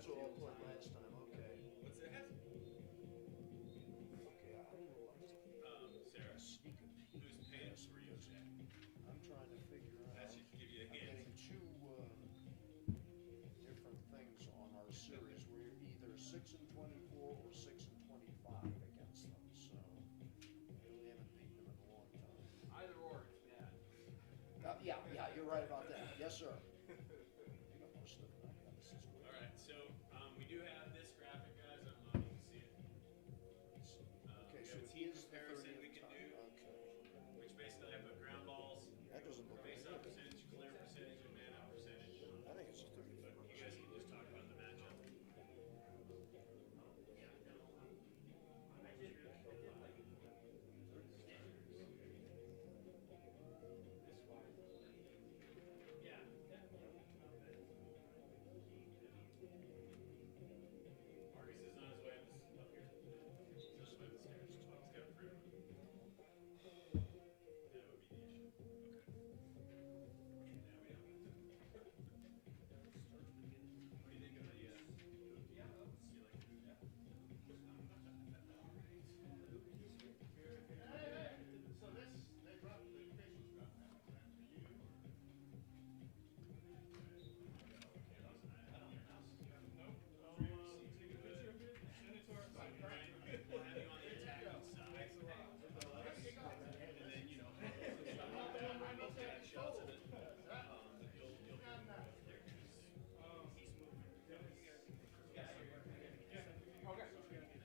That's what all played last time. Okay. What's that? Okay, I realized Sarah, sneak a peek. who's paying for you today? I'm trying to figure That out. should give you a I'm hint. getting two different things on our series. We're either 6-24 or 6-25 against them. So we haven't beaten them in a long time. Either or, it's bad. Yeah, you're right about that. Yes, sir. You got more stuff than I got. This is great. All right, so we do have this graphic, guys. I don't know if you can see it. Okay, We so have a it team is the comparison 30th we can time. do, Okay. which basically I put ground balls, That doesn't look very face-off good. percentage, clear percentage, and man-out percentage. I think it's a 30th. But you guys can just talk about the matchup. Marcus is on his way up here. He's on his way up the stairs. He's got a proof. That would be the issue. Okay. Now we don't. What do you think of the, you like it? Yeah. So this, they dropped the officials dropped that. Was that for you or? Nope. Take a picture of it, send it to our site. We'll have you on the attacking side. And then, you know, we'll take shots of it. You'll be there because he's moving. Okay.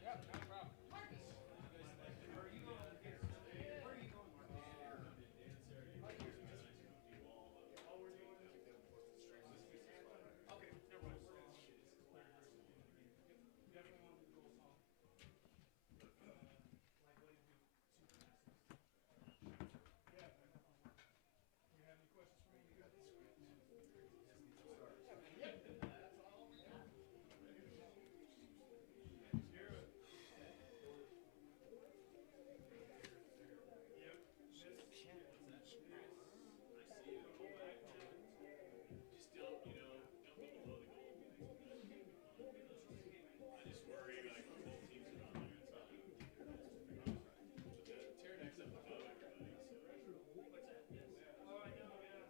Yeah, no problem. Marcus! Where are you going? Where are you going, Marcus? Okay, never mind. Definitely want to go home. Yeah. You have any questions for me? You got this? Yep. That's all we got. Hear it. Yep. I see you. Go back. Just don't, you know, don't go below the goal. I just worry like both teams are on there. It's not like the Teradek's up above everybody. So what's that? Yes. Oh, I know, yeah.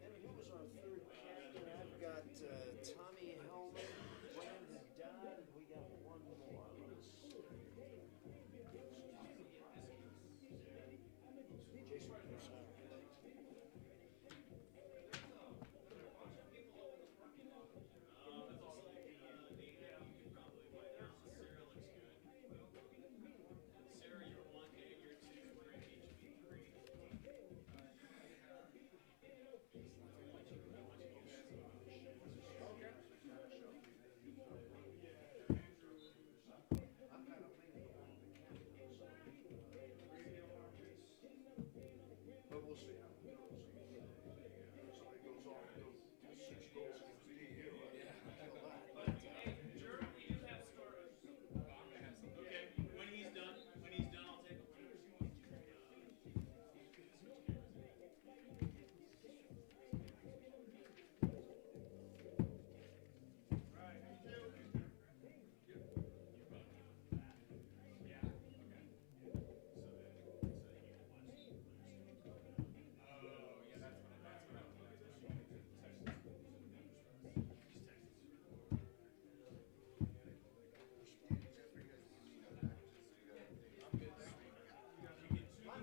And who was our third captain? I've got Tommy Hellman, Brandon Dodd, and we got one more. Let's see. Jason Purcell. It's also like you could probably white out. Sarah looks good. Sarah, you're 1A, you're 2, we're in each B3. I'm kind of leaning along the captain, so but we'll see how it goes. Somebody goes off and goes 6 goals against DU. You have stories. Okay, when he's done, I'll take a picture. Right. You too. Yeah. Okay. So then you can watch the oh, yeah, that's what I'm Just text us.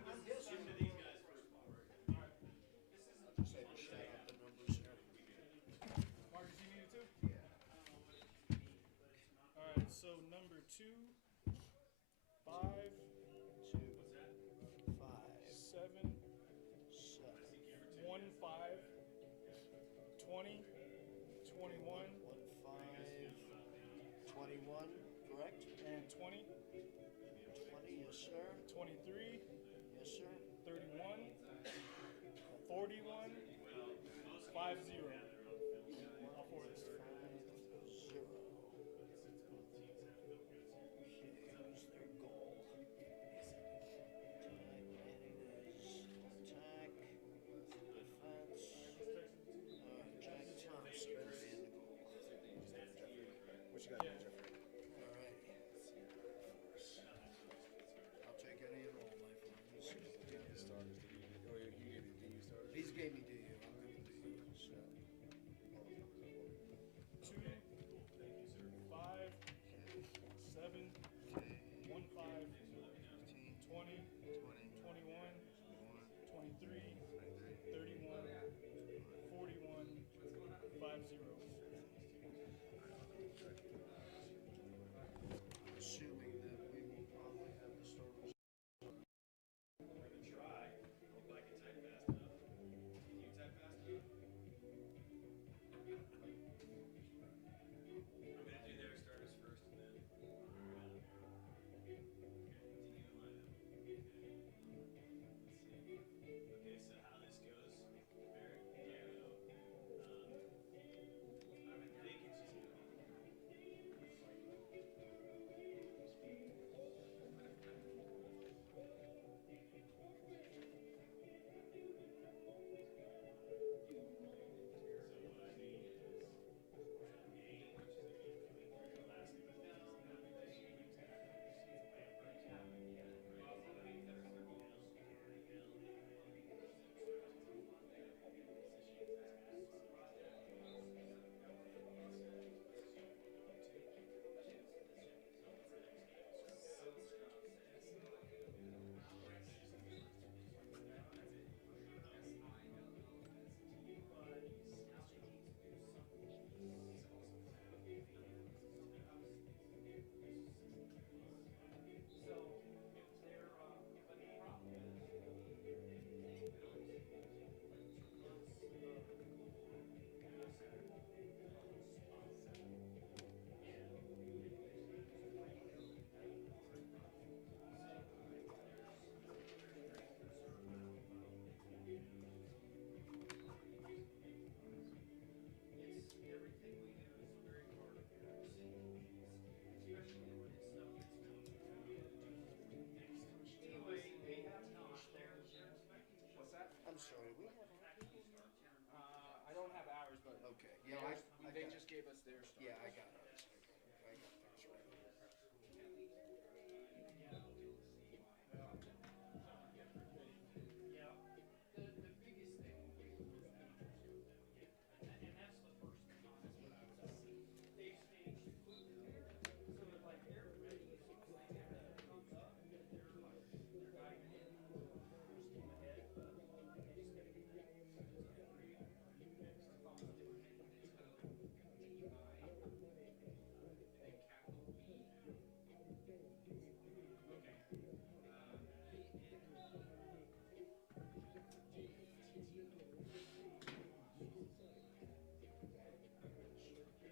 I'm guessing. Give to these guys first. I'll just have to shout out the numbers here. Marcus, you need it too? Yeah. Alright, so number 2, 5, 2, What's that? 5, 7, 7, 1, 5, 20, 21, 1, 5, 21, correct? and 20, 20, yes, sir. 23, Yes, sir. 31, 41, 5, 0. All four of these. 5, 0. Okay, who's their goal? Time, and it is attack, defense. What you got, Yeah. Jeffrey? All right. I'll take any and all, my friends. Starters. Oh, you gave me DU starters? These gave me DU. I'm good with DU. So. 2, 5, 7, 1, 5, 20, 21, 23, 31, 41, 50. Assuming that we will probably have the starters. I can try. Hope I can type fast enough. Can you type fast enough? I'm gonna do their starters first and then we'll work around here. Okay, DU lineup. Okay. Let's see. Okay, so how this goes, Barrett, you go. I would think it's just gonna be so what I mean is name, which is a game coming through. Last name is I'm sorry, we have. I don't have ours, but Okay. Yeah, I they got just gave us their starters. Yeah, I got ours. I got theirs right here.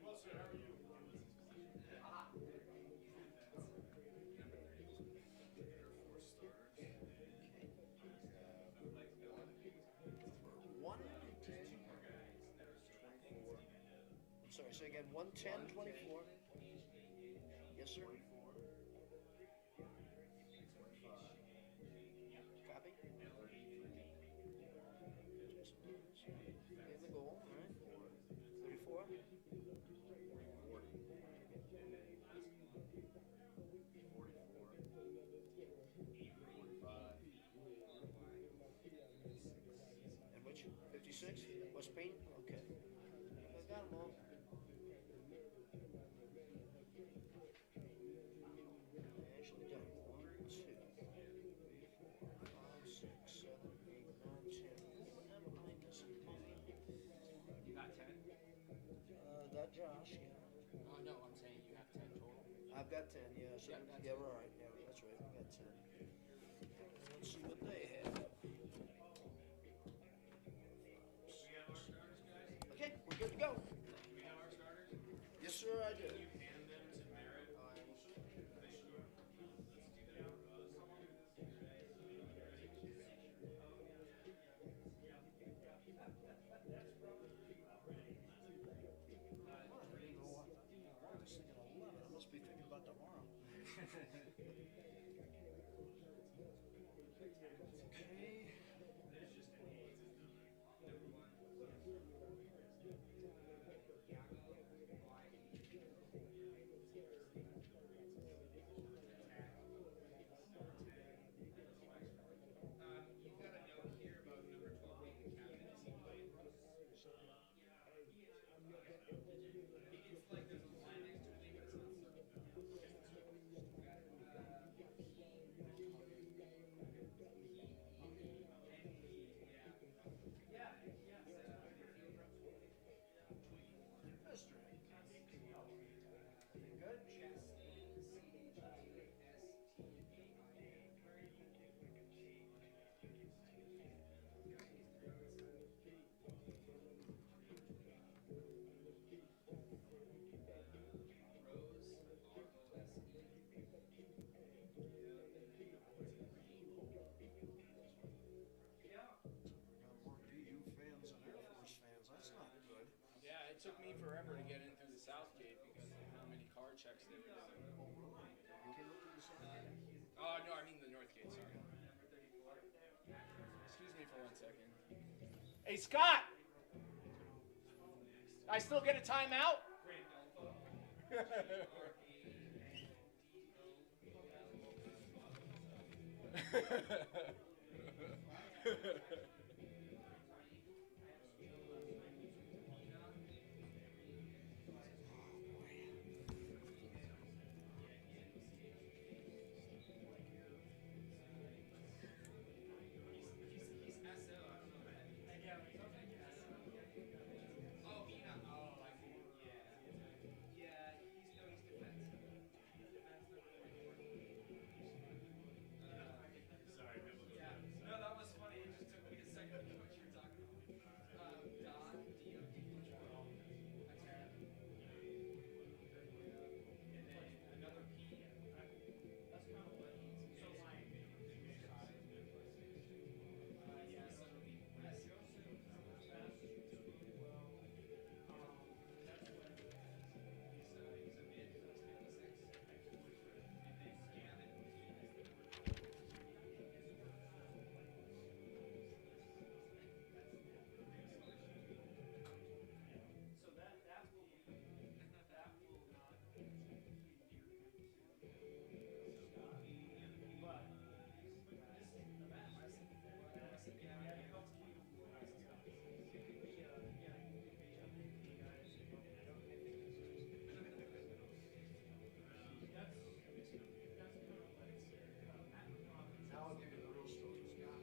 Well, sir, how are you? One ten. I'm sorry, say again. 110, 24. Yes, sir. Copy. In the goal, all right. 34. And which? 56? West Payne? Okay. I got them all. I actually got 1, 2, 3, 4, 5, 6, 7, 8, 9, 10. What am I missing? You got 10? Got Josh, yeah. No, I'm saying you have 10 total. I've got 10, yeah. So Yeah, that's yeah, it. we're all right. Yeah, that's right. I got 10. Let's see what they have. We have our starters, guys? Okay, we're good to go. Do we have our starters? Yes, sir, I do. Can you hand them to Merritt officially? Let's do that for us. I must be thinking about tomorrow. Hey, Scott! I still get a timeout? Sorry, biblical Yeah. terms. No, that was funny. It just took me a second to know what you were talking about. Dot, D-O-T, Matera. And then another P. That's kind of what he's so like. Yeah, so it'll be Joseph passes really well. That's when he's a mid, he's 56. And then Gavin P is the quarterback. So that will not endear him to Scott. But this is the best. Yeah, it helps keep him from asking questions. Yeah, big P guys. That's kind of what Matt McCollum. Now I'll give you the real story, Scott.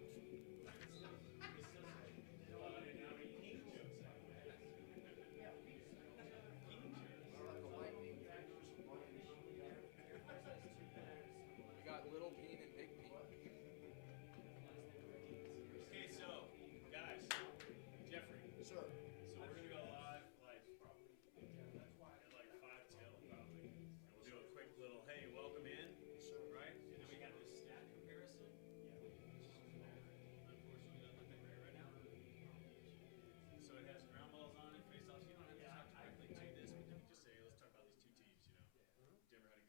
And how many king jokes I can make. Yeah, P still. King jokes. I like the lightning fingers and Brian Sheen. Everybody says two banners. We got Little Peen and Big Peen. Okay, so, guys, Jeffrey, Sir, so we're gonna go live like at like 5 till probably. And we'll do a quick little, hey, welcome in, right? And then we have this stat comparison. Unfortunately, doesn't look that great right now. So it has ground balls on it, face offs. You don't have to talk directly to this, but you can just say, let's talk about these two teams,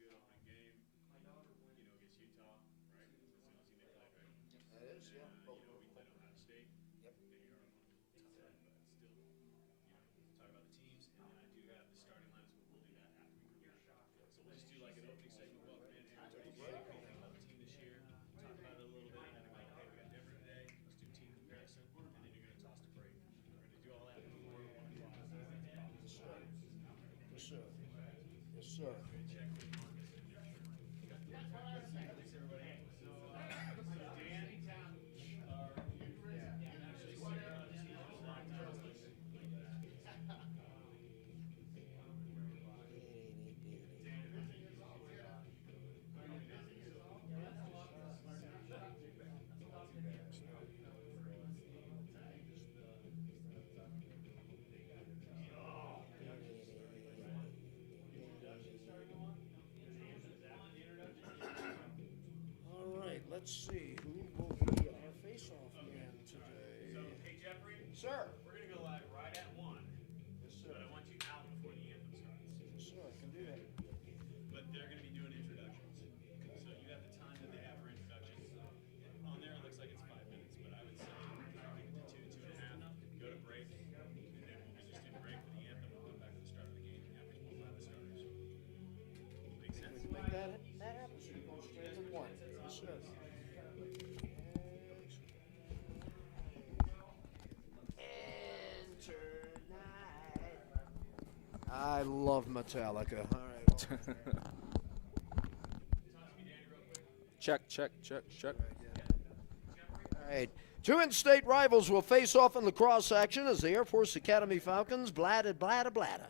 Denver had a good opening game, against Utah, right? That's the only team they played, right? that is, yeah. We played Ohio State. Yep. They are one a little tougher, but still, talk about the teams. And then I do have the starting lineups, but we'll do that after we come back. So we'll just do like an opening segment, welcome in, hey, what do you think about the team this year? Talk about it a little bit, and then go, hey, we got Denver today, let's do team comparison, and then you're gonna toss to break. We're gonna do all that before 1 o'clock. Yes, sir. Yes, sir. Yes, sir. Good check with Marcus and Nick. Thanks, everybody. So, Dan, All right, let's see. Who will be our face-off man today? So, hey, Jeffrey, Sir. we're gonna go live right at 1, Yes, sir. but I want you out before the anthem starts. Yes, sir, I can do that. But they're gonna be doing introductions. So you have the time that they have for introductions. On there, it looks like it's 5 minutes, but I would say probably 2.5. Go to break, and then we'll just do break for the anthem. We'll come back to the start of the game, after we'll have the starters. Make We sense? can make that happen. So you go straight to 1. Yes, sir. Enter night. I love Metallica. All right. Talk to me, Danny, real quick. Check. All right. Two in-state rivals will face off in lacrosse action as the Air Force Academy Falcons bladda bladda bladda.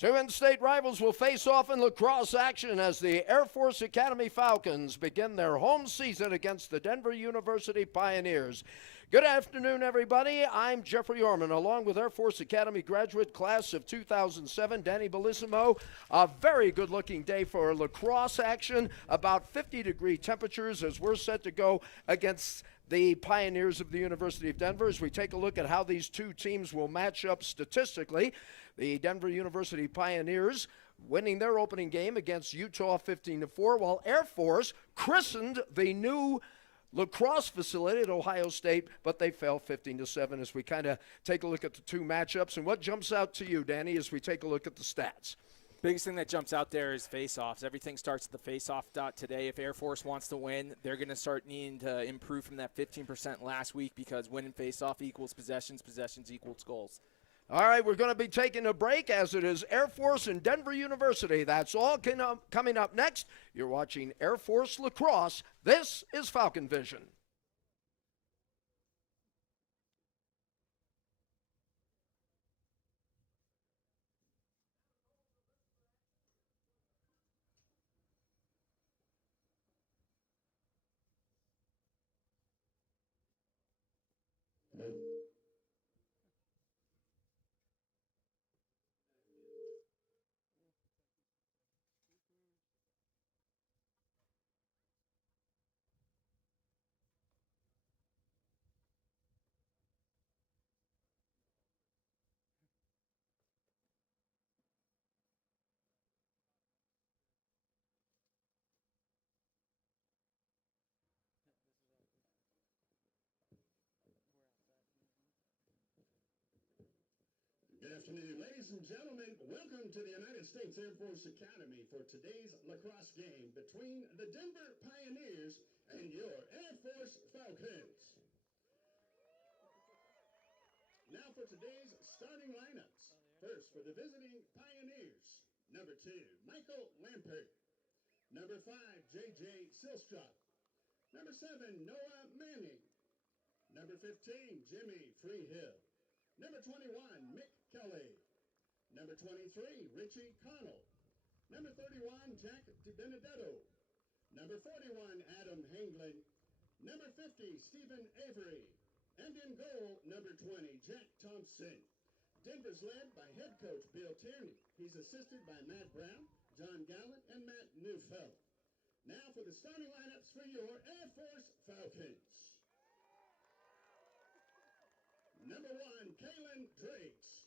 Two in-state rivals will face off in lacrosse action as the Air Force Academy Falcons begin their home season against the Denver University Pioneers. Good afternoon, everybody. I'm Jeffrey Orman, along with Air Force Academy graduate class of 2007, Danny Bellissimo. A very good-looking day for lacrosse action, about 50-degree temperatures as we're set to go against the Pioneers of the University of Denver. As we take a look at how these two teams will match up statistically, the Denver University Pioneers winning their opening game against Utah 15-4, while Air Force christened the new lacrosse facility at Ohio State, but they fell 15-7 as we kind of take a look at the two matchups. And what jumps out to you, Danny, as we take a look at the stats? Biggest thing that jumps out there is face-offs. Everything starts at the face-off dot today. If Air Force wants to win, they're going to start needing to improve from that 15% last week, because winning face-off equals possessions, possessions equals goals. All right, we're going to be taking a break as it is Air Force and Denver University. That's all coming up next. You're watching Air Force Lacrosse. This is Falcon Vision. Good afternoon, ladies and gentlemen. Welcome to the United States Air Force Academy for today's lacrosse game between the Denver Pioneers and your Air Force Falcons. Now for today's starting lineups. First, for the visiting Pioneers, number 2, Michael Lampert. Number 5, J.J. Silstrup. Number 7, Noah Manning. Number 15, Jimmy Freehill. Number 21, Mick Kelly. Number 23, Richie Connell. Number 31, Jack DiBenedetto. Number 41, Adam Hanglin. Number 50, Stephen Avery. And in goal, number 20, Jack Thompson. Denver's led by head coach Bill Tierney. He's assisted by Matt Brown, John Gallant, and Matt Neufeld. Now for the starting lineups for your Air Force Falcons. Number 1, Kalen Drakes.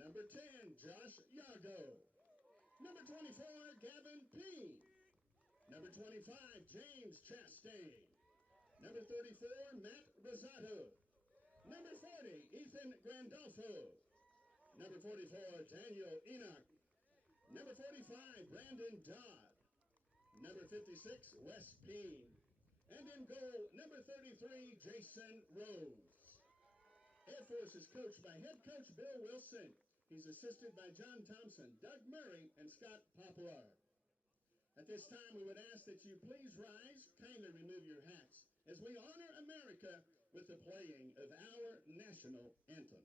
Number 10, Josh Yago. Number 24, Gavin Peen. Number 25, James Chastain. Number 34, Matt Rosato. Number 40, Ethan Grandolfo. Number 44, Daniel Enoch. Number 45, Brandon Dodd. Number 56, Wes Peen. And in goal, number 33, Jason Rose. Air Force is coached by head coach Bill Wilson. He's assisted by John Thompson, Doug Murray, and Scott Poplar. At this time, we would ask that you please rise, kindly remove your hats, as we honor America with the playing of our national anthem.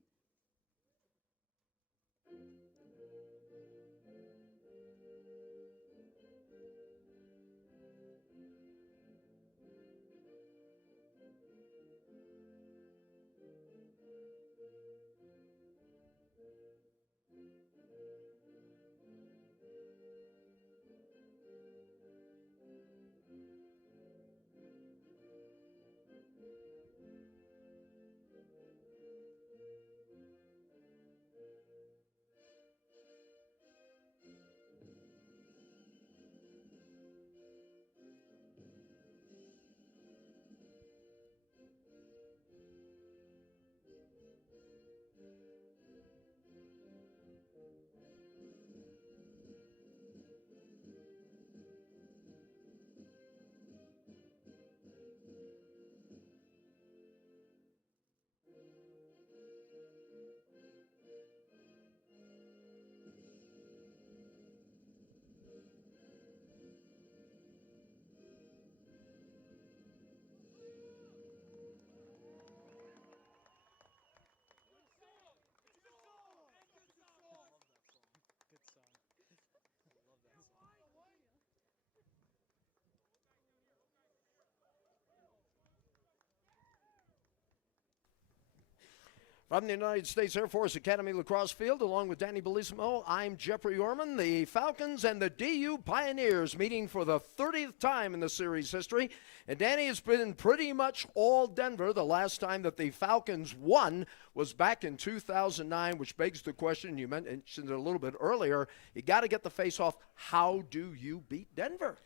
From the United States Air Force Academy Lacrosse Field, along with Danny Bellissimo, I'm Jeffrey Orman. The Falcons and the DU Pioneers meeting for the 30th time in the series history. And Danny, has been pretty much all Denver. The last time that the Falcons won was back in 2009, which begs the question, you mentioned it a little bit earlier, you got to get the face-off. How do you beat Denver?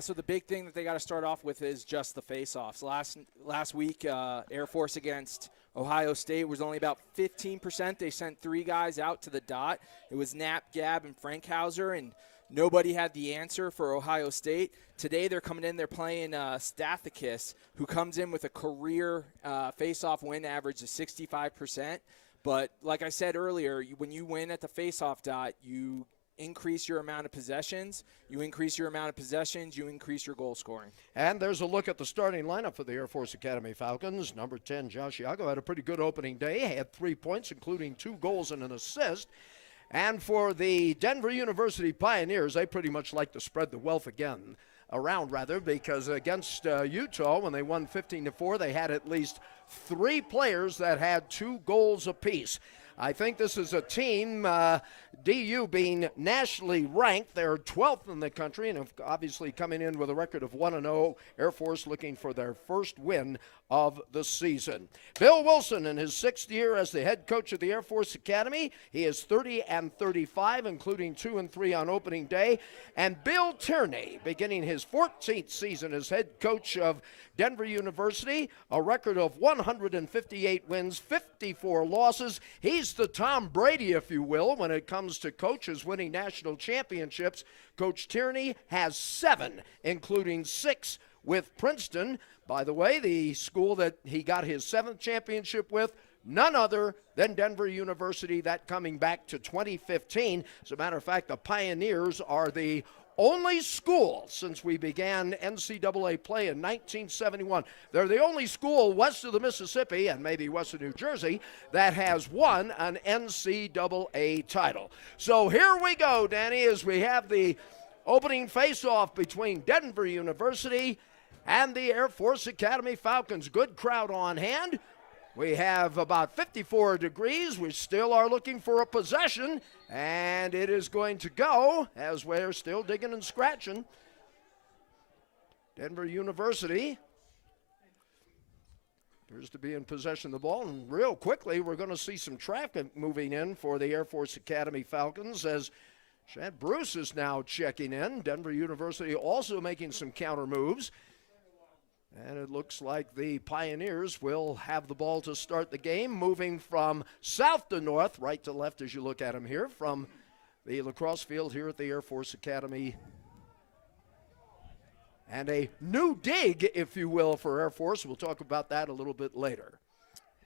So the big thing that they got to start off with is just the face-offs. Last week, Air Force against Ohio State was only about 15%. They sent 3 guys out to the dot. It was Knapp, Gabb, and Frankhauser, and nobody had the answer for Ohio State. Today they're coming in, they're playing Stathakis, who comes in with a career face-off win average of 65%. But like I said earlier, when you win at the face-off dot, you increase your amount of possessions. You increase your amount of possessions, you increase your goal scoring. And there's a look at the starting lineup for the Air Force Academy Falcons. Number 10, Josh Iago, had a pretty good opening day. Had 3 points, including 2 goals and an assist. And for the Denver University Pioneers, they pretty much like to spread the wealth around, because against Utah, when they won 15-4, they had at least 3 players that had 2 goals apiece. I think this is a team, DU being nationally ranked. They're 12th in the country and have obviously coming in with a record of 1-0. Air Force looking for their first win of the season. Bill Wilson in his 6th year as the head coach of the Air Force Academy. He is 30-35, including 2 and 3 on opening day. And Bill Tierney beginning his 14th season as head coach of Denver University, a record of 158 wins, 54 losses. He's the Tom Brady, if you will, when it comes to coaches winning national championships. Coach Tierney has 7, including 6 with Princeton. By the way, the school that he got his 7th championship with, none other than Denver University, that coming back to 2015. As a matter of fact, the Pioneers are the only school since we began NCAA play in 1971. They're the only school west of the Mississippi and maybe west of New Jersey that has won an NCAA title. So here we go, Danny, as we have the opening face-off between Denver University and the Air Force Academy Falcons. Good crowd on hand. We have about 54 degrees. We still are looking for a possession, and it is going to go as we're still digging and scratching. Denver University appears to be in possession of the ball, and real quickly we're going to see some traffic moving in for the Air Force Academy Falcons as Chad Bruce is now checking in. Denver University also making some counter moves. And it looks like the Pioneers will have the ball to start the game, moving from south to north, right to left as you look at them here, from the lacrosse field here at the Air Force Academy. And a new dig, if you will, for Air Force. We'll talk about that a little bit later.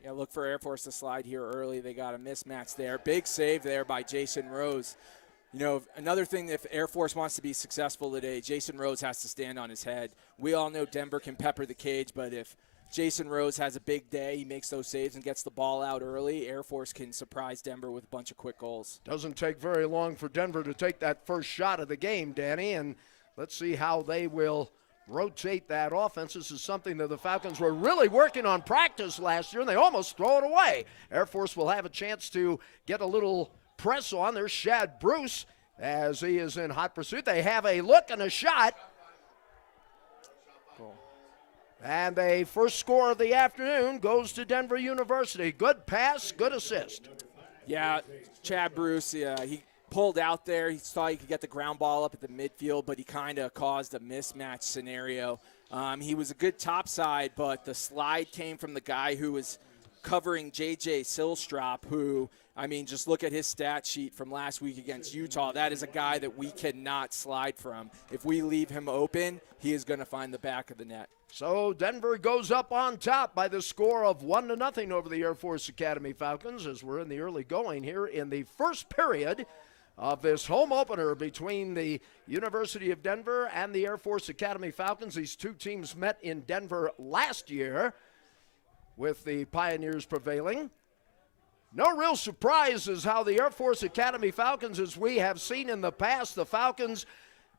Yeah, look for Air Force to slide here early. They got a mismatch there. Big save there by Jason Rose. You know, another thing, if Air Force wants to be successful today, Jason Rose has to stand on his head. We all know Denver can pepper the cage, but if Jason Rose has a big day, he makes those saves and gets the ball out early, Air Force can surprise Denver with a bunch of quick goals. Doesn't take very long for Denver to take that first shot of the game, Danny, and let's see how they will rotate that offense. This is something that the Falcons were really working on practice last year, and they almost throw it away. Air Force will have a chance to get a little press on. There's Shad Bruce as he is in hot pursuit. They have a look and a shot. Cool. And the first score of the afternoon goes to Denver University. Good pass, good assist. Yeah, Chad Bruce, he pulled out there. He thought he could get the ground ball up at the midfield, but he kind of caused a mismatch scenario. He was a good topside, but the slide came from the guy who was covering J.J. Silstrop, who, I mean, just look at his stat sheet from last week against Utah. That is a guy that we cannot slide from. If we leave him open, he is going to find the back of the net. So Denver goes up on top by the score of 1-0 over the Air Force Academy Falcons as we're in the early going here in the first period of this home opener between the University of Denver and the Air Force Academy Falcons. These two teams met in Denver last year, with the Pioneers prevailing. No real surprise is how the Air Force Academy Falcons, as we have seen in the past, the Falcons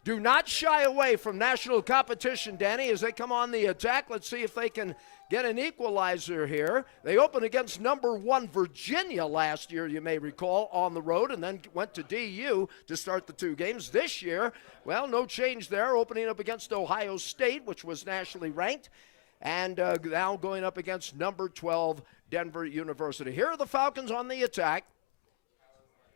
do not shy away from national competition, Danny, as they come on the attack. Let's see if they can get an equalizer here. They opened against number 1 Virginia last year, you may recall, on the road, and then went to DU to start the 2 games. This year, well, no change there, opening up against Ohio State, which was nationally ranked, and now going up against number 12 Denver University. Here are the Falcons on the attack.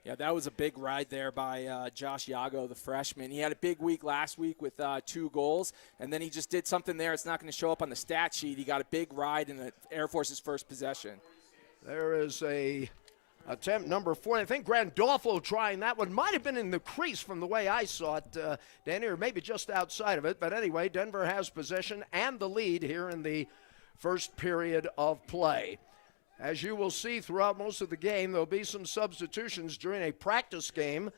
Yeah, that was a big ride there by Josh Yago, the freshman. He had a big week last week with 2 goals, and then he just did something there. It's not going to show up on the stat sheet. He got a big ride in the Air Force's first possession. There is a attempt, number 4. I think Grandolfo trying that one. Might have been in the crease from the way I saw it, Danny, or maybe just outside of it. But anyway, Denver has possession and the lead here in the first period of play. As you will see throughout most of the game, there'll be some substitutions during a practice game.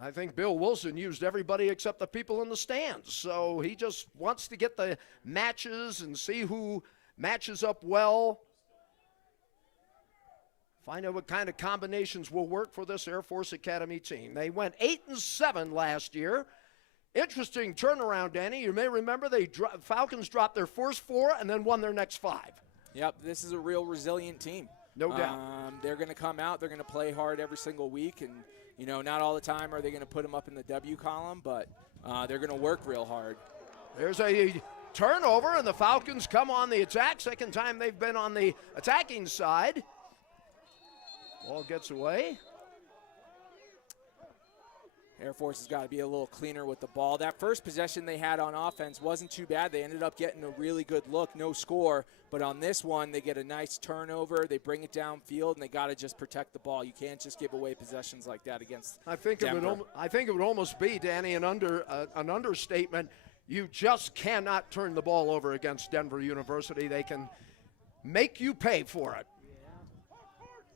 I think Bill Wilson used everybody except the people in the stands. So he just wants to get the matches and see who matches up well. Find out what kind of combinations will work for this Air Force Academy team. They went 8-7 last year. Interesting turnaround, Danny. You may remember Falcons dropped their first 4 and then won their next 5. Yep, this is a real resilient team. No doubt. They're going to come out. They're going to play hard every single week. And, you know, not all the time are they going to put them up in the W column, but they're going to work real hard. There's a turnover, and the Falcons come on the attack. Second time they've been on the attacking side. Ball gets away. Air Force has got to be a little cleaner with the ball. That first possession they had on offense wasn't too bad. They ended up getting a really good look, no score. But on this one, they get a nice turnover. They bring it downfield, and they got to just protect the ball. You can't just give away possessions like that against Denver. I think it would almost be, Danny, an understatement. You just cannot turn the ball over against Denver University. They can make you pay for it.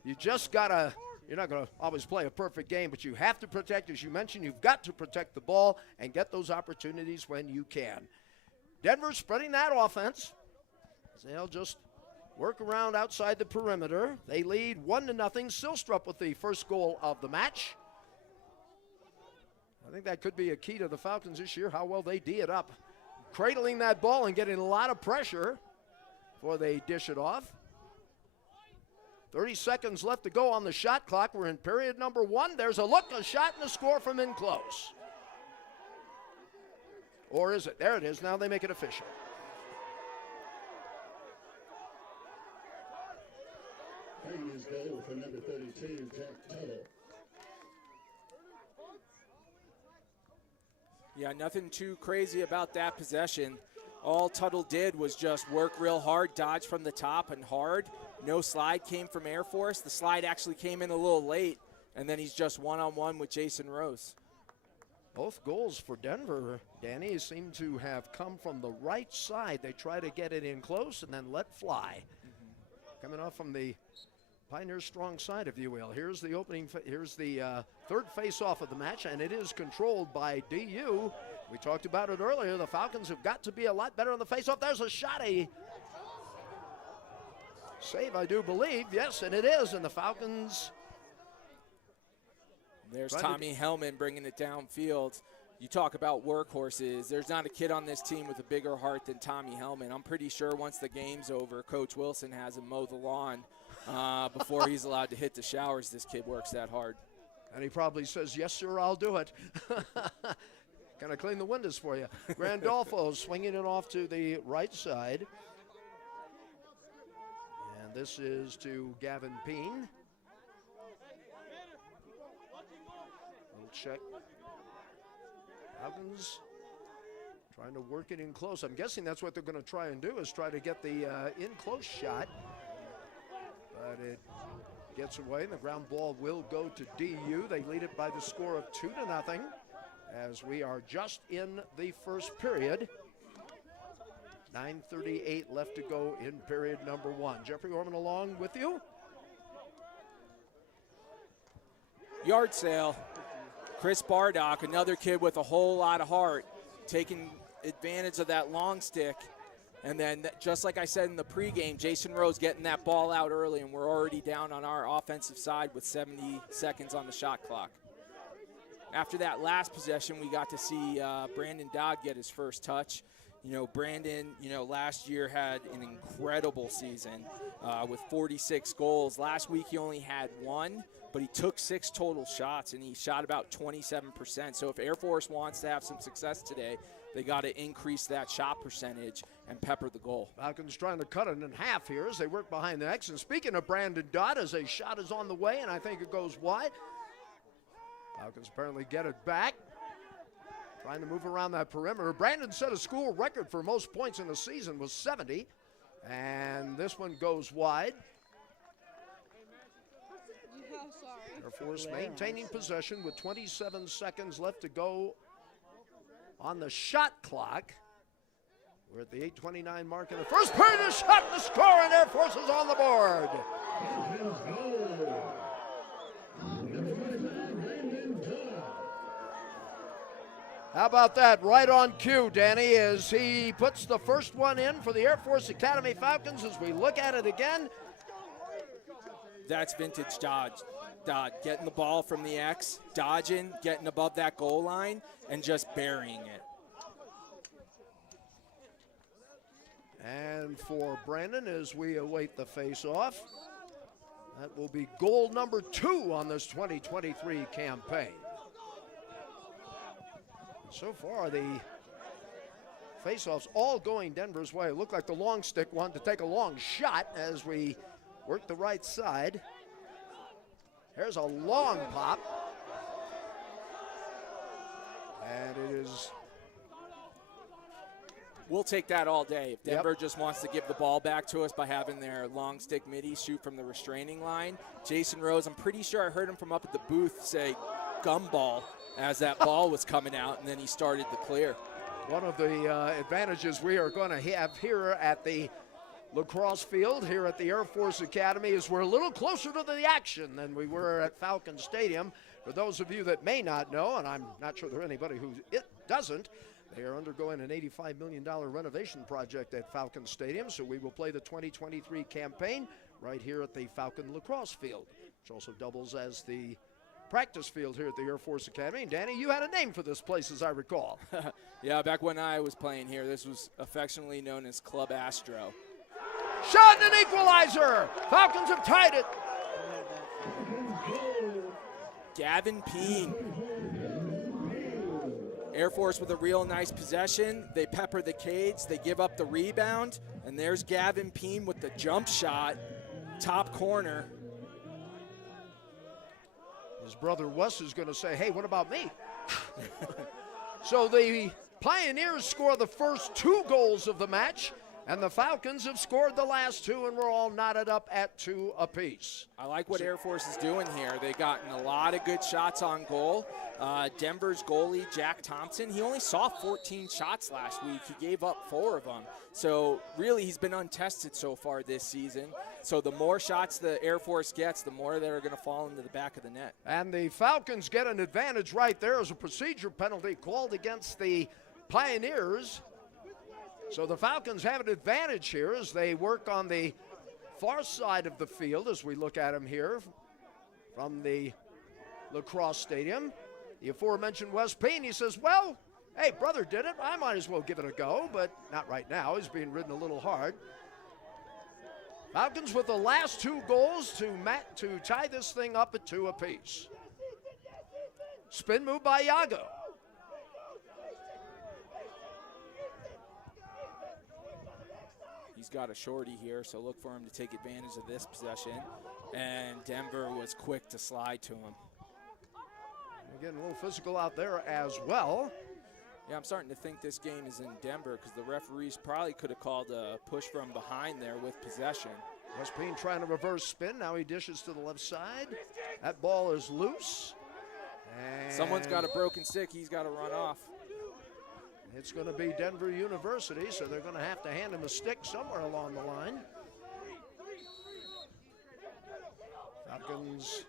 You just got to. You're not going to always play a perfect game, but you have to protect, as you mentioned, you've got to protect the ball and get those opportunities when you can. Denver spreading that offense. They'll just work around outside the perimeter. They lead 1-0. Silstrup with the first goal of the match. I think that could be a key to the Falcons this year, how well they D it up. Cradling that ball and getting a lot of pressure before they dish it off. 30 seconds left to go on the shot clock. We're in period number 1. There's a look, a shot, and a score from in close. Or is it? There it is. Now they make it official. Taking his goal for number 32, Jack Tuttle. Yeah, nothing too crazy about that possession. All Tuttle did was just work real hard, dodge from the top and hard. No slide came from Air Force. The slide actually came in a little late, and then he's just one-on-one with Jason Rose. Both goals for Denver, Danny, seem to have come from the right side. They try to get it in close and then let fly. Coming off from the Pioneers' strong side, if you will. Here's the opening. Here's the third face-off of the match, and it is controlled by DU. We talked about it earlier. The Falcons have got to be a lot better on the face-off. There's a shot, a save, I do believe. Yes, and it is. And the Falcons. There's Tommy Hellman bringing it downfield. You talk about workhorses. There's not a kid on this team with a bigger heart than Tommy Hellman. I'm pretty sure once the game's over, Coach Wilson has him mow the lawn before he's allowed to hit the showers. This kid works that hard. And he probably says, yes, sir, I'll do it. Can I clean the windows for you? Grandolfo swinging it off to the right side. And this is to Gavin Peen. Little check. Falcons trying to work it in close. I'm guessing that's what they're going to try and do, is try to get the in-close shot. But it gets away, and the ground ball will go to DU. They lead it by the score of 2-0 as we are just in the first period. 9:38 left to go in period number 1. Jeffrey Orman along with you. Yard sale. Chris Bardock, another kid with a whole lot of heart, taking advantage of that long stick. And then, just like I said in the pregame, Jason Rose getting that ball out early, and we're already down on our offensive side with 70 seconds on the shot clock. after that last possession, we got to see Brandon Dodd get his first touch. You know, Brandon, last year had an incredible season with 46 goals. Last week he only had 1, but he took 6 total shots, and he shot about 27%. So if Air Force wants to have some success today, they got to increase that shot percentage and pepper the goal. Falcons trying to cut it in half here as they work behind the X. And speaking of Brandon Dodd, as a shot is on the way, and I think it goes wide. Falcons apparently get it back. Trying to move around that perimeter. Brandon set a school record for most points in the season, was 70. And this one goes wide. Air Force maintaining possession with 27 seconds left to go on the shot clock. We're at the 8:29 mark in the first period. A shot to score, and Air Force is on the board. How about that? Right on cue, Danny, as he puts the first one in for the Air Force Academy Falcons. As we look at it again, that's vintage Dodd. Getting the ball from the X, dodging, getting above that goal line, and just burying it. And for Brandon, as we await the face-off, that will be goal number 2 on this 2023 campaign. So far, the face-offs all going Denver's way. It looked like the long stick wanted to take a long shot as we work the right side. Here's a long pop. And it is... We'll take that all day. If Denver just wants to give the ball back to us by having their long stick midi shoot from the restraining line. Jason Rose, I'm pretty sure I heard him from up at the booth say gumball as that ball was coming out, and then he started to clear. One of the advantages we are going to have here at the Lacrosse field here at the Air Force Academy is we're a little closer to the action than we were at Falcon Stadium. For those of you that may not know, and I'm not sure there's anybody who doesn't, they are undergoing an $85 million renovation project at Falcon Stadium, so we will play the 2023 campaign right here at the Falcon Lacrosse field, which also doubles as the practice field here at the Air Force Academy. And Danny, you had a name for this place, as I recall. Yeah, back when I was playing here, this was affectionately known as Club Astro. Shot and an equalizer! Falcons have tied it. Gavin Peen. Air Force with a real nice possession. They pepper the cage, they give up the rebound, and there's Gavin Peen with the jump shot, top corner. His brother Wes is going to say, hey, what about me? So the Pioneers score the first 2 goals of the match, and the Falcons have scored the last 2, and we're all knotted up at 2 apiece. I like what Air Force is doing here. They've gotten a lot of good shots on goal. Denver's goalie, Jack Thompson, he only saw 14 shots last week. He gave up 4 of them. So really, he's been untested so far this season. So the more shots the Air Force gets, the more that are going to fall into the back of the net. And the Falcons get an advantage right there as a procedure penalty called against the Pioneers. So the Falcons have an advantage here as they work on the far side of the field as we look at them here from the Lacrosse Stadium. The aforementioned Wes Payne, he says, well, hey, brother did it. I might as well give it a go, but not right now. He's being ridden a little hard. Falcons with the last 2 goals to tie this thing up at 2 apiece. Spin move by Yago. He's got a shorty here, so look for him to take advantage of this possession. And Denver was quick to slide to him. We're getting a little physical out there as well. Yeah, I'm starting to think this game is in Denver because the referees probably could have called a push from behind there with possession. Wes Payne trying to reverse spin. Now he dishes to the left side. That ball is loose. And someone's got a broken stick. He's got to run off. It's going to be Denver University, so they're going to have to hand him a stick somewhere along the line. Falcons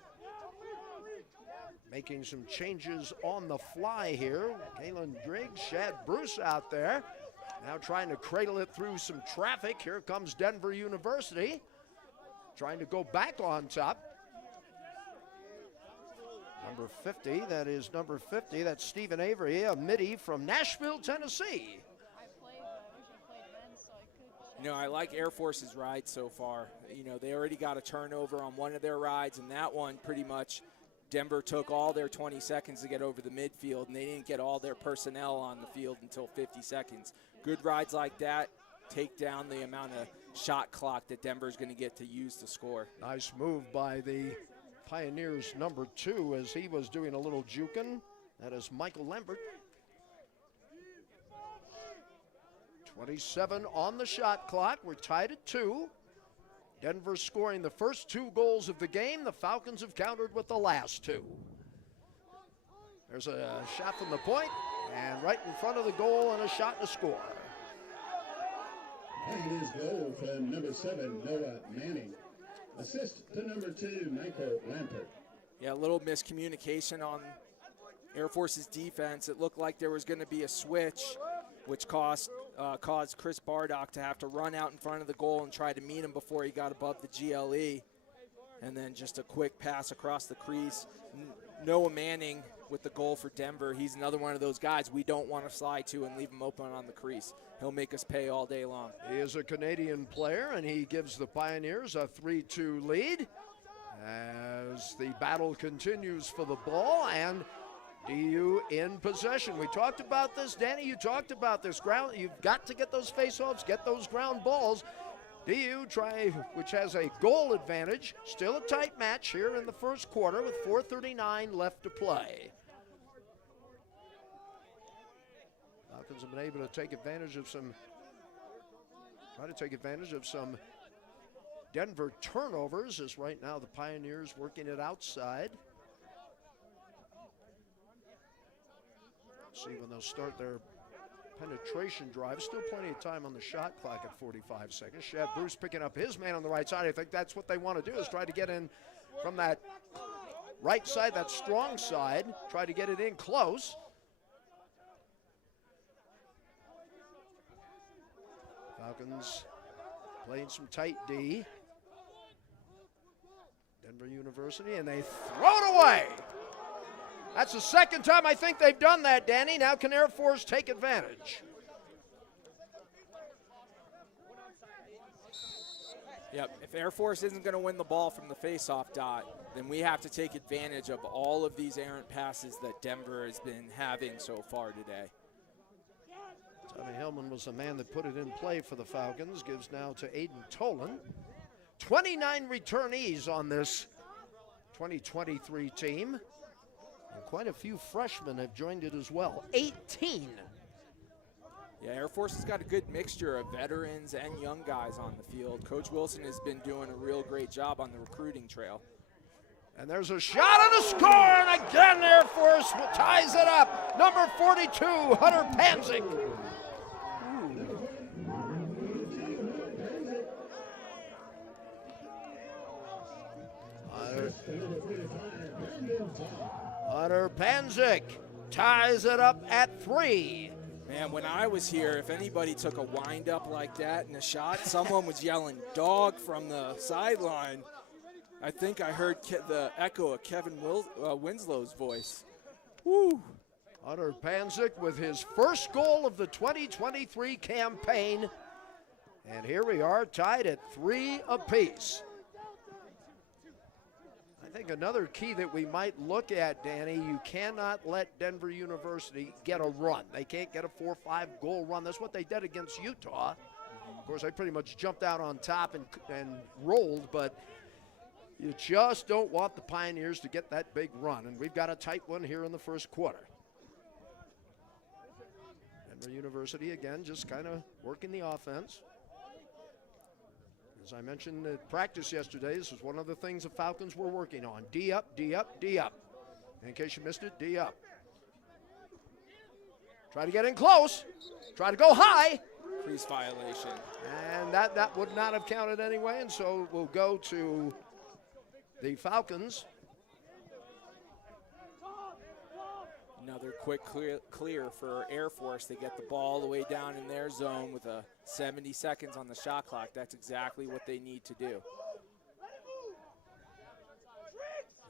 making some changes on the fly here. Kalen Driggs, Shad Bruce out there. Now trying to cradle it through some traffic. Here comes Denver University. Trying to go back on top. Number 50, that is number 50. That's Stephen Avery, a middie from Nashville, Tennessee. I played, but I wish I played then so I could. You know, I like Air Force's ride so far. You know, they already got a turnover on one of their rides, and that one pretty much Denver took all their 20 seconds to get over the midfield, and they didn't get all their personnel on the field until 50 seconds. Good rides like that take down the amount of shot clock that Denver's going to get to use to score. Nice move by the Pioneers number 2 as he was doing a little juking. That is Michael Lambert. 27 on the shot clock. We're tied at 2. Denver scoring the first 2 goals of the game. The Falcons have countered with the last 2. There's a shot from the point, and right in front of the goal, and a shot to score. Pioneers goal from number 7, Noah Manning. Assist to number 2, Michael Lampert. Yeah, a little miscommunication on Air Force's defense. It looked like there was going to be a switch, which caused Chris Bardock to have to run out in front of the goal and try to meet him before he got above the GLE. And then just a quick pass across the crease. Noah Manning with the goal for Denver. He's another one of those guys we don't want to slide to and leave him open on the crease. He'll make us pay all day long. He is a Canadian player, and he gives the Pioneers a 3-2 lead as the battle continues for the ball, and DU in possession. We talked about this, Danny. You talked about this ground. You've got to get those face-offs, get those ground balls. DU which has a goal advantage. Still a tight match here in the first quarter with 4:39 left to play. Falcons have been able to take advantage of some Denver turnovers, as right now the Pioneers working it outside. See when they'll start their penetration drive. Still plenty of time on the shot clock at 45 seconds. Shad Bruce picking up his man on the right side. I think that's what they want to do, is try to get in from that right side, that strong side, try to get it in close. Falcons playing some tight D. Denver University, and they throw it away. That's the second time I think they've done that, Danny. Now can Air Force take advantage? Yep, if Air Force isn't going to win the ball from the face-off dot, then we have to take advantage of all of these errant passes that Denver has been having so far today. Tommy Hellman was the man that put it in play for the Falcons. Gives now to Aiden Tolan. 29 returnees on this 2023 team. And quite a few freshmen have joined it as well. 18. Yeah, Air Force has got a good mixture of veterans and young guys on the field. Coach Wilson has been doing a real great job on the recruiting trail. And there's a shot and a score, and again Air Force ties it up. Number 42, Hunter Panzik. Hunter Panzik ties it up at 3. Man, when I was here, if anybody took a wind-up like that in a shot, someone was yelling dog from the sideline. I think I heard the echo of Kevin Winslow's voice. Woo! Hunter Panzik with his first goal of the 2023 campaign. And here we are tied at 3 apiece. I think another key that we might look at, Danny, you cannot let Denver University get a run. They can't get a 4-5 goal run. That's what they did against Utah. Of course, they pretty much jumped out on top and rolled, but you just don't want the Pioneers to get that big run, and we've got a tight one here in the first quarter. Denver University, again, just kind of working the offense. As I mentioned at practice yesterday, this was one of the things the Falcons were working on. D up, D up, D up. In case you missed it, D up. Try to get in close. Try to go high. Crease violation. And that would not have counted anyway, and so we'll go to the Falcons. Another quick clear for Air Force. They get the ball all the way down in their zone with 70 seconds on the shot clock. That's exactly what they need to do.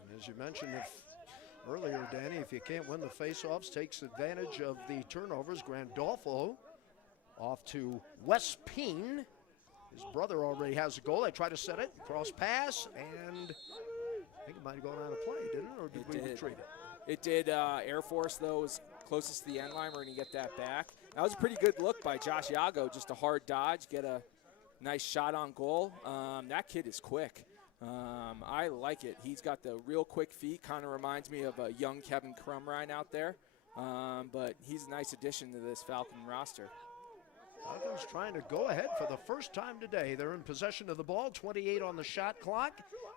And as you mentioned, if earlier, Danny, if you can't win the faceoffs, takes advantage of the turnovers. Grandolfo off to Wes Peen. His brother already has a goal. They try to set it, cross pass, and I think it might have gone out of play, didn't it? Or did we retrieve it? It did. Air Force, though, was closest to the end line. We're going to get that back. That was a pretty good look by Josh Yago. Just a hard dodge, get a nice shot on goal. That kid is quick. I like it. He's got the real quick feet. Kind of reminds me of a young Kevin Crumrine out there. But he's a nice addition to this Falcon roster. Falcons trying to go ahead for the first time today. They're in possession of the ball, 28 on the shot clock,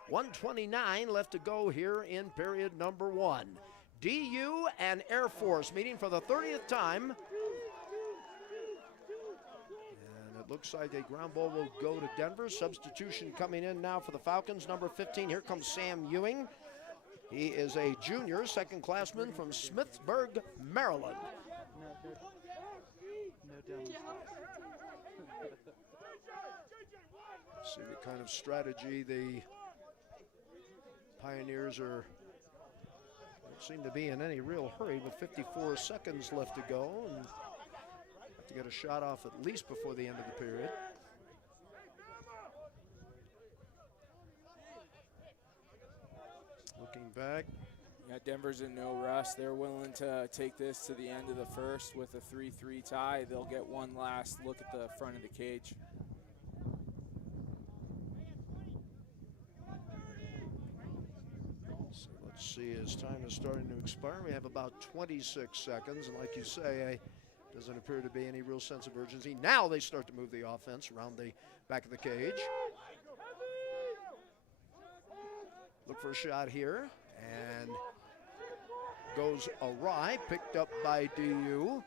1:29 left to go here in period number 1. DU and Air Force meeting for the 30th time. And it looks like a ground ball will go to Denver. Substitution coming in now for the Falcons, number 15. Here comes Sam Ewing. He is a junior, second classman from Smithsburg, Maryland. See what kind of strategy the Pioneers don't seem to be in any real hurry with 54 seconds left to go, and have to get a shot off at least before the end of the period. Looking back. Yeah, Denver's in no rush. They're willing to take this to the end of the first with a 3-3 tie. They'll get one last look at the front of the cage. So let's see, as time is starting to expire, we have about 26 seconds, and like you say, doesn't appear to be any real sense of urgency. Now they start to move the offense around the back of the cage. Look for a shot here, and goes awry, picked up by DU.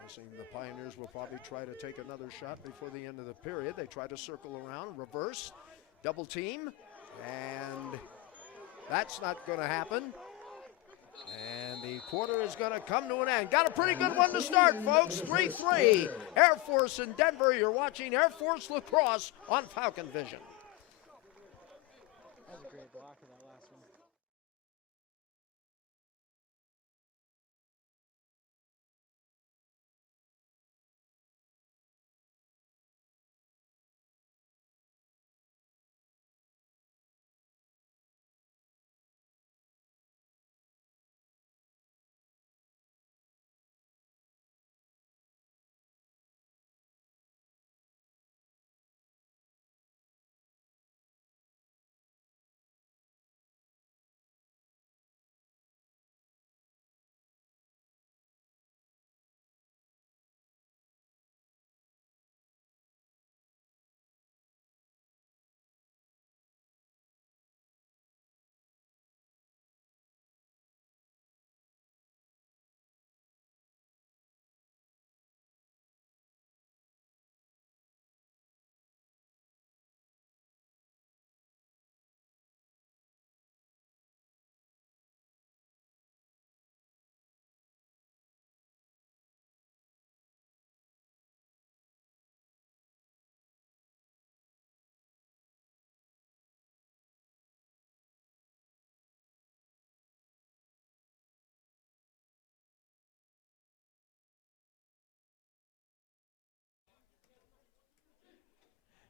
Guessing the Pioneers will probably try to take another shot before the end of the period. They try to circle around, reverse, double team, and that's not going to happen. And the quarter is going to come to an end. Got a pretty good one to start, folks. 3-3. Air Force in Denver. You're watching Air Force Lacrosse on Falcon Vision. That was a great block of that last one.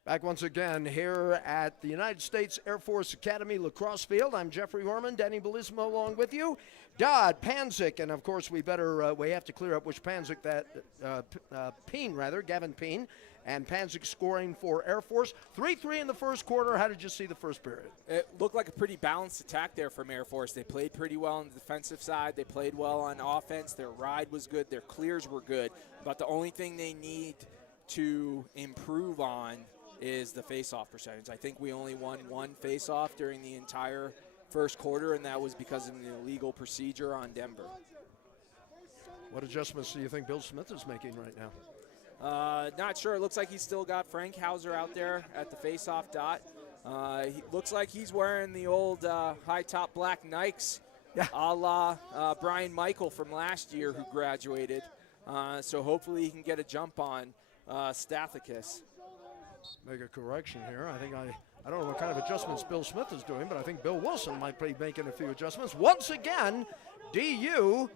Back once again here at the United States Air Force Academy Lacrosse Field. I'm Jeffrey Horman, Danny Belismo along with you. Dodd, Panzik, and of course we have to clear up which Panzik that, Peen rather, Gavin Peen, and Panzik scoring for Air Force. 3-3 in the first quarter. How did you see the first period? It looked like a pretty balanced attack there from Air Force. They played pretty well on the defensive side. They played well on offense. Their ride was good. Their clears were good. But the only thing they need to improve on is the face-off percentage. I think we only won one face-off during the entire first quarter, and that was because of an illegal procedure on Denver. What adjustments do you think Bill Smith is making right now? Not sure. It looks like he's still got Frank Hauser out there at the face-off dot. He looks like he's wearing the old high-top black Nikes, a la Brian Michael from last year who graduated. So hopefully he can get a jump on Stathakis. Make a correction here. I think I I don't know what kind of adjustments Bill Smith is doing, but I think Bill Wilson might be making a few adjustments. Once again, DU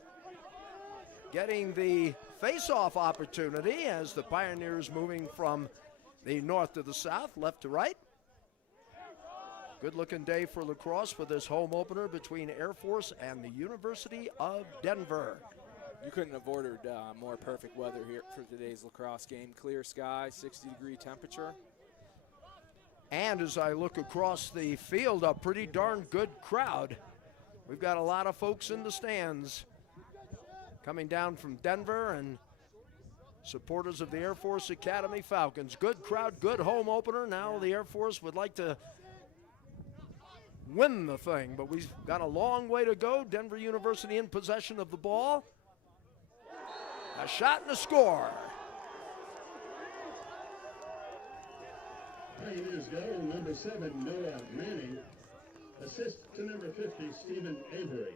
getting the face-off opportunity as the Pioneers moving from the north to the south, left to right. Good-looking day for Lacrosse for this home opener between Air Force and the University of Denver. You couldn't have ordered more perfect weather here for today's lacrosse game. Clear sky, 60-degree temperature. And as I look across the field, a pretty darn good crowd. We've got a lot of folks in the stands coming down from Denver and supporters of the Air Force Academy Falcons. Good crowd, good home opener. Now the Air Force would like to win the thing, but we've got a long way to go. Denver University in possession of the ball. A shot and a score. Pioneers go, number 7, Noah Manning. Assist to number 50, Stephen Avery.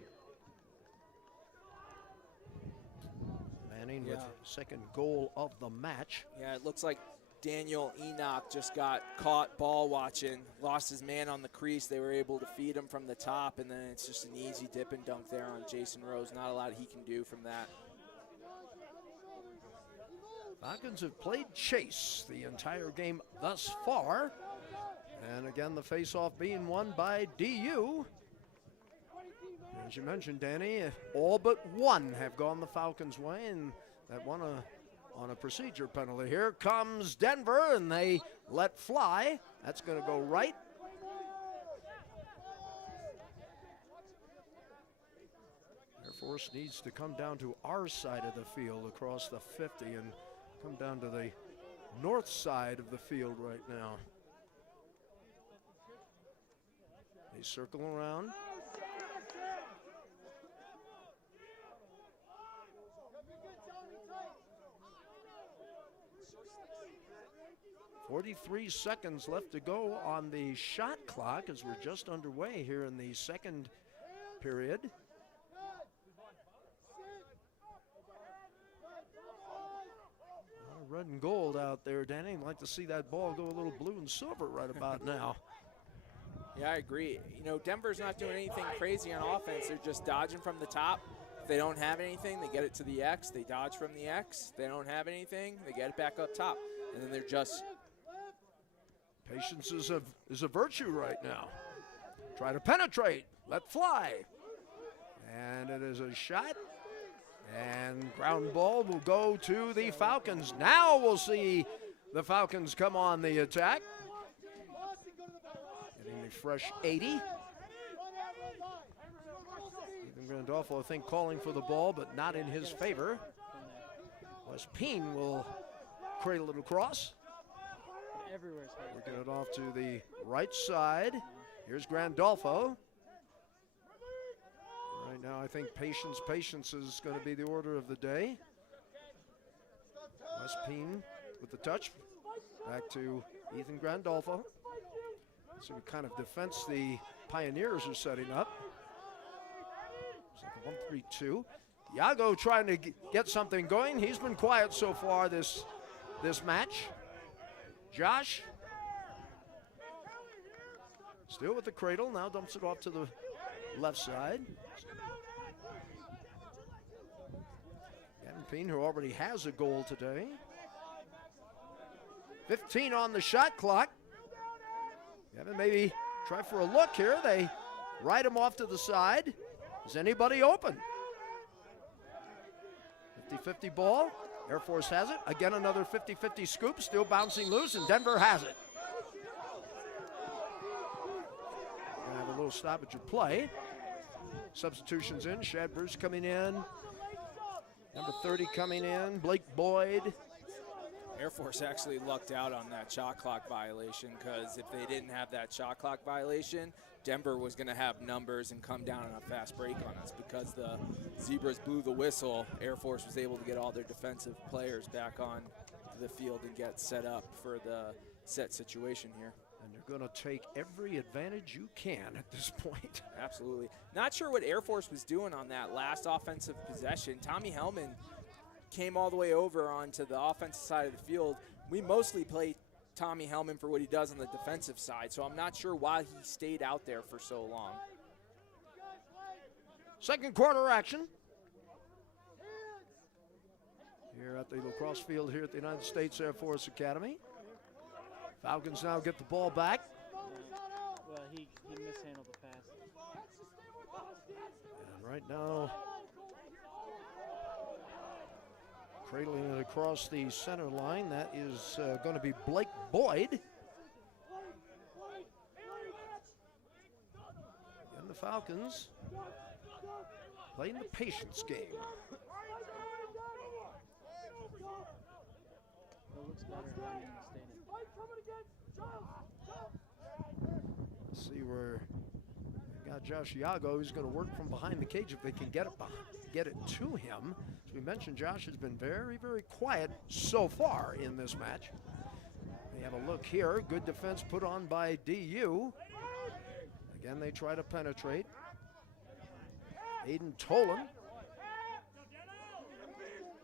Manning with second goal of the match. Yeah, it looks like Daniel Enoch just got caught ball watching, lost his man on the crease. They were able to feed him from the top, and then it's just an easy dip and dunk there on Jason Rose. Not a lot he can do from that. Falcons have played chase the entire game thus far. And again, the faceoff being won by DU. As you mentioned, Danny, all but one have gone the Falcons' way, and that one on a procedure penalty. Here comes Denver, and they let fly. That's going to go right. Air Force needs to come down to our side of the field across the 50 and come down to the north side of the field right now. They circle around. .43 seconds left to go on the shot clock as we're just underway here in the second period. Red and gold out there, Danny. I'd like to see that ball go a little blue and silver right about now. Yeah, I agree. You know, Denver's not doing anything crazy on offense. They're just dodging from the top. If they don't have anything, they get it to the X. They dodge from the X. If they don't have anything, they get it back up top. And then they're just... Patience is a virtue right now. Try to penetrate. Let fly. And it is a shot. And ground ball will go to the Falcons. Now we'll see the Falcons come on the attack. Getting a fresh 80. Ethan Grandolfo, I think, calling for the ball, but not in his favor. Wes Peen will cradle it across. Working it off to the right side. Here's Grandolfo. Right now, I think patience is going to be the order of the day. Wes Peen with the touch. Back to Ethan Grandolfo. So what kind of defense the Pioneers are setting up. It's like a 1-3-2. Yago trying to get something going. He's been quiet so far this match. Josh. Still with the cradle. Now dumps it off to the left side. Gavin Peen, who already has a goal today. 15 on the shot clock. Gavin maybe try for a look here. They ride him off to the side. Is anybody open? 50-50 ball. Air Force has it. Again, another 50-50 scoop. Still bouncing loose, and Denver has it. Gonna have a little stoppage of play. Substitutions in. Shad Bruce coming in. Number 30 coming in. Blake Boyd. Air Force actually lucked out on that shot clock violation, because if they didn't have that shot clock violation, Denver was going to have numbers and come down on a fast break on us. Because the Zebras blew the whistle, Air Force was able to get all their defensive players back on the field and get set up for the set situation here. And you're going to take every advantage you can at this point. Absolutely. Not sure what Air Force was doing on that last offensive possession. Tommy Hellman came all the way over onto the offensive side of the field. We mostly play Tommy Hellman for what he does on the defensive side, so I'm not sure why he stayed out there for so long. Second quarter action here at the lacrosse field here at the United States Air Force Academy. Falcons now get the ball back. Well, he mishandled the pass. And right now, cradling it across the center line, that is going to be Blake Boyd. And the Falcons playing the patience game. It looks better running the stadium. Let's see where we got Josh Iago, who's going to work from behind the cage if they can get it to him. As we mentioned, Josh has been very, very quiet so far in this match. They have a look here. Good defense put on by DU. Again, they try to penetrate. Aiden Tolan.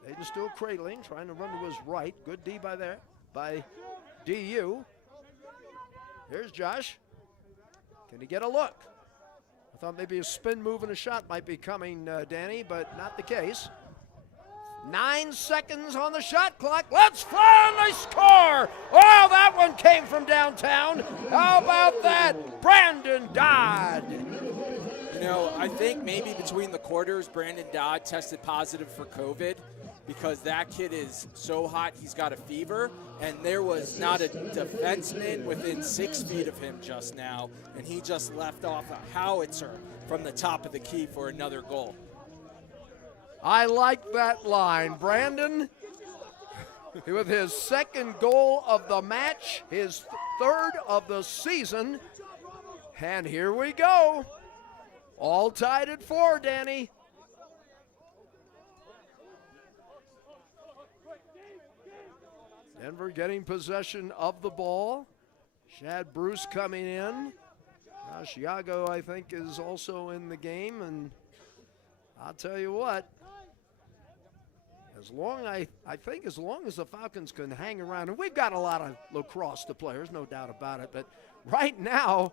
Aiden still cradling, trying to run to his right. Good D by DU. Here's Josh. Can he get a look? I thought maybe a spin move and a shot might be coming, Danny, but not the case. 9 seconds on the shot clock. Let's fly and they score! Oh, that one came from downtown. How about that? Brandon Dodd. You know, I think maybe between the quarters, Brandon Dodd tested positive for COVID because that kid is so hot, he's got a fever, and there was not a defenseman within 6 feet of him just now, and he just left off a howitzer from the top of the key for another goal. I like that line. Brandon, with his second goal of the match, his third of the season, and here we go. All tied at 4, Danny. Denver getting possession of the ball. Shad Bruce coming in. Josh Iago, I think, is also in the game, and I'll tell you what, I think as long as the Falcons can hang around, and we've got a lot of lacrosse to players, no doubt about it, but right now,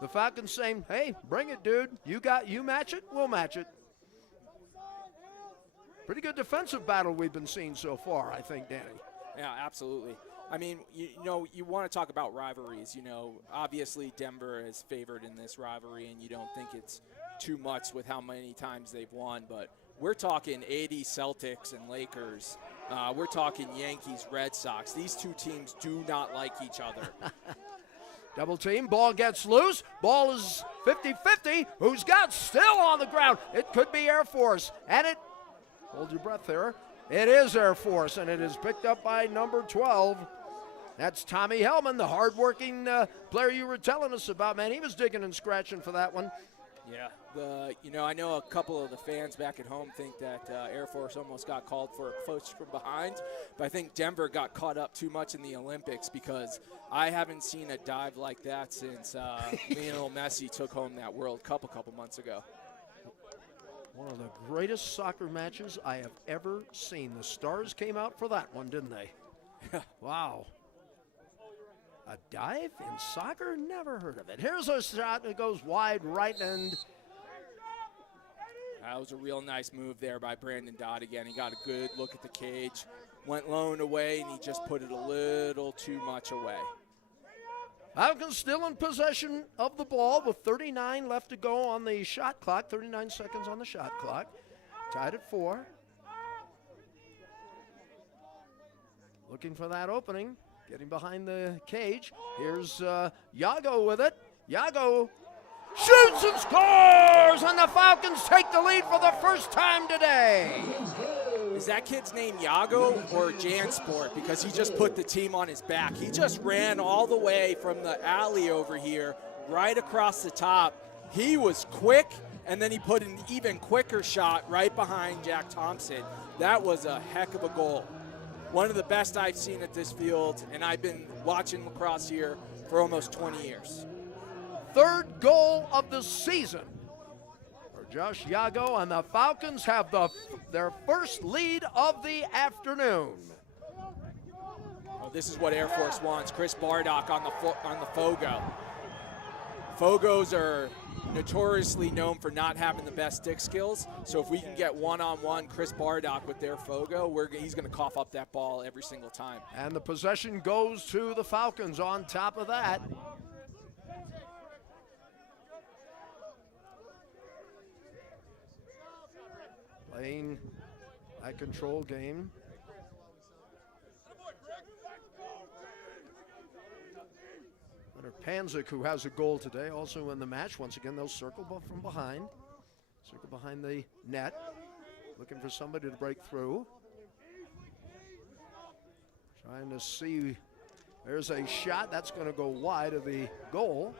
the Falcons saying, hey, bring it, dude. You match it, we'll match it. Pretty good defensive battle we've been seeing so far, I think, Danny. Yeah, absolutely. I mean, you know, you want to talk about rivalries. You know, obviously Denver is favored in this rivalry, and you don't think it's too much with how many times they've won, but we're talking 80 Celtics and Lakers. We're talking Yankees, Red Sox. These two teams do not like each other. Double team, ball gets loose. Ball is 50-50. Who's got still on the ground? It could be Air Force. And it, hold your breath there. It is Air Force, and it is picked up by number 12. That's Tommy Hellman, the hardworking player you were telling us about, man. He was digging and scratching for that one. Yeah, you know, I know a couple of the fans back at home think that Air Force almost got called for a push from behind, but I think Denver got caught up too much in the Olympics because I haven't seen a dive like that since Lionel Messi took home that World Cup a couple months ago. One of the greatest soccer matches I have ever seen. The Stars came out for that one, didn't they? Wow. A dive in soccer? Never heard of it. Here's a shot that goes wide right end. That was a real nice move there by Brandon Dodd again. He got a good look at the cage, went low and away, and he just put it a little too much away. Falcons still in possession of the ball with 39 left to go on the shot clock, 39 seconds on the shot clock. Tied at 4. Looking for that opening, getting behind the cage. Here's Iago with it. Iago shoots and scores, and the Falcons take the lead for the first time today. Is that kid's name Iago or Jansport? Because he just put the team on his back. He just ran all the way from the alley over here, right across the top. He was quick, and then he put an even quicker shot right behind Jack Thompson. That was a heck of a goal. One of the best I've seen at this field, and I've been watching lacrosse here for almost 20 years. Third goal of the season for Josh Iago, and the Falcons have their first lead of the afternoon. Well, this is what Air Force wants. Chris Bardock on the Fogo. Fogos are notoriously known for not having the best stick skills. So if we can get one-on-one Chris Bardock with their Fogo, he's going to cough up that ball every single time. And the possession goes to the Falcons on top of that. Playing that control game. Leonard Panzik, who has a goal today, also in the match. Once again, they'll circle from behind. Circle behind the net. Looking for somebody to break through. Trying to see. There's a shot. That's going to go wide of the goal.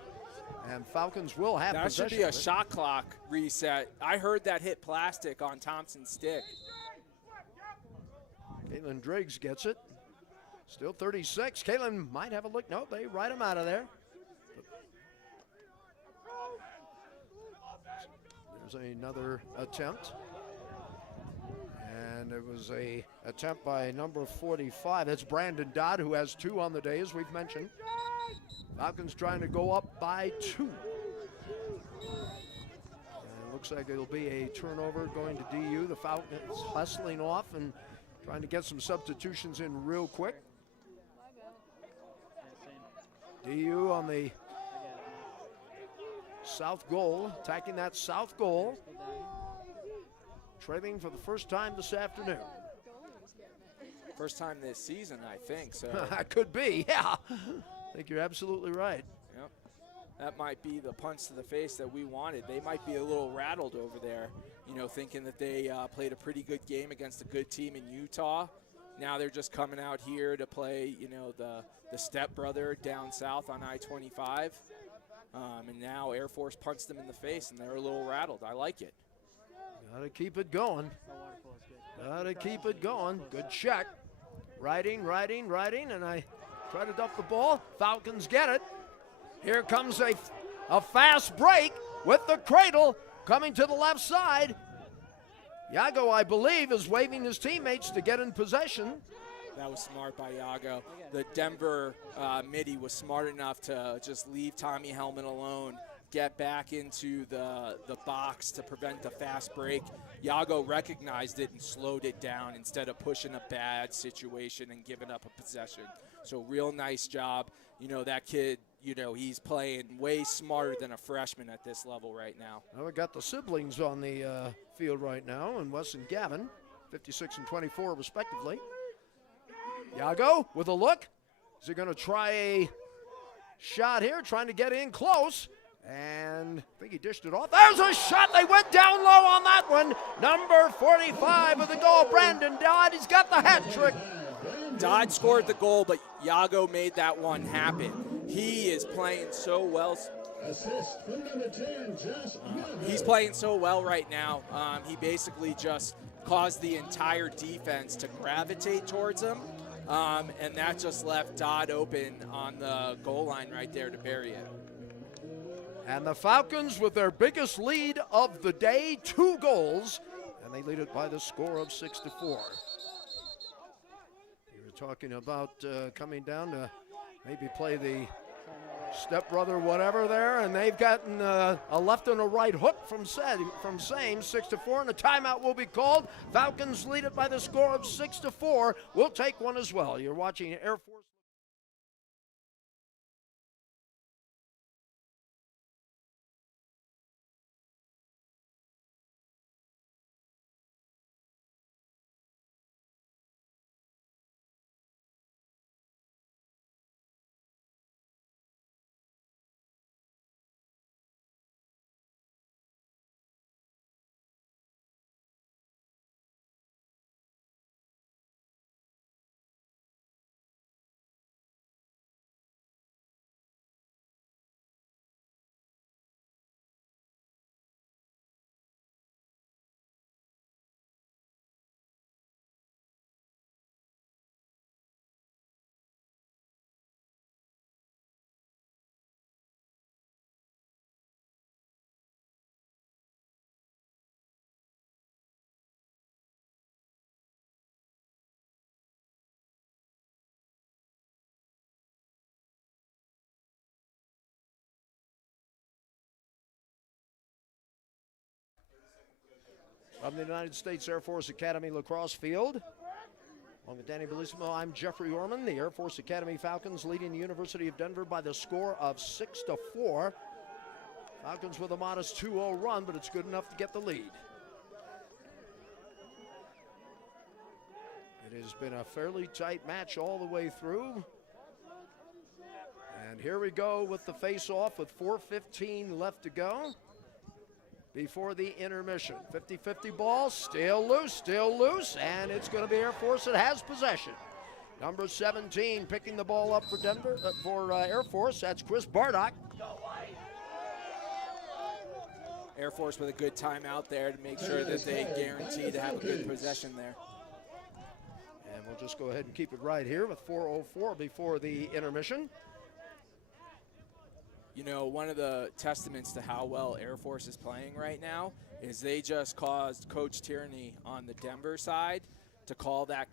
And Falcons will have possession. That should be a shot clock reset. I heard that hit plastic on Thompson's stick. Caitlin Driggs gets it. Still 36. Caitlin might have a look. No, they write him out of there. There's another attempt. And it was a attempt by number 45. That's Brandon Dodd, who has 2 on the day, as we've mentioned. Falcons trying to go up by 2. And it looks like it'll be a turnover going to DU. The Falcons hustling off and trying to get some substitutions in real quick. DU on the south goal, attacking that south goal. Trailing for the first time this afternoon. First time this season, I think. So That could be, yeah. I think you're absolutely right. Yep. That might be the punch to the face that we wanted. They might be a little rattled over there, you know, thinking that they played a pretty good game against a good team in Utah. Now they're just coming out here to play, you know, the stepbrother down south on I-25. And now Air Force punched them in the face, and they're a little rattled. I like it. Gotta keep it going. Gotta keep it going. Good check. Riding, and I try to dump the ball. Falcons get it. Here comes a fast break with the cradle coming to the left side. Yago, I believe, is waving his teammates to get in possession. That was smart by Yago. The Denver midi was smart enough to just leave Tommy Hellman alone, get back into the box to prevent the fast break. Yago recognized it and slowed it down instead of pushing a bad situation and giving up a possession. So real nice job. You know, that kid, you know, he's playing way smarter than a freshman at this level right now. Well, we got the siblings on the field right now, and Wes and Gavin, 56 and 24 respectively. Yago with a look. Is he going to try a shot here, trying to get in close? And I think he dished it off. There's a shot. They went down low on that one. Number 45 of the goal, Brandon Dodd. He's got the hat trick. Dodd scored the goal, but Yago made that one happen. He is playing so well. Assist from number 10, Josh Yago. He's playing so well right now. He basically just caused the entire defense to gravitate towards him. And that just left Dodd open on the goal line right there to bury it. And the Falcons with their biggest lead of the day, 2 goals, and they lead it by the score of 6-4. You were talking about coming down to maybe play the stepbrother whatever there, and they've gotten a left and a right hook from same, 6-4, and a timeout will be called. Falcons lead it by the score of 6-4. We'll take one as well. You're watching Air Force. From the United States Air Force Academy lacrosse field, along with Danny Bellissimo, I'm Jeffrey Orman. The Air Force Academy Falcons leading the University of Denver by the score of 6-4. Falcons with a modest 2-0 run, but it's good enough to get the lead. It has been a fairly tight match all the way through. And here we go with the face-off with 4:15 left to go before the intermission. 50-50 ball, still loose, and it's going to be Air Force that has possession. Number 17 picking the ball up for Denver, Air Force. That's Chris Bardock. Air Force with a good timeout there to make sure that they guarantee to have a good possession there. And we'll just go ahead and keep it right here with 4:04 before the intermission. You know, one of the testaments to how well Air Force is playing right now is they just caused Coach Tierney on the Denver side to call that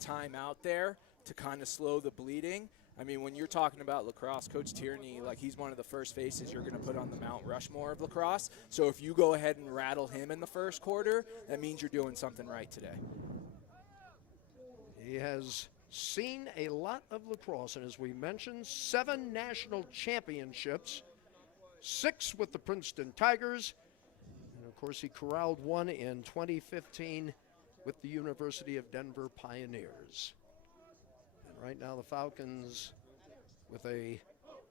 time out there to kind of slow the bleeding. I mean, when you're talking about lacrosse, Coach Tierney, like, he's one of the first faces you're going to put on the Mount Rushmore of lacrosse. So if you go ahead and rattle him in the first quarter, that means you're doing something right today. He has seen a lot of lacrosse, and as we mentioned, 7 national championships, 6 with the Princeton Tigers, and of course he corralled one in 2015 with the University of Denver Pioneers. And right now the Falcons with a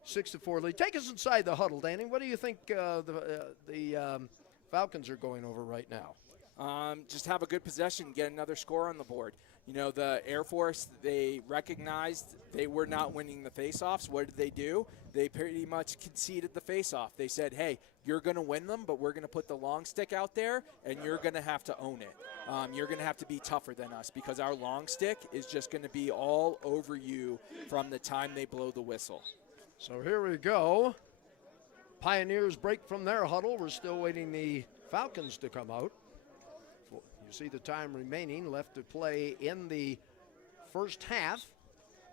6-4 lead. Take us inside the huddle, Danny. What do you think the Falcons are going over right now? Just have a good possession, get another score on the board. You know, the Air Force, they recognized they were not winning the faceoffs. What did they do? They pretty much conceded the faceoff. They said, hey, you're going to win them, but we're going to put the long stick out there, and you're going to have to own it. You're going to have to be tougher than us because our long stick is just going to be all over you from the time they blow the whistle. So here we go. Pioneers break from their huddle. We're still waiting the Falcons to come out. You see the time remaining left to play in the first half.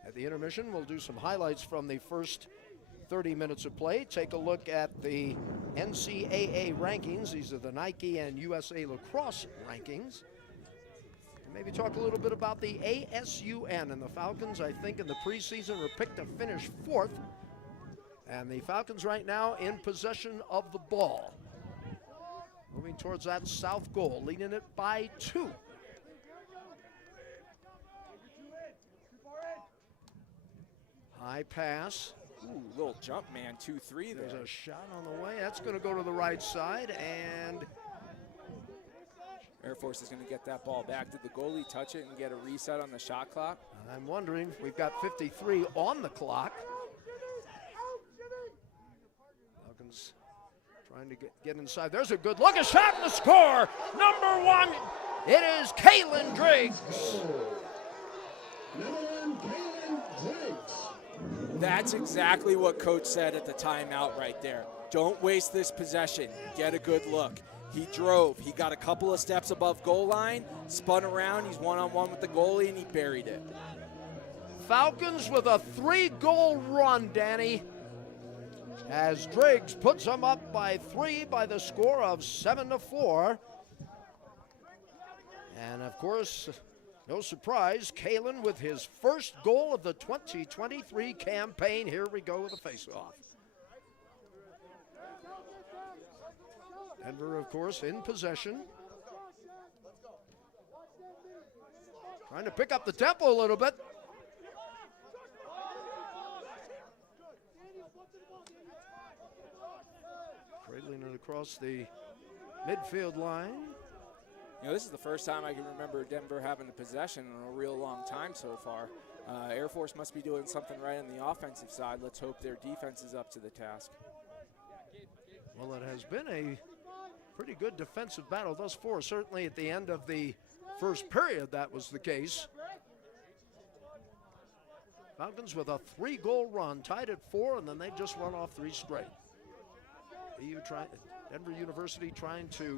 At the intermission, we'll do some highlights from the first 30 minutes of play. Take a look at the NCAA rankings. These are the Nike and USA Lacrosse rankings. And maybe talk a little bit about the ASUN. And the Falcons, I think, in the preseason were picked to finish 4th. And the Falcons right now in possession of the ball. Moving towards that south goal, leading it by 2. High pass. Ooh, little jump man, 2-3 there. There's a shot on the way. That's going to go to the right side, and Air Force is going to get that ball back. Did the goalie touch it and get a reset on the shot clock? I'm wondering, we've got 53 on the clock. Falcons trying to get inside. There's a good look, a shot and a score. Number 1, it is Kaylin Driggs. Number 1, Kaylin Driggs. That's exactly what Coach said at the timeout right there. Don't waste this possession. Get a good look. He drove. He got a couple of steps above goal line, spun around. He's one-on-one with the goalie, and he buried it. Falcons with a 3-goal run, Danny, as Driggs puts them up by 3 by the score of 7-4. And of course, no surprise, Kaylin with his first goal of the 2023 campaign. Here we go with the faceoff. Denver, of course, in possession. Trying to pick up the tempo a little bit. Cradling it across the midfield line. You know, this is the first time I can remember Denver having the possession in a real long time so far. Air Force must be doing something right on the offensive side. Let's hope their defense is up to the task. Well, it has been a pretty good defensive battle thus far. Certainly at the end of the first period, that was the case. Falcons with a 3-goal run, tied at 4, and then they just run off 3 straight.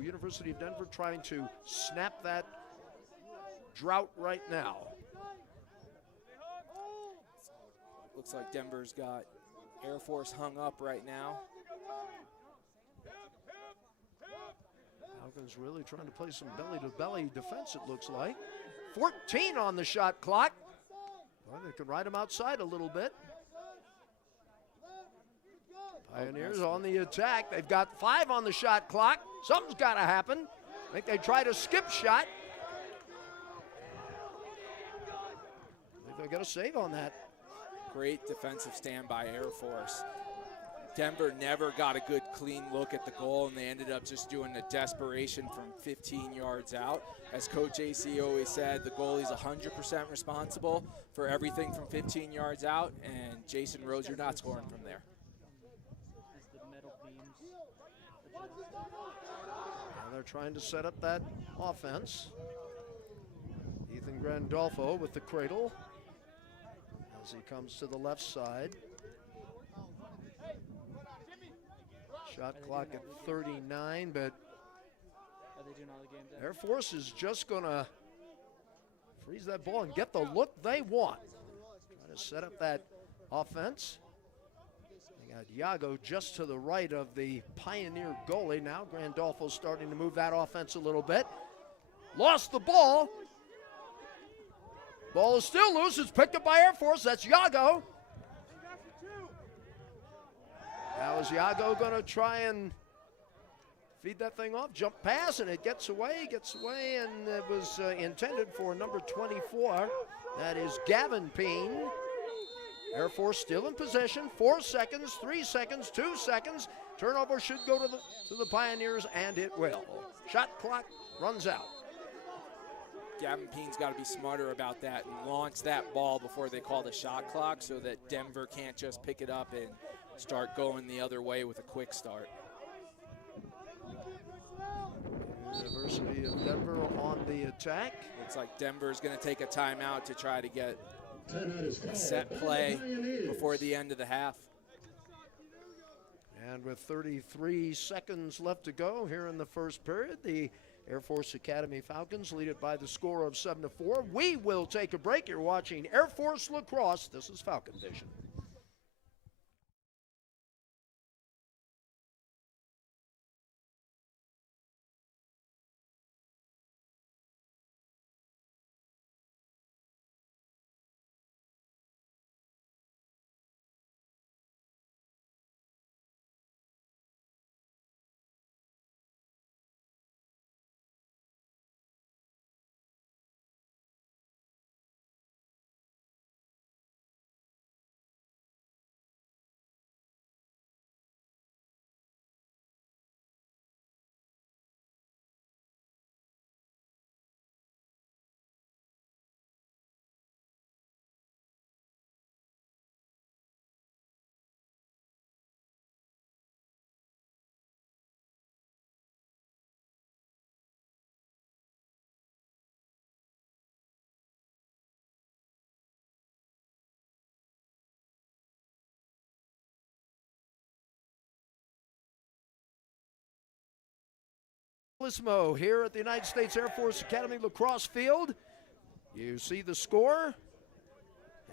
University of Denver trying to snap that drought right now. Looks like Denver's got Air Force hung up right now. Falcons really trying to play some belly-to-belly defense, it looks like. 14 on the shot clock. Well, they could ride them outside a little bit. Pioneers on the attack. They've got 5 on the shot clock. Something's got to happen. I think they tried a skip shot. I think they'll get a save on that. Great defensive stand by Air Force. Denver never got a good clean look at the goal, and they ended up just doing a desperation from 15 yards out. As Coach AC always said, the goalie's 100% responsible for everything from 15 yards out, and Jason Rose, you're not scoring from there. As the metal beams. Now they're trying to set up that offense. Ethan Grandolfo with the cradle as he comes to the left side. Shot clock at 39, but Are they doing all the games? Air Force is just going to freeze that ball and get the look they want. Trying to set up that offense. They got Iago just to the right of the Pioneer goalie. Now Grandolfo starting to move that offense a little bit. Lost the ball. Ball is still loose. It's picked up by Air Force. That's Iago. Now is Iago going to try and feed that thing off? Jump pass, and it gets away, and it was intended for number 24. That is Gavin Peen. Air Force still in possession. 4 seconds, 3 seconds, 2 seconds. Turnover should go to the Pioneers, and it will. Shot clock runs out. Gavin Peen's got to be smarter about that and launch that ball before they call the shot clock so that Denver can't just pick it up and start going the other way with a quick start. University of Denver on the attack. Looks like Denver's going to take a timeout to try to get a set play before the end of the half. And with 33 seconds left to go here in the first period, the Air Force Academy Falcons lead it by the score of 7-4. We will take a break. You're watching Air Force Lacrosse. This is Falcon Vision. Lismo here at the United States Air Force Academy lacrosse field. You see the score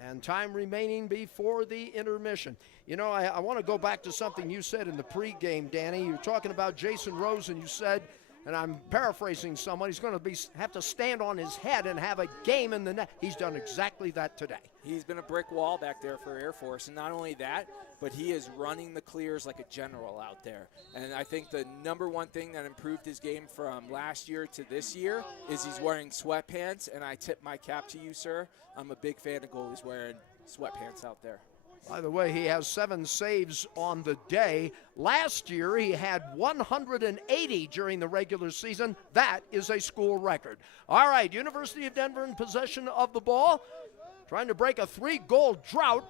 and time remaining before the intermission. You know, I want to go back to something you said in the pregame, Danny. You were talking about Jason Rose, and you said, and I'm paraphrasing someone, he's going to have to stand on his head and have a game in the net. He's done exactly that today. He's been a brick wall back there for Air Force, and not only that, but he is running the clears like a general out there. And I think the number one thing that improved his game from last year to this year is he's wearing sweatpants, and I tip my cap to you, sir. I'm a big fan of goalies wearing sweatpants out there. By the way, he has 7 saves on the day. Last year, he had 180 during the regular season. That is a school record. All right, University of Denver in possession of the ball, trying to break a 3-goal drought.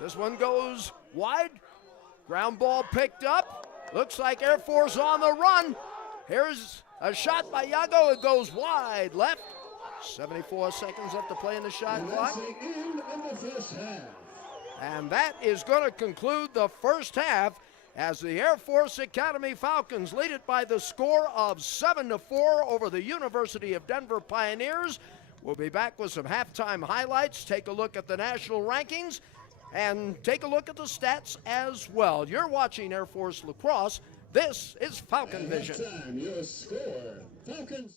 This one goes wide. Ground ball picked up. Looks like Air Force on the run. Here's a shot by Iago. It goes wide left. 74 seconds left to play in the shot clock. And that is going to conclude the first half as the Air Force Academy Falcons lead it by the score of 7-4 over the University of Denver Pioneers. We'll be back with some halftime highlights, take a look at the national rankings, and take a look at the stats as well. You're watching Air Force Lacrosse. This is Falcon At Vision. halftime, your score, Falcons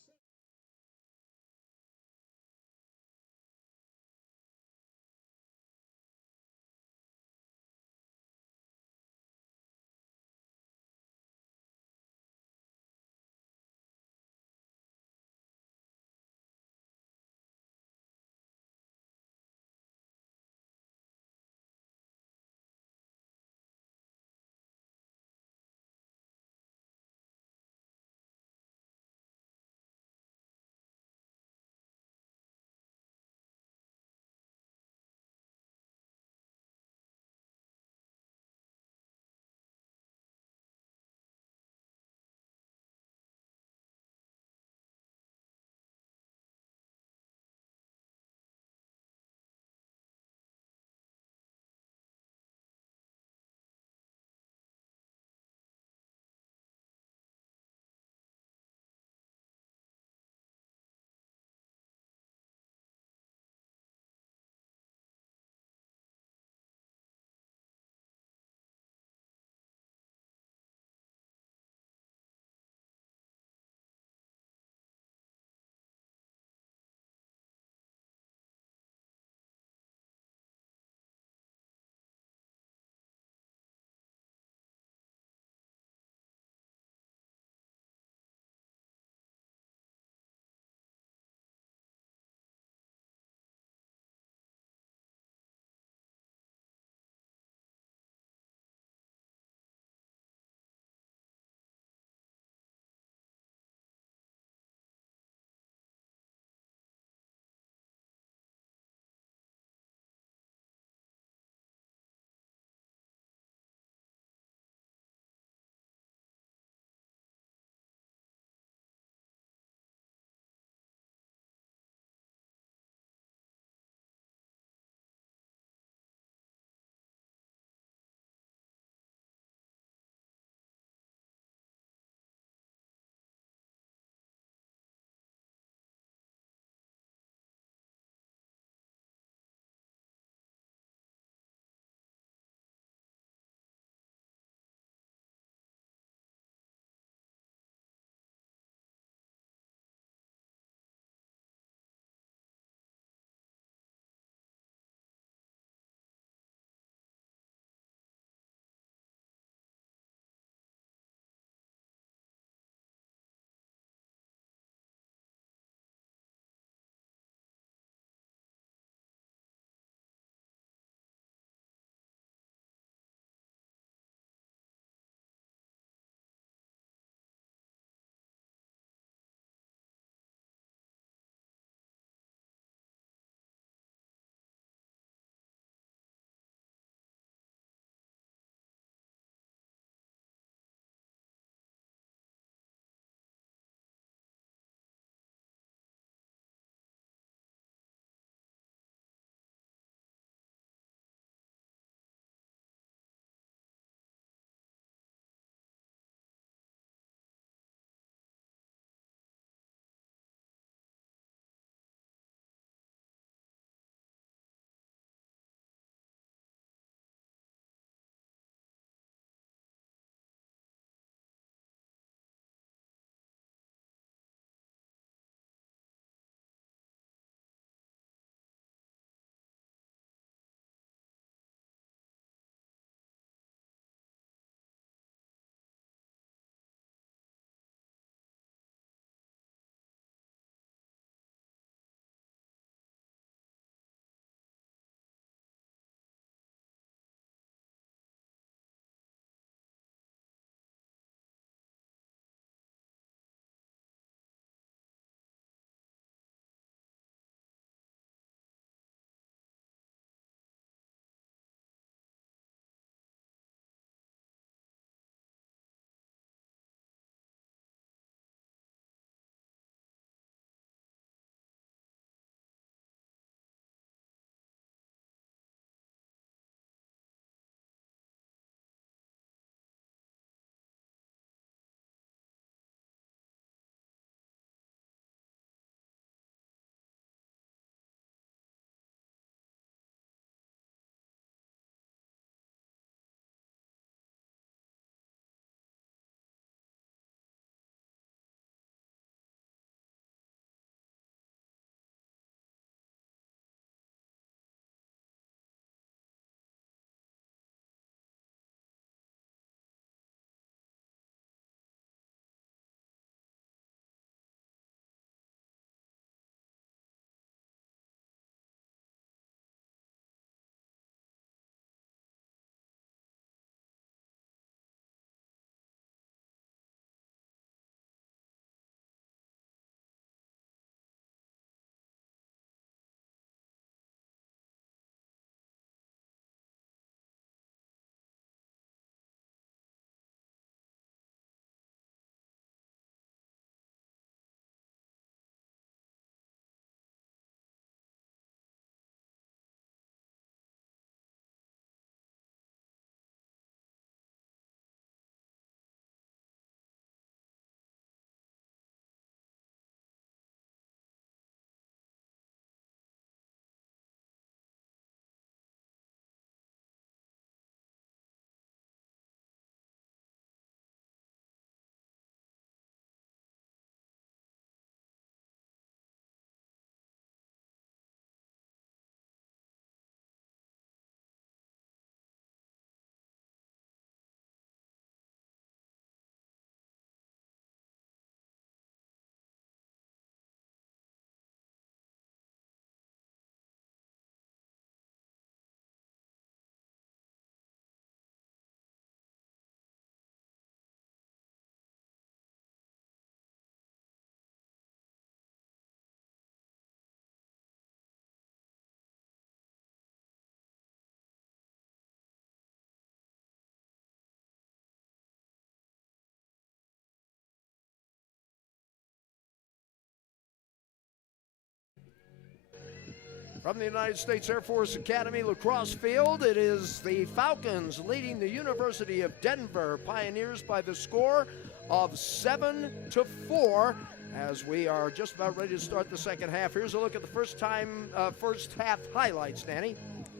From the United States Air Force Academy lacrosse field, it is the Falcons leading the University of Denver Pioneers by the score of 7-4 as we are just about ready to start the second half. Here's a look at the first half highlights, Danny.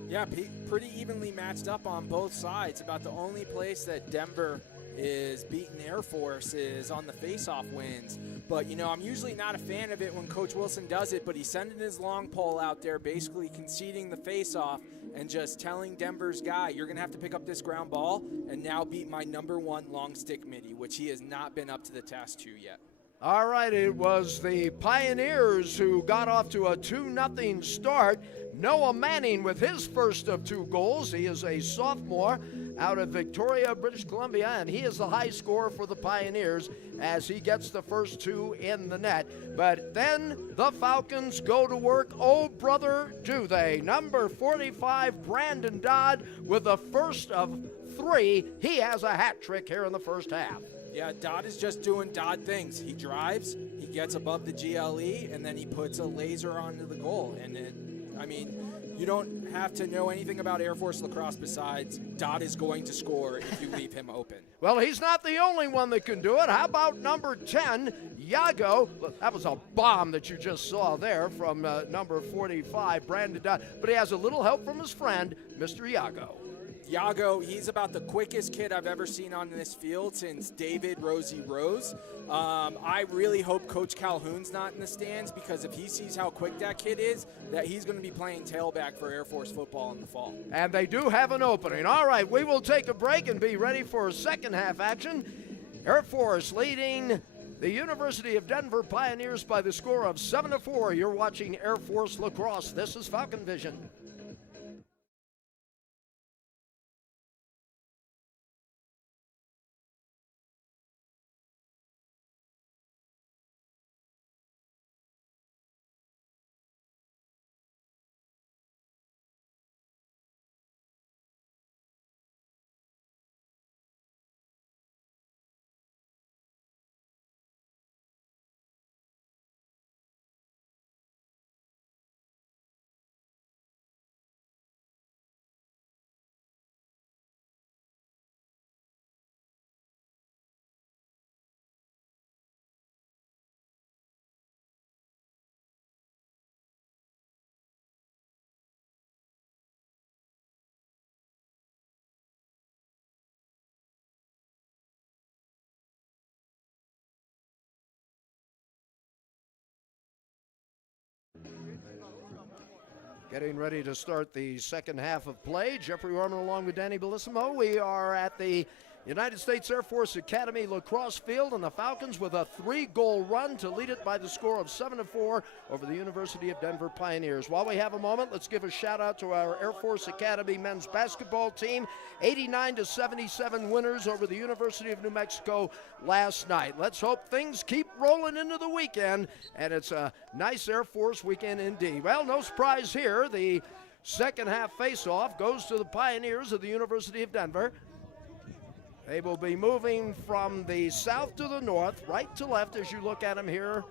Yeah, pretty evenly matched up on both sides. About the only place that Denver is beating Air Force is on the face-off wins. But, you know, I'm usually not a fan of it when Coach Wilson does it, but he's sending his long pole out there, basically conceding the face-off and just telling Denver's guy, you're going to have to pick up this ground ball and now beat my #1 long stick midi, which he has not been up to the task to yet. All right, it was the Pioneers who got off to a 2-0 start. Noah Manning with his first of 2 goals. He is a sophomore out of Victoria, British Columbia, and he is the high scorer for the Pioneers as he gets the first 2 in the net. But then the Falcons go to work. Oh, brother, do they. Number 45, Brandon Dodd, with the first of 3. He has a hat trick here in the first half. Yeah, Dodd is just doing Dodd things. He drives, he gets above the GLE, and then he puts a laser onto the goal. And I mean, you don't have to know anything about Air Force lacrosse besides Dodd is going to score if you leave him open. Well, he's not the only one that can do it. How about number 10, Yago? Look, that was a bomb that you just saw there from number 45, Brandon Dodd. But he has a little help from his friend, Mr. Yago. Yago, he's about the quickest kid I've ever seen on this field since David Rosie Rose. I really hope Coach Calhoun's not in the stands, because if he sees how quick that kid is, that he's going to be playing tailback for Air Force football in the fall. And they do have an opening. All right, we will take a break and be ready for second half action. Air Force leading the University of Denver Pioneers by the score of 7-4. You're watching Air Force Lacrosse. This is Falcon Vision. Getting ready to start the second half of play. Jeffrey Orman along with Danny Bellissimo. We are at the United States Air Force Academy lacrosse field, and the Falcons with a 3-goal run to lead it by the score of 7-4 over the University of Denver Pioneers. While we have a moment, let's give a shout out to our Air Force Academy men's basketball team. 89-77 winners over the University of New Mexico last night. Let's hope things keep rolling into the weekend, and it's a nice Air Force weekend indeed. Well, no surprise here. The second half face-off goes to the Pioneers of the University of Denver. They will be moving from the south to the north, right to left as you look at them here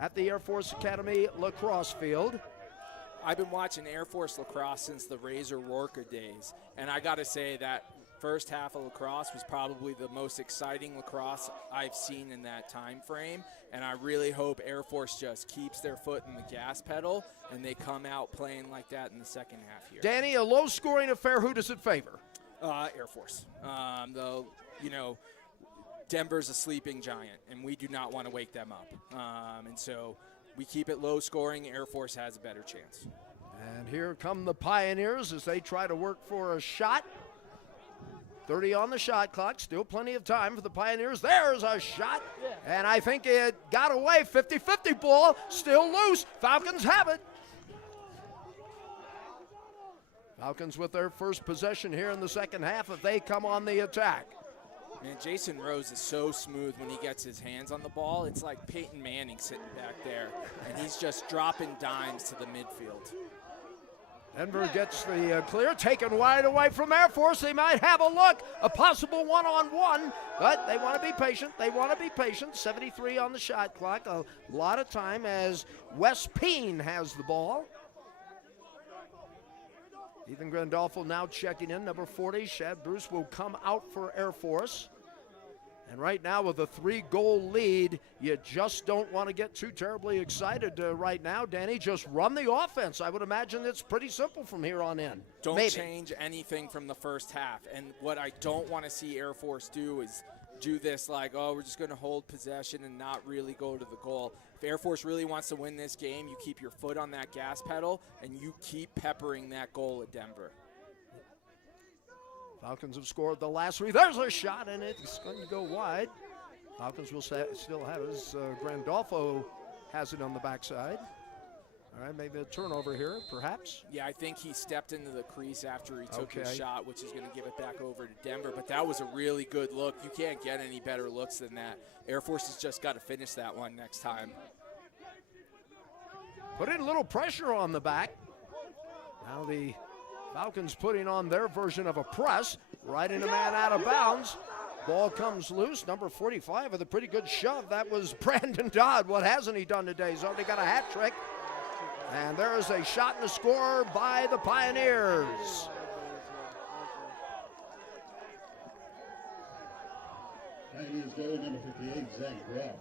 at the Air Force Academy lacrosse field. I've been watching Air Force lacrosse since the Razor Rorker days, and I got to say that first half of lacrosse was probably the most exciting lacrosse I've seen in that time frame, and I really hope Air Force just keeps their foot in the gas pedal and they come out playing like that in the second half here. Danny, a low-scoring affair, who does it favor? Air Force. Though, you know, Denver's a sleeping giant, and we do not want to wake them up. And so we keep it low scoring. Air Force has a better chance. And here come the Pioneers as they try to work for a shot. 30 on the shot clock. Still plenty of time for the Pioneers. There's a shot. And I think it got away. 50-50 ball. Still loose. Falcons have it. Falcons with their first possession here in the second half if they come on the attack. Man, Jason Rose is so smooth when he gets his hands on the ball. It's like Peyton Manning sitting back there, and he's just dropping dimes to the midfield. Denver gets the clear, taken wide away from Air Force. They might have a look, a possible one-on-one, but they want to be patient. They want to be patient. 73 on the shot clock. A lot of time as Wes Peen has the ball. Ethan Grandolfo now checking in, number 40. Shad Bruce will come out for Air Force. And right now with a 3-goal lead, you just don't want to get too terribly excited right now, Danny. Just run the offense. I would imagine it's pretty simple from here on in. Don't Maybe. change anything from the first half. And what I don't want to see Air Force do is do this like, oh, we're just going to hold possession and not really go to the goal. If Air Force really wants to win this game, you keep your foot on that gas pedal and you keep peppering that goal at Denver. Falcons have scored the last 3. There's a shot, and it's going to go wide. Falcons will still have it. Grandolfo has it on the backside. All right, maybe a turnover here, perhaps. Yeah, I think he stepped into the crease after he took his Okay. shot, which is going to give it back over to Denver. But that was a really good look. You can't get any better looks than that. Air Force has just got to finish that one next time. Put in a little pressure on the back. Now the Falcons putting on their version of a press, right in a man out of bounds. Ball comes loose. Number 45 with a pretty good shove. That was Brandon Dodd. What hasn't he done today? He's already got a hat trick. And there is a shot and a score by the Pioneers. Pioneers goal number 58, Zach Groff.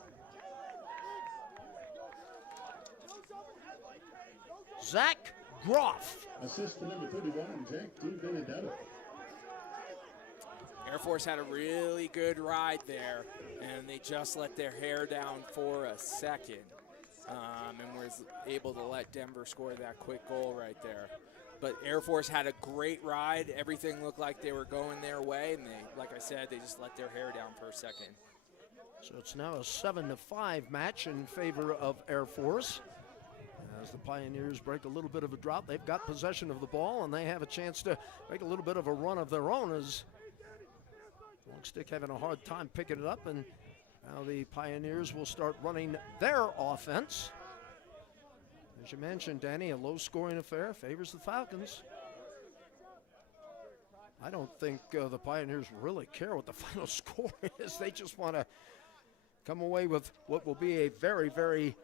Zach Groff. Assist to number 31, Jack DiBenedetto. Air Force had a really good ride there, and they just let their hair down for a second. And was able to let Denver score that quick goal right there. But Air Force had a great ride. Everything looked like they were going their way, and they, like I said, they just let their hair down for a second. So it's now a 7-5 match in favor of Air Force. As the Pioneers break a little bit of a drought, they've got possession of the ball, and they have a chance to make a little bit of a run of their own as Longstick having a hard time picking it up, and now the Pioneers will start running their offense. As you mentioned, Danny, a low-scoring affair favors the Falcons. I don't think the Pioneers really care what the final score is. They just want to come away with what will be a very, very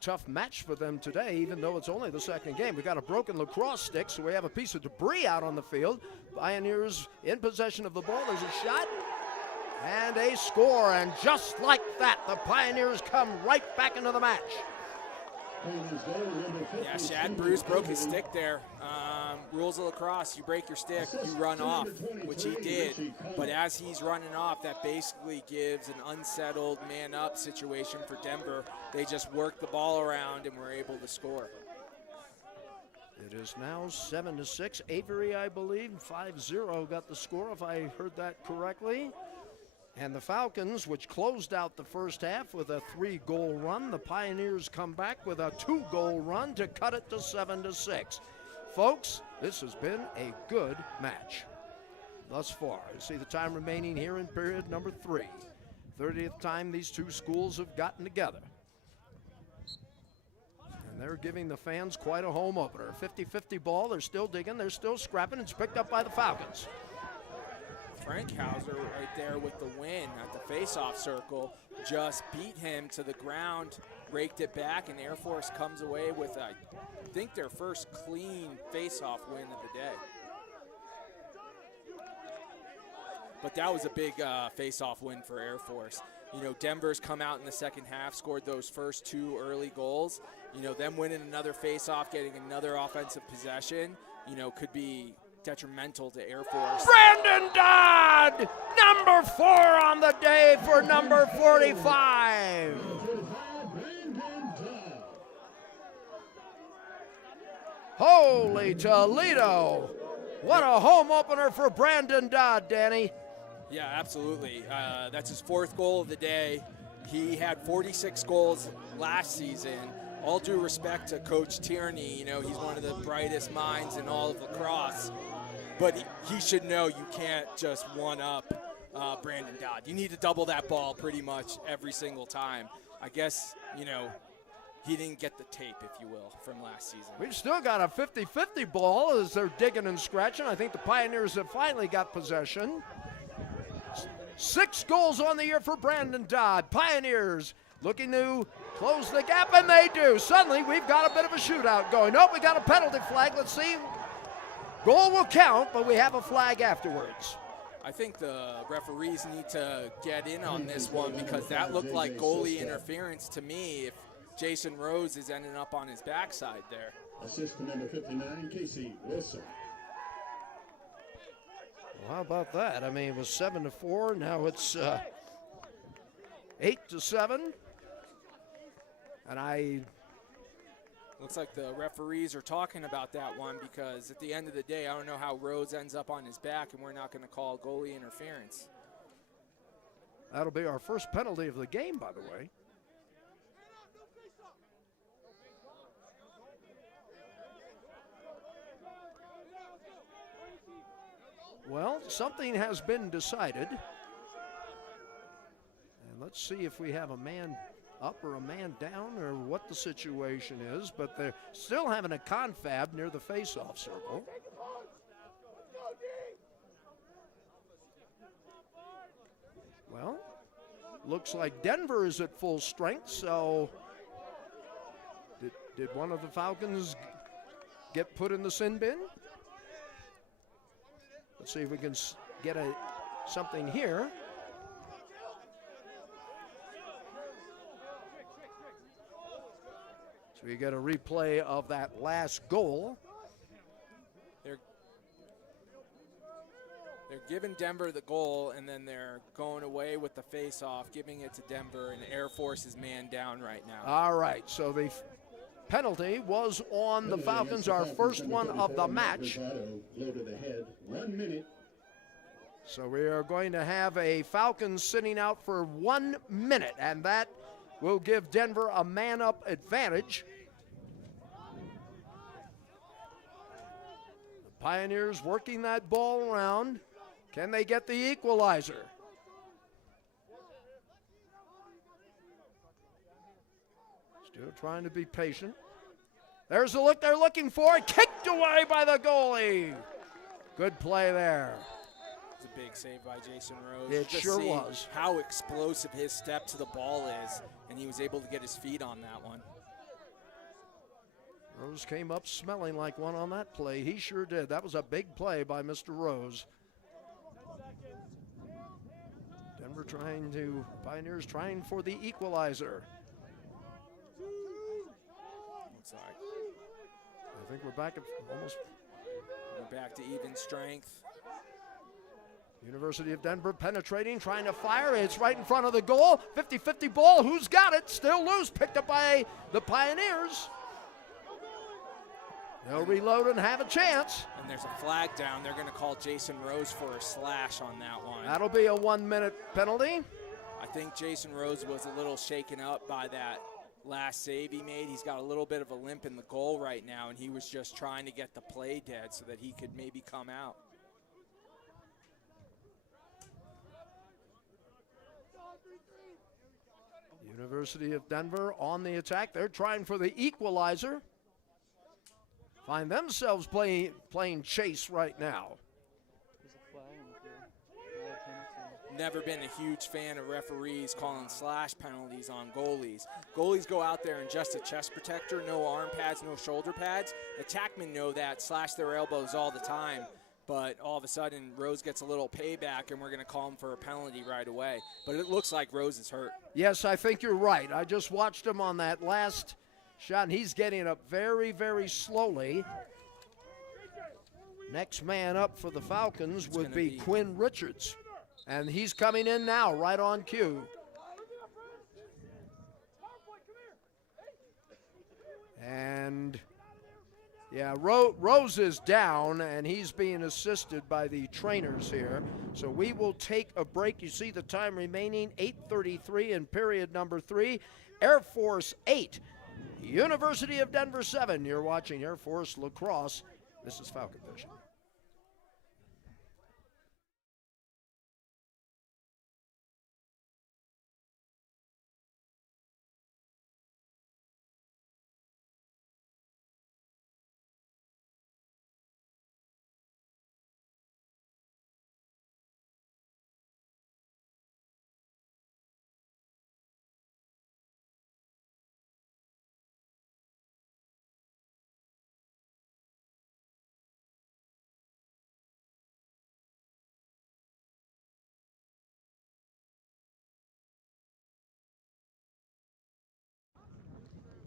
tough match for them today, even though it's only the second game. We got a broken lacrosse stick, so we have a piece of debris out on the field. Pioneers in possession of the ball. There's a shot and a score, and just like that, the Pioneers come right back into the match. Yeah, Shad Bruce broke his stick there. Rules of lacrosse, you break your stick, you run off, which he did. But as he's running off, that basically gives an unsettled man-up situation for Denver. They just worked the ball around and were able to score. It is now 7-6. Avery, I believe, 5-0 got the score, if I heard that correctly. And the Falcons, which closed out the first half with a 3-goal run, the Pioneers come back with a 2-goal run to cut it to 7-6. Folks, this has been a good match thus far. You see the time remaining here in period number 3. 30th time these two schools have gotten together. And they're giving the fans quite a home opener. 50-50 ball, they're still digging, they're still scrapping. It's picked up by the Falcons. Frankhauser right there with the win at the face-off circle just beat him to the ground, raked it back, and Air Force comes away with, I think, their first clean face-off win of the day. But that was a big face-off win for Air Force. You know, Denver's come out in the second half, scored those first 2 early goals. You know, them winning another face-off, getting another offensive possession, you know, could be detrimental to Air Force. Brandon Dodd, number 4 on the day for number 45. Holy Toledo. What a home opener for Brandon Dodd, Danny. Yeah, absolutely. That's his 4th goal of the day. He had 46 goals last season. All due respect to Coach Tierney, you know, he's one of the brightest minds in all of lacrosse. But he should know you can't just one-up Brandon Dodd. You need to double that ball pretty much every single time. I guess, you know, he didn't get the tape, if you will, from last season. We've still got a 50-50 ball as they're digging and scratching. I think the Pioneers have finally got possession. 6 goals on the year for Brandon Dodd. Pioneers looking to close the gap, and they do. Suddenly, we've got a bit of a shootout going. Oh, we got a penalty flag. Let's see. Goal will count, but we have a flag afterwards. I think the referees need to get in on this one because that looked like goalie interference to me if Jason Rose is ending up on his backside there. Assist to number 59, Casey Wilson. Well, how about that? I mean, it was 7-4. Now it's 8-7. And Looks like the referees are talking about that one because at the end of the day, I don't know how Rose ends up on his back, and we're not going to call goalie interference. That'll be our first penalty of the game, by the way. Well, something has been decided. And let's see if we have a man up or a man down or what the situation is, but they're still having a confab near the face-off circle. Well, looks like Denver is at full strength, so did one of the Falcons get put in the sin bin? Let's see if we can get something here. So we get a replay of that last goal. They're giving Denver the goal, and then they're going away with the face-off, giving it to Denver, and Air Force is man down right now. All right, so the penalty was on the Falcons, our first one of the match. Loaded ahead, 1 minute. So we are going to have a Falcons sitting out for 1 minute, and that will give Denver a man-up advantage. The Pioneers working that ball around. Can they get the equalizer? Still trying to be patient. There's the look they're looking for. Kicked away by the goalie. Good play there. It's a big save by Jason Rose. It Just sure see was. how explosive his step to the ball is, and he was able to get his feet on that one. Rose came up smelling like one on that play. He sure did. That was a big play by Mr. Rose. Denver Pioneers trying for the equalizer. Looks like I think we're back at almost. we're back to even strength. University of Denver penetrating, trying to fire. It's right in front of the goal. 50-50 ball. Who's got it? Still loose. Picked up by the Pioneers. They'll reload and have a chance. And there's a flag down. They're going to call Jason Rose for a slash on that one. That'll be a 1 minute penalty. I think Jason Rose was a little shaken up by that last save he made. He's got a little bit of a limp in the goal right now, and he was just trying to get the play dead so that he could maybe come out. University of Denver on the attack. They're trying for the equalizer. Find themselves playing chase right now. Never been a huge fan of referees calling slash penalties on goalies. Goalies go out there in just a chest protector, no arm pads, no shoulder pads. Attackmen know that, slash their elbows all the time. But all of a sudden, Rose gets a little payback, and we're going to call him for a penalty right away. But it looks like Rose is hurt. Yes, I think you're right. I just watched him on that last shot, and he's getting up very, very slowly. Next man up for the Falcons would be Quinn Richards. And he's coming in now, right on cue. And, yeah, Rose is down, and he's being assisted by the trainers here. So we will take a break. You see the time remaining, 8:33 in period number 3. Air Force 8, University of Denver 7. You're watching Air Force Lacrosse. This is Falcon Vision.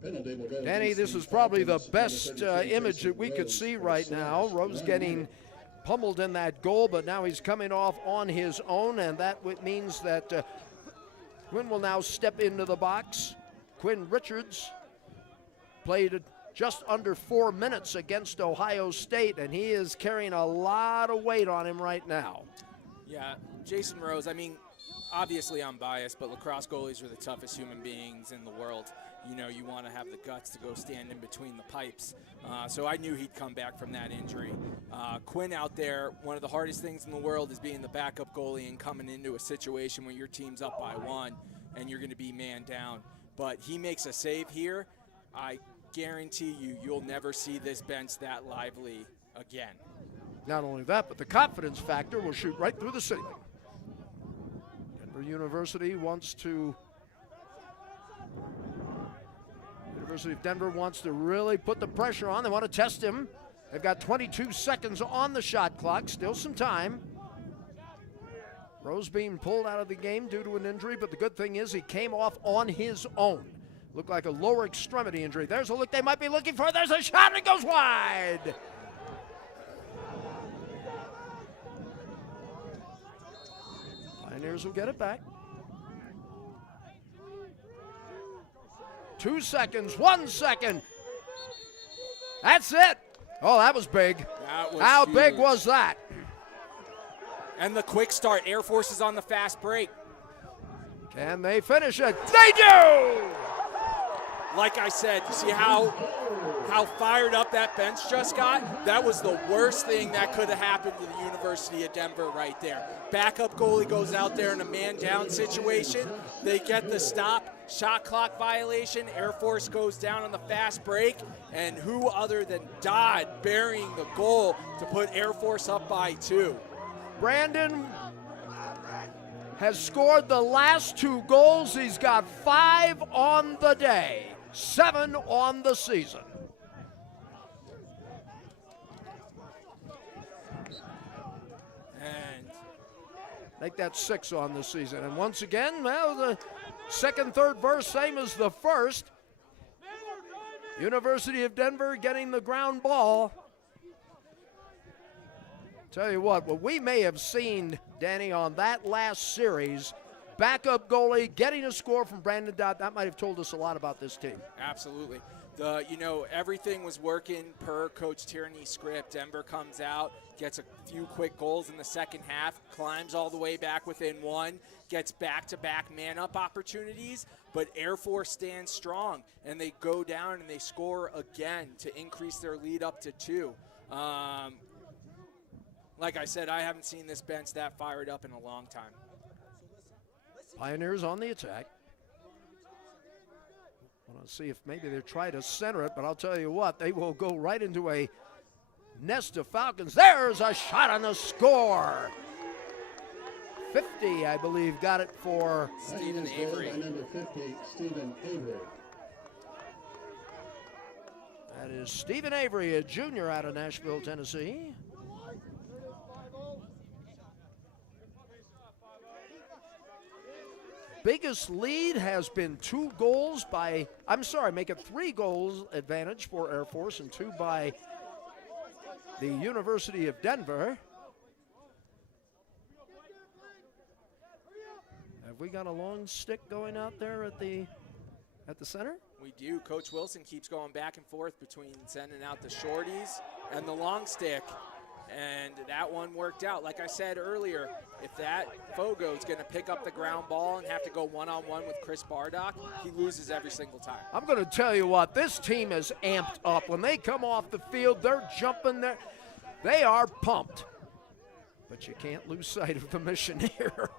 Penalty will go Danny, against this the is probably the Falcons. best Number 33 image that facing we could Rose see for right the now. Sooners. Rose getting pummeled in that goal, but now he's coming off on his own, and that means that Quinn will now step into the box. Quinn Richards played just under 4 minutes against Ohio State, and he is carrying a lot of weight on him right now. Yeah, Jason Rose, I mean, obviously I'm biased, but lacrosse goalies are the toughest human beings in the world. You know, you want to have the guts to go stand in between the pipes. So I knew he'd come back from that injury. Quinn out there, one of the hardest things in the world is being the backup goalie and coming into a situation where your team's up by 1 and you're going to be man down. But he makes a save here. I guarantee you'll never see this bench that lively again. Not only that, but the confidence factor will shoot right through the ceiling. Denver University of Denver wants to really put the pressure on. They want to test him. They've got 22 seconds on the shot clock, still some time. Rose being pulled out of the game due to an injury, but the good thing is he came off on his own. Looked like a lower extremity injury. There's a look they might be looking for. There's a shot and it goes wide. Pioneers will get it back. 2 seconds, 1 second. That's it. Oh, that was big. That was How big huge. was that? And the quick start. Air Force is on the fast break. Can they finish it? They do! Like I said, you see how fired up that bench just got? That was the worst thing that could have happened to the University of Denver right there. Backup goalie goes out there in a man-down situation. They get the stop. Shot clock violation. Air Force goes down on the fast break. And who other than Dodd burying the goal to put Air Force up by 2. Brandon has scored the last 2 goals. He's got 5 on the day, 7 on the season. And Make that 6 on the season. And once again, well, the second, third verse, same as the first. University of Denver getting the ground ball. Tell you what we may have seen, Danny, on that last series, backup goalie getting a score from Brandon Dodd, that might have told us a lot about this team. absolutely. Everything was working per Coach Tierney's script. Denver comes out, gets a few quick goals in the second half, climbs all the way back within 1, gets back-to-back man-up opportunities, but Air Force stands strong, and they go down and they score again to increase their lead up to 2. Like I said, I haven't seen this bench that fired up in a long time. Pioneers on the attack. Want to see if maybe they try to center it, but I'll tell you what, they will go right into a nest of Falcons. There's a shot on the score. 50, I believe, got it for Stephen That is goal Avery. by number 50, Stephen Avery. That is Stephen Avery, a junior out of Nashville, Tennessee. Biggest lead has been 2 goals by, make it 3 goals advantage for Air Force and 2 by the University of Denver. Have we got a long stick going out there at the center? We do. Coach Wilson keeps going back and forth between sending out the shorties and the long stick, and that one worked out. Like I said earlier, if that Fogo's going to pick up the ground ball and have to go one-on-one with Chris Bardock, he loses every single time. I'm going to tell you what, this team is amped up. When they come off the field, they're jumping there. They are pumped. But you can't lose sight of the mission here.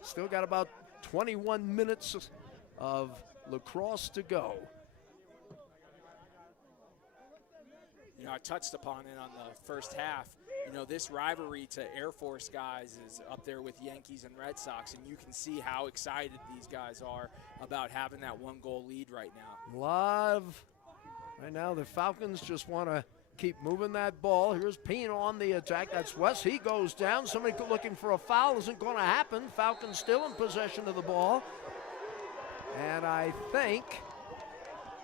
Still got about 21 minutes of lacrosse to go. You know, I touched upon it on the first half. You know, this rivalry to Air Force guys is up there with Yankees and Red Sox, and you can see how excited these guys are about having that 1-goal lead right now. Right now, the Falcons just want to keep moving that ball. Here's Peen on the attack. That's West. He goes down. Somebody looking for a foul. Isn't going to happen. Falcons still in possession of the ball. And I think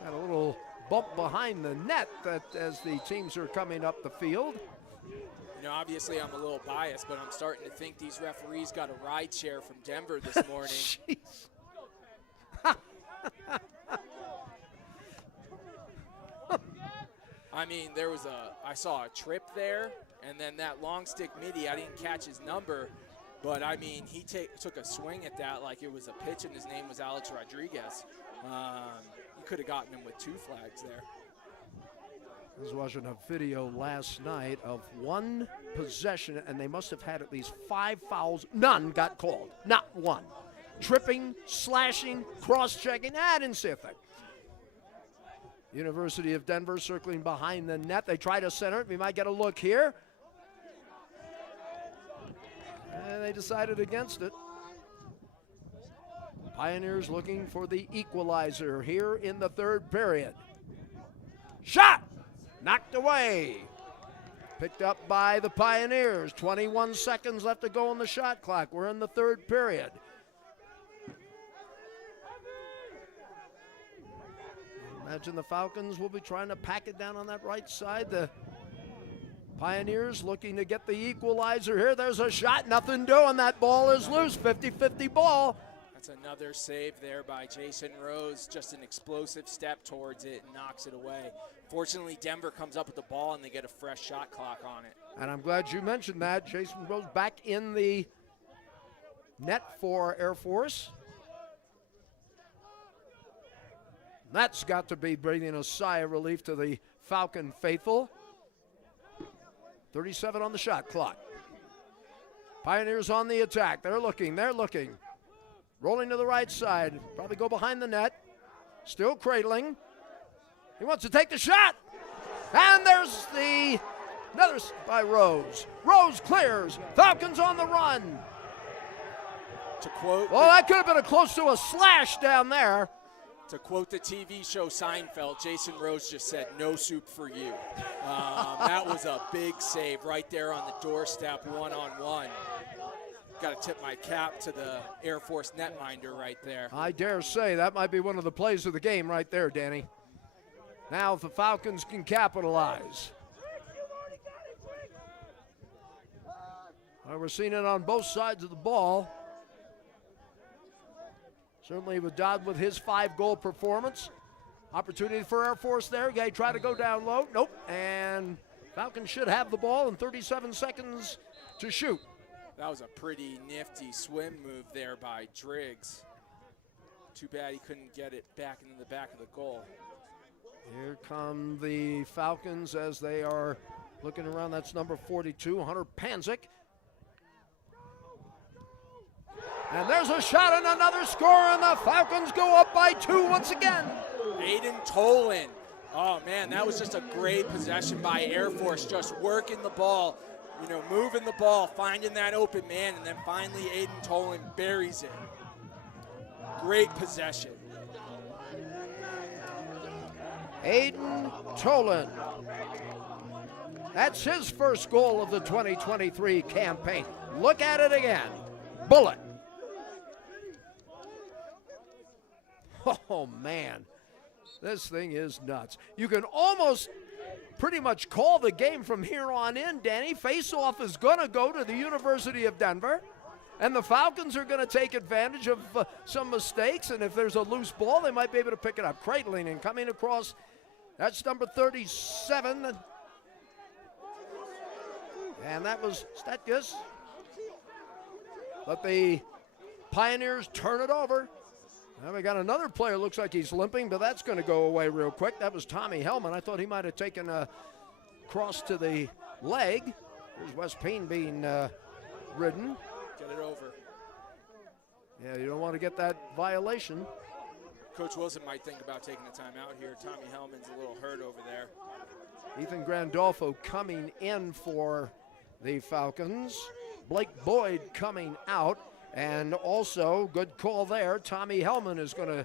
Got a little bump behind the net that as the teams are coming up the field. You know, obviously I'm a little biased, but I'm starting to think these referees got a ride share from Denver this morning. Jeez. I mean, I saw a trip there, and then that long stick midi, I didn't catch his number, but I mean, he took a swing at that like it was a pitch, and his name was Alex Rodriguez. You could have gotten him with 2 flags there. I was watching a video last night of one possession, and they must have had at least 5 fouls. None got called. Not one. Tripping, slashing, cross-checking. I didn't see a thing. University of Denver circling behind the net. They try to center it. We might get a look here. And they decided against it. Pioneers looking for the equalizer here in the 3rd period. Shot! Knocked away. Picked up by the Pioneers. 21 seconds left to go on the shot clock. We're in the 3rd period. Imagine the Falcons will be trying to pack it down on that right side. The Pioneers looking to get the equalizer here. There's a shot. Nothing doing. That ball is loose. 50-50 ball. That's another save there by Jason Rose. Just an explosive step towards it and knocks it away. Fortunately, Denver comes up with the ball and they get a fresh shot clock on it. And I'm glad you mentioned that. Jason Rose back in the net for Air Force. That's got to be breathing a sigh of relief to the Falcon faithful. 37 on the shot clock. Pioneers on the attack. They're looking. Rolling to the right side. Probably go behind the net. Still cradling. He wants to take the shot. And there's another by Rose. Rose clears. Falcons on the run. To quote, Well, that could have been close to a slash down there. To quote the TV show Seinfeld, Jason Rose just said, "No soup for you." That was a big save right there on the doorstep, one-on-one. Got to tip my cap to the Air Force netminder right there. I dare say that might be one of the plays of the game right there, Danny. Now if the Falcons can capitalize. Well, we're seeing it on both sides of the ball. Certainly with Dodd with his 5-goal performance. Opportunity for Air Force there. They try to go down low. Nope. And Falcons should have the ball in 37 seconds to shoot. That was a pretty nifty swim move there by Driggs. Too bad he couldn't get it back into the back of the goal. Here come the Falcons as they are looking around. That's number 42, Hunter Panzik. And there's a shot and another score, and the Falcons go up by 2 once again. Aiden Tolan. Oh, man, that was just a great possession by Air Force, just working the ball, moving the ball, finding that open man, and then finally Aiden Tolan buries it. Great possession. Aiden Tolan. That's his first goal of the 2023 campaign. Look at it again. Bullet. Oh, man. This thing is nuts. You can almost pretty much call the game from here on in, Danny. Face-off is going to go to the University of Denver, and the Falcons are going to take advantage of some mistakes, and if there's a loose ball, they might be able to pick it up. Cradling and coming across, that's number 37. And that was Stetkus. But the Pioneers turn it over. Now we got another player, looks like he's limping, but that's going to go away real quick. That was Tommy Hellman. I thought he might have taken a cross to the leg. There's Wes Payne being ridden. Get it over. Yeah, you don't want to get that violation. Coach Wilson might think about taking a timeout here. Tommy Hellman's a little hurt over there. Ethan Grandolfo coming in for the Falcons. Blake Boyd coming out. And also, good call there, Tommy Hellman is going to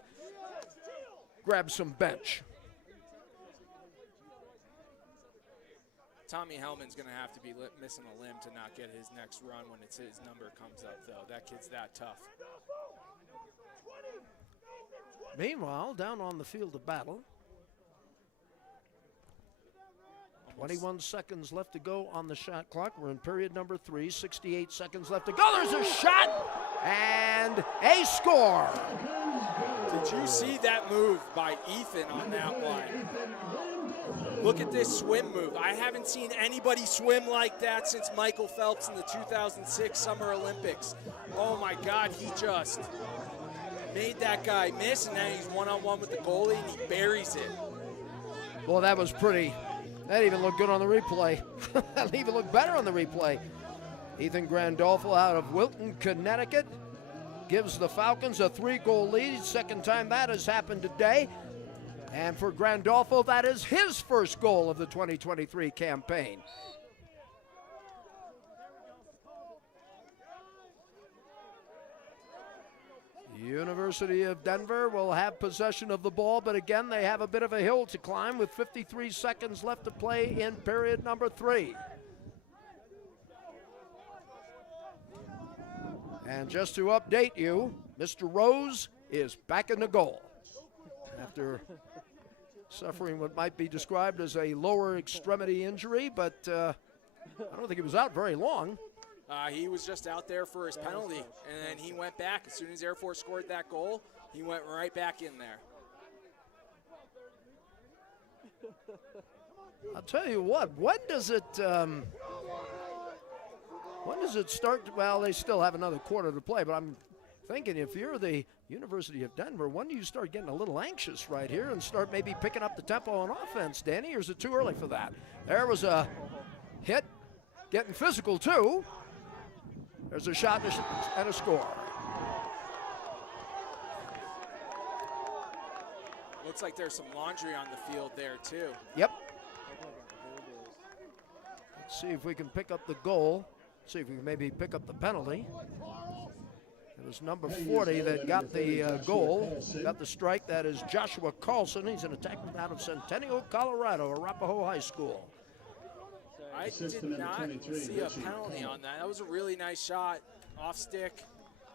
grab some bench. Tommy Hellman's going to have to be missing a limb to not get his next run when his number comes up, though. That kid's that tough. Meanwhile, down on the field of battle, 21 seconds left to go on the shot clock. We're in period number 3. 68 seconds left to go. There's a shot and a score. Did you see that move by Ethan on that one? Look at this swim move. I haven't seen anybody swim like that since Michael Phelps in the 2006 Summer Olympics. Oh my God, he just made that guy miss, and now he's one-on-one with the goalie, and he buries it. Well, that was pretty. That even looked good on the replay. That even looked better on the replay. Ethan Grandolfo out of Wilton, Connecticut, gives the Falcons a 3-goal lead. Second time that has happened today. And for Grandolfo, that is his first goal of the 2023 campaign. University of Denver will have possession of the ball, but again, they have a bit of a hill to climb with 53 seconds left to play in period number 3. And just to update you, Mr. Rose is back in the goal after suffering what might be described as a lower extremity injury, but I don't think he was out very long. He was just out there for his penalty, and then he went back. As soon as Air Force scored that goal, he went right back in there. I'll tell you what, when does it start? Well, they still have another quarter to play, but I'm thinking if you're the University of Denver, when do you start getting a little anxious right here and start maybe picking up the tempo on offense, Danny, or is it too early for that? There was a hit, getting physical too. There's a shot and a score. Looks like there's some laundry on the field there too. Yep. Let's see if we can pick up the goal. See if we can maybe pick up the penalty. It was number 40 that got the goal, got the strike. That is Joshua Carlson. He's an attacker out of Centennial, Colorado, Arapahoe High School. I did not see a penalty on that. That was a really nice shot, off stick,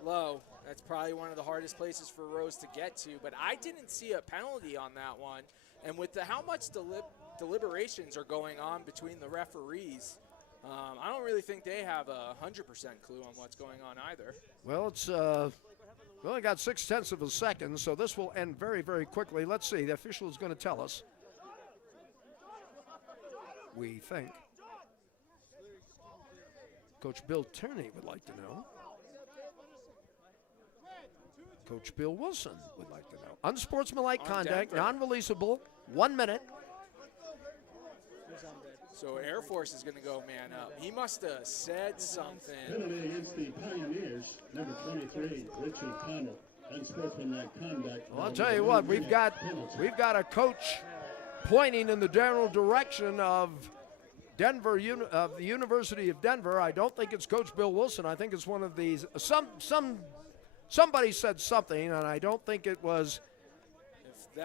low. That's probably one of the hardest places for Rose to get to, but I didn't see a penalty on that one. And with how much deliberations are going on between the referees, I don't really think they have a 100% clue on what's going on either. Well, it's we only got 0.6 of a second, so this will end very, very quickly. Let's see. The official is going to tell us. We think. Coach Bill Tierney would like to know. Coach Bill Wilson would like to know. Unsportsmanlike conduct, non-releasable, 1 minute. So Air Force is going to go man up. He must have said something. Penalty against the Pioneers, number 23, Richie Connell. Unsportsmanlike conduct. Well, I'll tell you what, we've got a coach pointing in the general direction of Denver, of the University of Denver. I don't think it's Coach Bill Wilson. I think it's one of these. Somebody said something, and I don't think it was.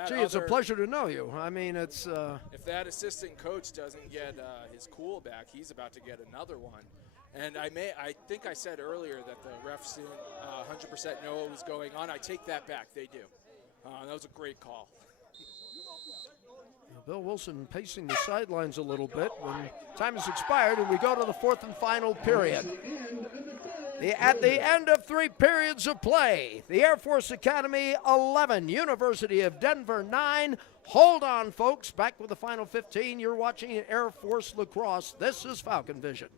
Gee, it's a pleasure to know you. I mean, it's. If that assistant coach doesn't get his cool back, he's about to get another one. And I think I said earlier that the refs didn't 100% know what was going on. I take that back. They do. That was a great call. Bill Wilson pacing the sidelines a little bit when time has expired, and we go to the fourth and final period. At the end of 3 periods of play, the Air Force Academy 11, University of Denver 9. Hold on, folks. Back with the final 15. You're watching Air Force Lacrosse. This is Falcon Vision.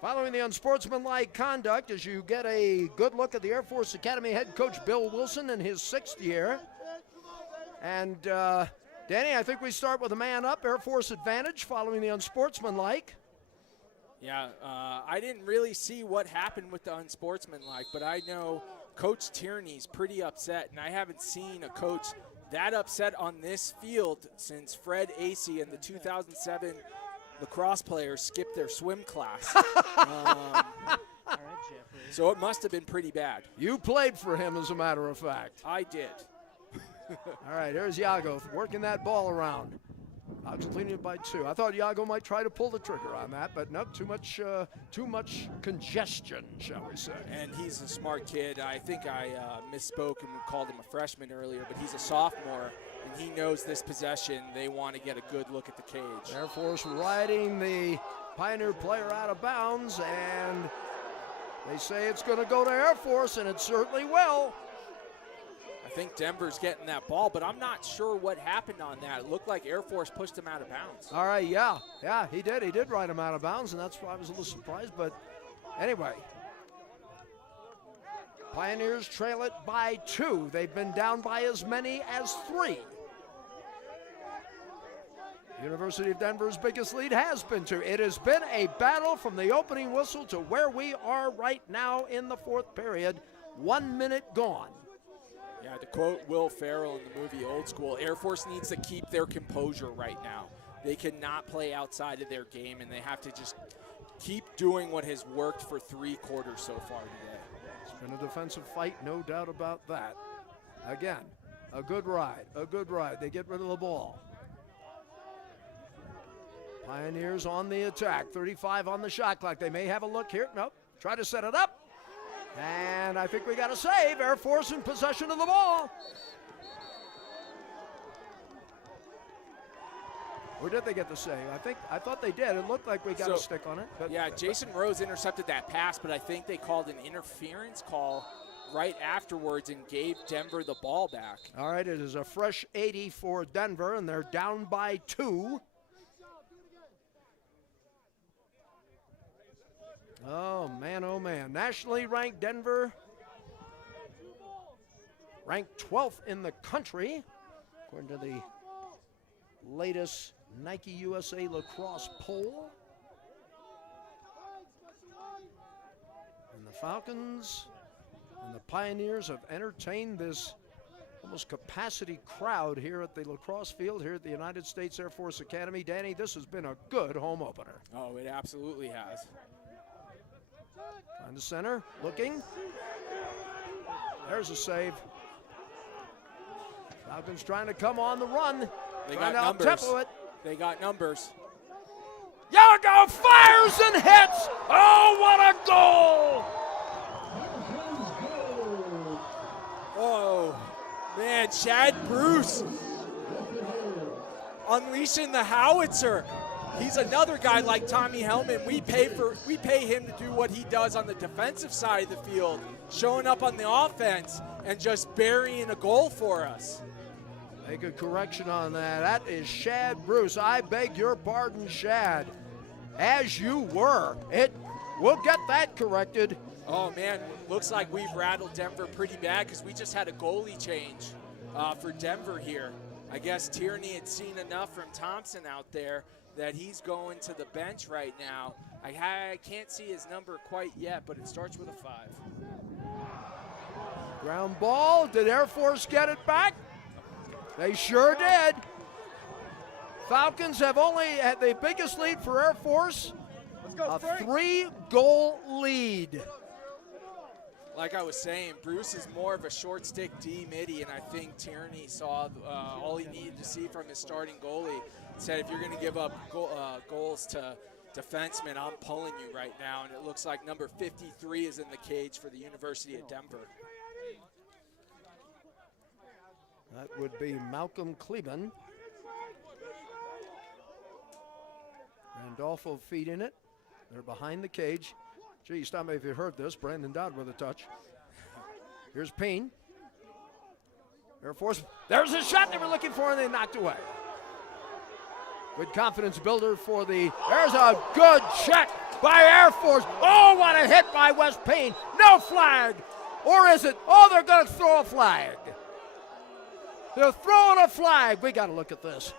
Following the unsportsmanlike conduct, as you get a good look at the Air Force Academy head coach Bill Wilson in his 6th year. And Danny, I think we start with a man up, Air Force advantage following the unsportsmanlike. Yeah, I didn't really see what happened with the unsportsmanlike, but I know Coach Tierney's pretty upset, and I haven't seen a coach that upset on this field since Fred Acey and the 2007 lacrosse players skipped their swim class. So it must have been pretty bad. You played for him, as a matter of fact. I did. All right, here's Iago working that ball around. Falcons leading it by 2. I thought Iago might try to pull the trigger on that, but no, too much congestion, shall we say. And he's a smart kid. I think I misspoke and called him a freshman earlier, but he's a sophomore, and he knows this possession. They want to get a good look at the cage. Air Force riding the Pioneer player out of bounds, and they say it's going to go to Air Force, and it certainly will. I think Denver's getting that ball, but I'm not sure what happened on that. It looked like Air Force pushed him out of bounds. All right, yeah, he did. He did ride him out of bounds, and that's why I was a little surprised. But anyway, Pioneers trail it by 2. They've been down by as many as 3. University of Denver's biggest lead has been 2. It has been a battle from the opening whistle to where we are right now in the 4th period. 1 minute gone. Yeah, to quote Will Ferrell in the movie Old School, Air Force needs to keep their composure right now. They cannot play outside of their game, and they have to just keep doing what has worked for 3 quarters so far today. It's been a defensive fight, no doubt about that. Again, a good ride. They get rid of the ball. Pioneers on the attack, 35 on the shot clock. They may have a look here. Nope, try to set it up. And I think we got a save. Air Force in possession of the ball. Or did they get the save? I thought they did. It looked like we got a stick on it. But yeah, Jason Rose intercepted that pass, but I think they called an interference call right afterwards and gave Denver the ball back. All right, it is a fresh 80 for Denver, and they're down by 2. Oh, man. Nationally ranked Denver, ranked 12th in the country, according to the latest Nike USA Lacrosse poll. And the Falcons and the Pioneers have entertained this almost capacity crowd here at the lacrosse field here at the United States Air Force Academy. Danny, this has been a good home opener. Oh, it absolutely has. Trying to center, looking. There's a save. Falcons trying to come on the run. They trying got to numbers. up-tempo it. They got numbers. Iago fires and hits. Oh, what a goal! Oh, man, Chad Bruce unleashing the howitzer. He's another guy like Tommy Hellman. We pay him to do what he does on the defensive side of the field, showing up on the offense and just burying a goal for us. Make a correction on that. That is Shad Bruce. I beg your pardon, Shad. As you were. We'll get that corrected. Oh, man, looks like we've rattled Denver pretty bad because we just had a goalie change for Denver here. I guess Tierney had seen enough from Thompson out there that he's going to the bench right now. I can't see his number quite yet, but it starts with a 5. Ground ball. Did Air Force get it back? They sure did. Falcons have only had the biggest lead for Air Force. A 3-goal lead. Like I was saying, Bruce is more of a short stick D midi, and I think Tierney saw all he needed to see from his starting goalie. Said, if you're going to give up goals to defensemen, I'm pulling you right now. And it looks like number 53 is in the cage for the University of Denver. That would be Malcolm Kleben. Randolfo feeding it. They're behind the cage. Gee, stop me if you heard this. Brandon Dodd with a touch. Here's Payne. Air Force. There's a shot they were looking for, and they knocked away. Good confidence builder for the. There's a good check by Air Force. Oh, what a hit by West Payne. No flag. Or is it? Oh, they're going to throw a flag. They're throwing a flag. We got to look at this.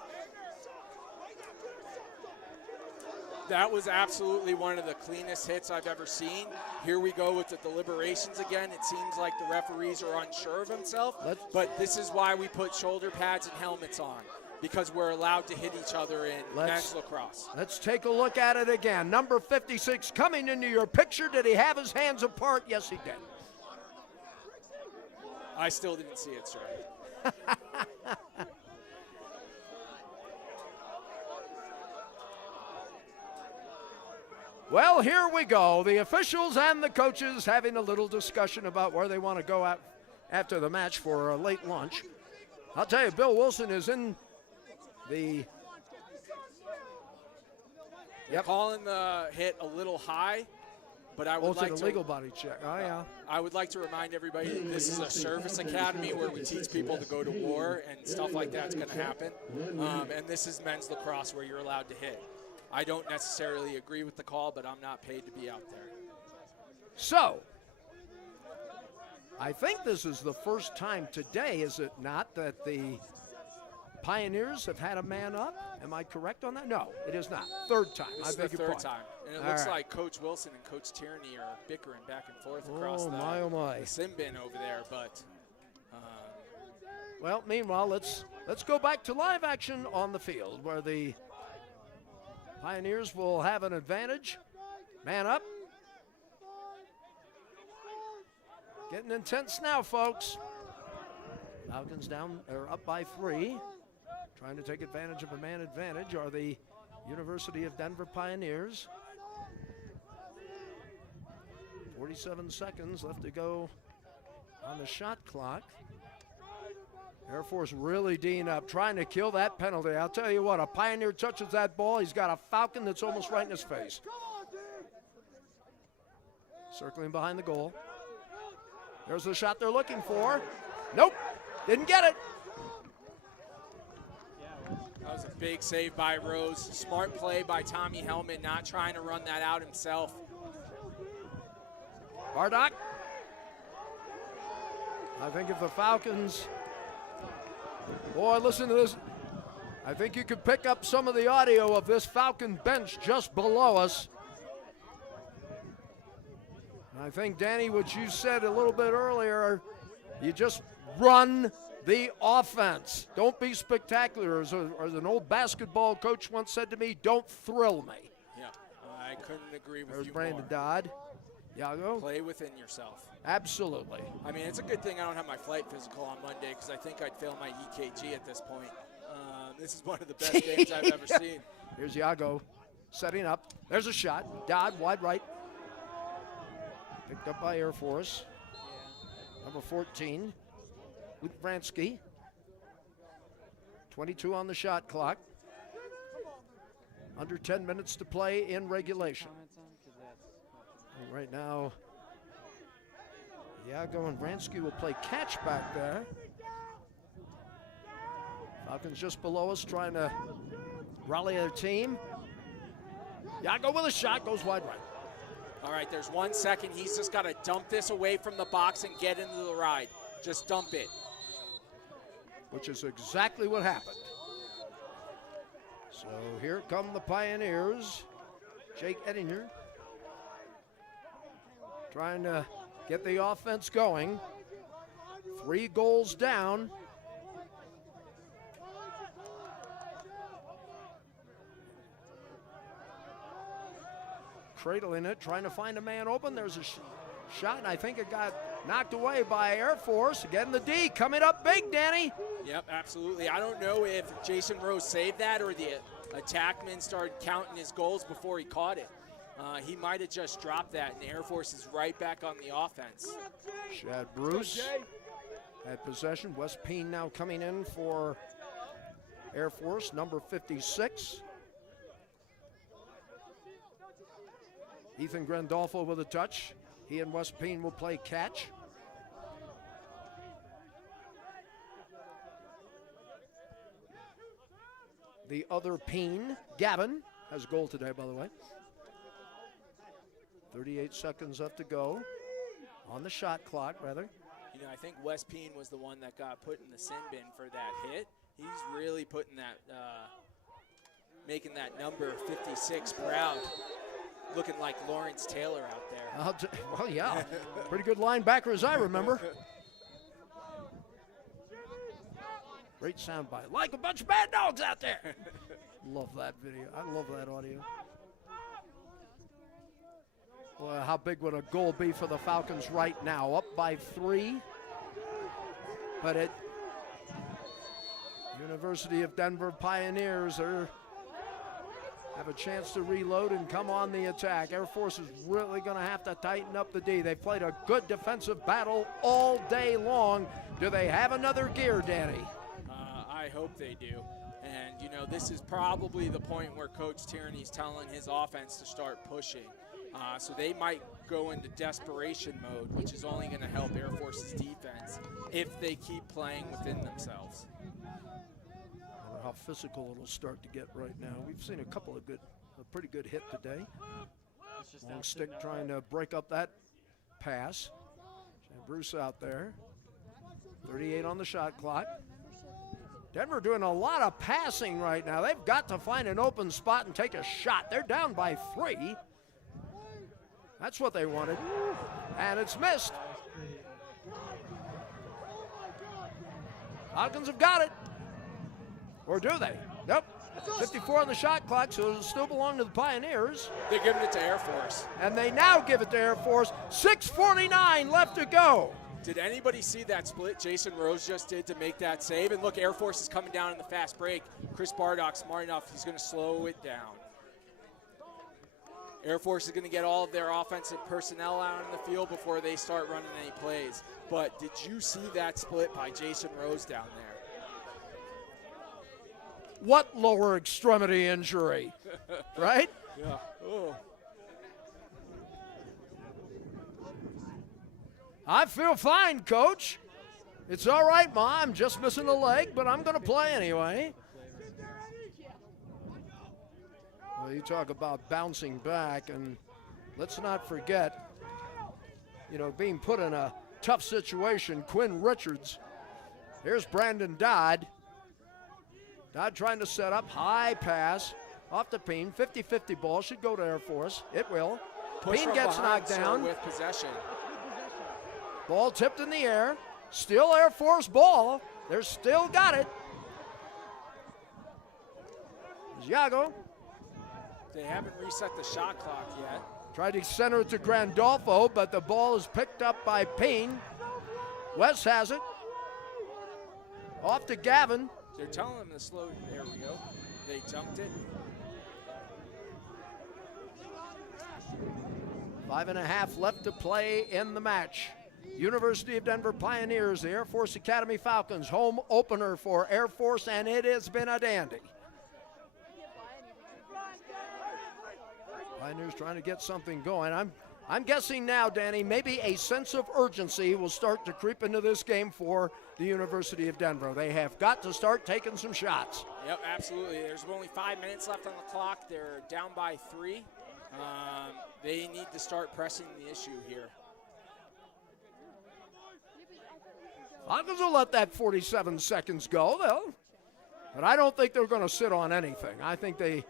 That was absolutely one of the cleanest hits I've ever seen. Here we go with the deliberations again. It seems like the referees are unsure of himself, but this is why we put shoulder pads and helmets on, because we're allowed to hit each other in men's lacrosse. Let's take a look at it again. Number 56 coming into your picture. Did he have his hands apart? Yes, he did. I still didn't see it, sir. Well, here we go. The officials and the coaches having a little discussion about where they want to go out after the match for a late lunch. I'll tell you, Bill Wilson is in the... Yep. Calling the hit a little high, but I would like to... legal body check. Oh, yeah. I would like to remind everybody that this is a service academy where we teach people to go to war, and stuff like that's going to happen. And this is men's lacrosse where you're allowed to hit. I don't necessarily agree with the call, but I'm not paid to be out there. So, I think this is the first time today, is it not, that the Pioneers have had a man up? Am I correct on that? No, it is not. Third time. This is the third time. And it looks like Coach Wilson and Coach Tierney are bickering back and forth across the sim bin over there. But well, meanwhile, let's go back to live action on the field where the Pioneers will have an advantage. Man up. Getting intense now, folks. Falcons down, or up by 3. Trying to take advantage of a man advantage are the University of Denver Pioneers. 47 seconds left to go on the shot clock. Air Force really D'ing up, trying to kill that penalty. I'll tell you what, a Pioneer touches that ball, he's got a Falcon that's almost right in his face. Circling behind the goal. There's the shot they're looking for. Nope, didn't get it. That was a big save by Rose. Smart play by Tommy Hellman, not trying to run that out himself. Bardock. I think if the Falcons... Boy, listen to this. I think you could pick up some of the audio of this Falcon bench just below us. And I think, Danny, what you said a little bit earlier, you just run the offense. Don't be spectacular. As an old basketball coach once said to me, don't thrill me. Yeah, I couldn't agree with There's you Brandon more. Dodd. Yago. Play within yourself. Absolutely. I mean, it's a good thing I don't have my flight physical on Monday, because I think I'd fail my EKG at this point. This is one of the best games I've ever seen. Here's Yago setting up. There's a shot. Dodd, wide right. Picked up by Air Force. Number 14, Luke Vransky. 22 on the shot clock. Under 10 minutes to play in regulation. And right now, Yago and Vransky will play catch back there. Falcons just below us trying to rally their team. Yago with a shot, goes wide right. All right, there's 1 second. He's just got to dump this away from the box and get into the ride. Just dump it. Which is exactly what happened. So here come the Pioneers. Jake Ettinger trying to get the offense going. 3 goals down. Cradling it, trying to find a man open. There's a shot, and I think it got knocked away by Air Force. Getting the D, coming up big, Danny. Yep, absolutely. I don't know if Jason Rose saved that or the attackman started counting his goals before he caught it. He might have just dropped that, and Air Force is right back on the offense. Shad Bruce at possession. West Payne now coming in for Air Force, number 56. Ethan Grandolfo with a touch. He and West Payne will play catch. The other Payne, Gavin, has a goal today, by the way. 38 seconds left to go on the shot clock, rather. You know, I think Wes Peen was the one that got put in the sin bin for that hit. He's really putting that, making that number 56 proud, looking like Lawrence Taylor out there. Well, yeah, pretty good linebacker as I remember. Great soundbite. Like a bunch of bad dogs out there. Love that video. I love that audio. Well, how big would a goal be for the Falcons right now? Up by 3. But it University of Denver Pioneers have a chance to reload and come on the attack. Air Force is really going to have to tighten up the D. They've played a good defensive battle all day long. Do they have another gear, Danny? I hope they do. And, you know, this is probably the point where Coach Tierney's telling his offense to start pushing. So they might go into desperation mode, which is only going to help Air Force's defense if they keep playing within themselves. I wonder how physical it'll start to get right now. We've seen a pretty good hit today. Long stick trying to break up that pass. Bruce out there. 38 on the shot clock. Denver doing a lot of passing right now. They've got to find an open spot and take a shot. They're down by 3. That's what they wanted. And it's missed. Falcons have got it. Or do they? Nope. 54 on the shot clock, so it'll still belong to the Pioneers. They're giving it to Air Force. And they now give it to Air Force. 6:49 left to go. Did anybody see that split Jason Rose just did to make that save? And look, Air Force is coming down in the fast break. Chris Bardock, smart enough, he's going to slow it down. Air Force is going to get all of their offensive personnel out on the field before they start running any plays. But did you see that split by Jason Rose down there? What lower extremity injury, right? Yeah. Oh. I feel fine, Coach. It's all right, Ma. I'm just missing a leg, but I'm going to play anyway. Well, you talk about bouncing back, and let's not forget, you know, being put in a tough situation, Quinn Richards. Here's Brandon Dodd. Dodd trying to set up, high pass, off the Peen, 50-50 ball, should go to Air Force. It will. Push Peen from gets behind, knocked sir, down. with possession. Ball tipped in the air. Still Air Force ball. They're still got it. Giago They haven't reset the shot clock yet. tried to center it to Grandolfo, but the ball is picked up by Payne. West has it. Off to Gavin. They're telling him to slow. There we go. They jumped it. 5.5 left to play in the match. University of Denver Pioneers, the Air Force Academy Falcons, home opener for Air Force, and it has been a dandy. Pioneers trying to get something going. I'm guessing now, Danny, maybe a sense of urgency will start to creep into this game for the University of Denver. They have got to start taking some shots. Yep, absolutely. There's only 5 minutes left on the clock. They're down by 3. They need to start pressing the issue here. Falcons will let that 47 seconds go, though. But I don't think they're going to sit on anything. I think the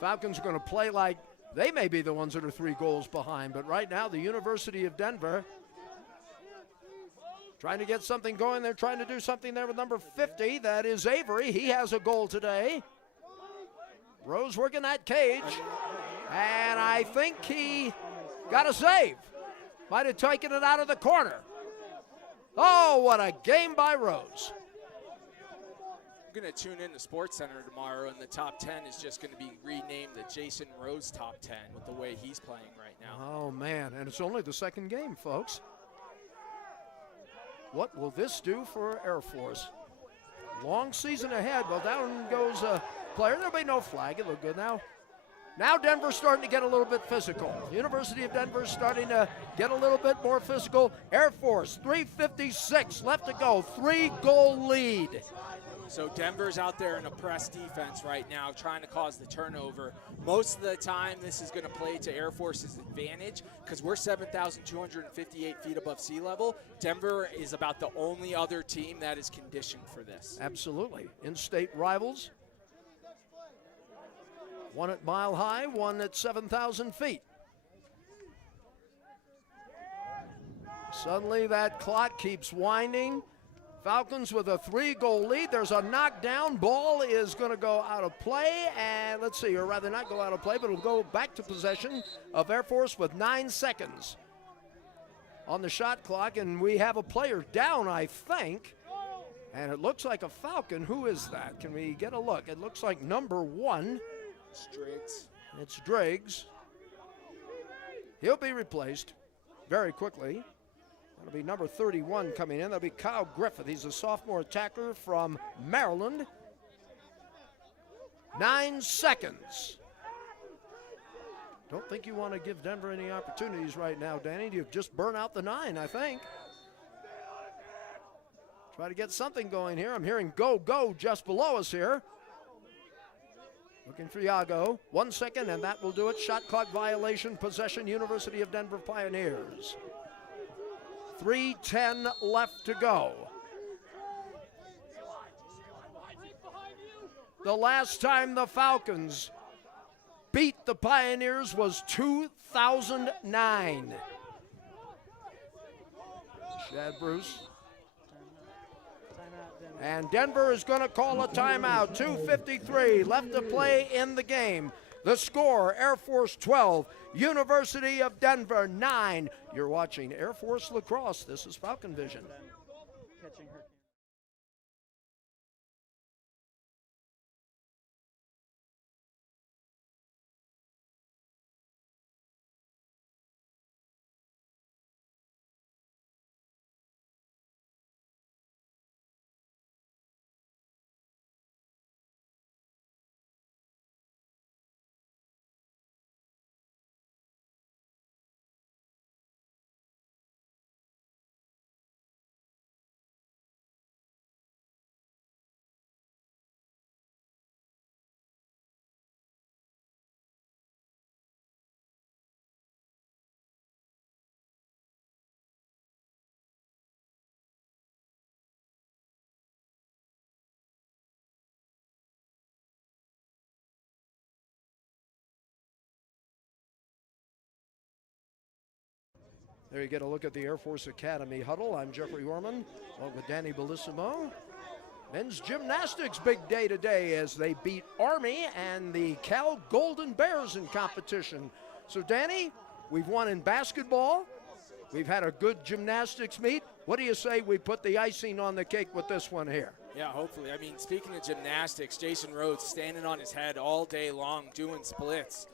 Falcons are going to play like they may be the ones that are 3 goals behind. But right now, the University of Denver trying to get something going. They're trying to do something there with number 50. That is Avery. He has a goal today. Rose working that cage. And I think he got a save. Might have taken it out of the corner. Oh, what a game by Rose. I'm going to tune in to Sports Center tomorrow, and the top 10 is just going to be renamed the Jason Rose top 10 with the way he's playing right now. Oh, man, and it's only the second game, folks. What will this do for Air Force? Long season ahead. Well, down goes a player. There'll be no flag. It looked good now. Now Denver's starting to get a little bit physical. University of Denver's starting to get a little bit more physical. Air Force, 3:56 left to go. 3-goal lead. So Denver's out there in a press defense right now, trying to cause the turnover. Most of the time, this is going to play to Air Force's advantage because we're 7,258 feet above sea level. Denver is about the only other team that is conditioned for this. Absolutely. In-state rivals. One at Mile High, one at 7,000 feet. Suddenly that clock keeps winding. Falcons with a 3-goal lead. There's a knockdown. Ball is going to go out of play. And let's see, or rather not go out of play, but it'll go back to possession of Air Force with 9 seconds on the shot clock. And we have a player down, I think. And it looks like a Falcon. Who is that? Can we get a look? It looks like number 1. Driggs. It's Driggs. He'll be replaced very quickly. That'll be number 31 coming in. That'll be Kyle Griffith. He's a sophomore attacker from Maryland. 9 seconds. Don't think you want to give Denver any opportunities right now, Danny. You've just burn out the 9, I think. Try to get something going here. I'm hearing go, go just below us here. Looking for Iago. 1 second, and that will do it. Shot clock violation, possession, University of Denver Pioneers. 3:10 left to go. The last time the Falcons beat the Pioneers was 2009. Shad Bruce. And Denver is going to call a timeout. 2:53 left to play in the game. The score, Air Force 12, University of Denver 9. You're watching Air Force Lacrosse. This is Falcon Vision. There you get a look at the Air Force Academy huddle. I'm Jeffrey Orman, along with Danny Bellissimo. Men's gymnastics big day today as they beat Army and the Cal Golden Bears in competition. So Danny, we've won in basketball. We've had a good gymnastics meet. What do you say we put the icing on the cake with this one here? Yeah, hopefully. I mean, speaking of gymnastics, Jason Rhodes standing on his head all day long doing splits.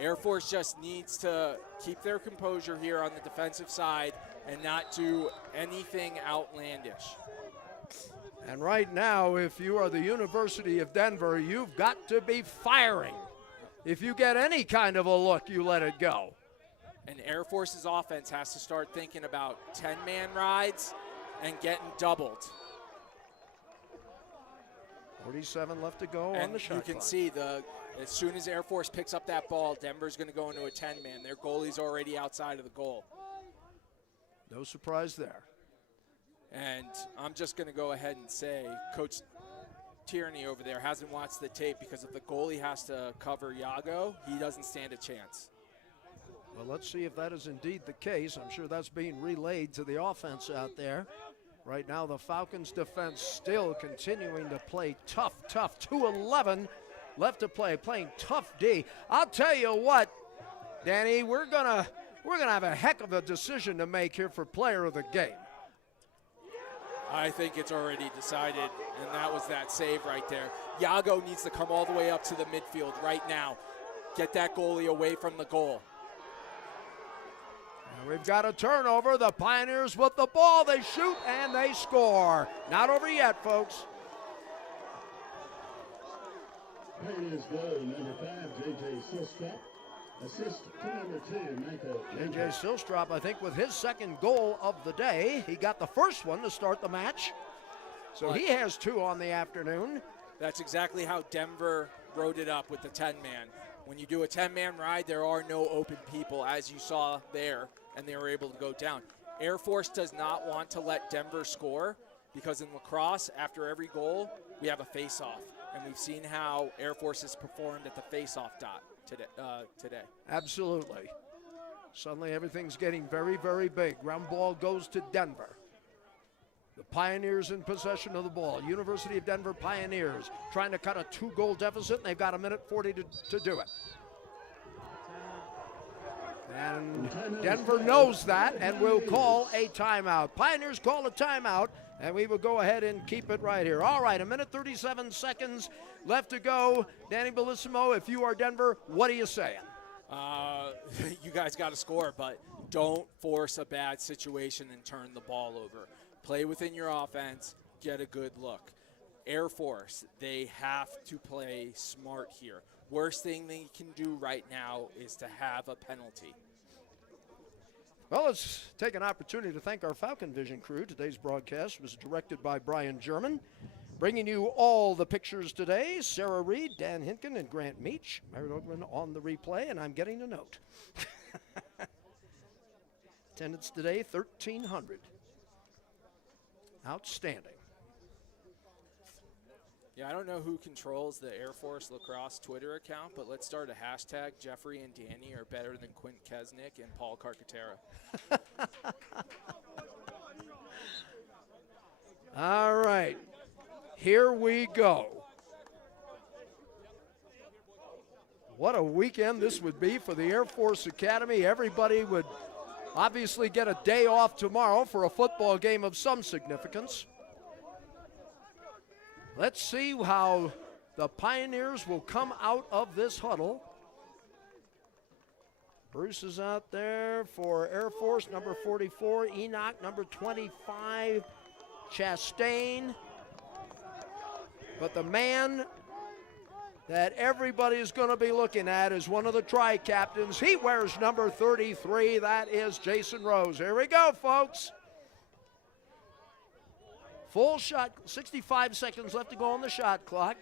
Air Force just needs to keep their composure here on the defensive side and not do anything outlandish. And right now, if you are the University of Denver, you've got to be firing. If you get any kind of a look, you let it go. And Air Force's offense has to start thinking about 10-man rides and getting doubled. 47 left to go and on the shot you can clock. see as soon as Air Force picks up that ball, Denver's going to go into a 10-man. Their goalie's already outside of the goal. No surprise there. And I'm just going to go ahead and say Coach Tierney over there hasn't watched the tape because if the goalie has to cover Iago, he doesn't stand a chance. Well, let's see if that is indeed the case. I'm sure that's being relayed to the offense out there. Right now, the Falcons' defense still continuing to play tough. 2:11 left to play, playing tough D. I'll tell you what, Danny, we're gonna have a heck of a decision to make here for player of the game. I think it's already decided, and that was that save right there. Iago needs to come all the way up to the midfield right now. Get that goalie away from the goal. And we've got a turnover. The Pioneers with the ball. They shoot and they score. Not over yet, folks. Pioneers goal, number 5, J.J. Silstrop. Assist to number 10, Michael. J.J. Silstrop, I think, with his second goal of the day. He got the first one to start the match. So But he has 2 on the afternoon. that's exactly how Denver wrote it up with the 10-man. When you do a 10-man ride, there are no open people, as you saw there, and they were able to go down. Air Force does not want to let Denver score because in lacrosse, after every goal, we have a face-off. And we've seen how Air Force has performed at the face-off dot today. Absolutely. Suddenly everything's getting very, very big. Ground ball goes to Denver. The Pioneers in possession of the ball. University of Denver Pioneers trying to cut a 2-goal deficit, and they've got 1:40 to do it. And Denver knows that and will call a timeout. Pioneers call a timeout, and we will go ahead and keep it right here. All right, 1:37 left to go. Danny Bellissimo, if you are Denver, what are you saying? You guys got to score, but don't force a bad situation and turn the ball over. Play within your offense, get a good look. Air Force, they have to play smart here. Worst thing they can do right now is to have a penalty. Well, let's take an opportunity to thank our Falcon Vision crew. Today's broadcast was directed by Brian German. Bringing you all the pictures today, Sarah Reed, Dan Hinkin, and Grant Meach. Merritt Ogman on the replay, and I'm getting a note. Attendance today, 1,300. Outstanding. Yeah, I don't know who controls the Air Force Lacrosse Twitter account, but let's start a hashtag. Jeffrey and Danny are better than Quint Kesnick and Paul Carcaterra. All right. Here we go. What a weekend this would be for the Air Force Academy. Everybody would obviously get a day off tomorrow for a football game of some significance. Let's see how the Pioneers will come out of this huddle. Bruce is out there for Air Force, number 44. Enoch, number 25. Chastain. But the man that everybody is going to be looking at is one of the tri-captains. He wears number 33. That is Jason Rose. Here we go, folks. Full shot, 65 seconds left to go on the shot clock.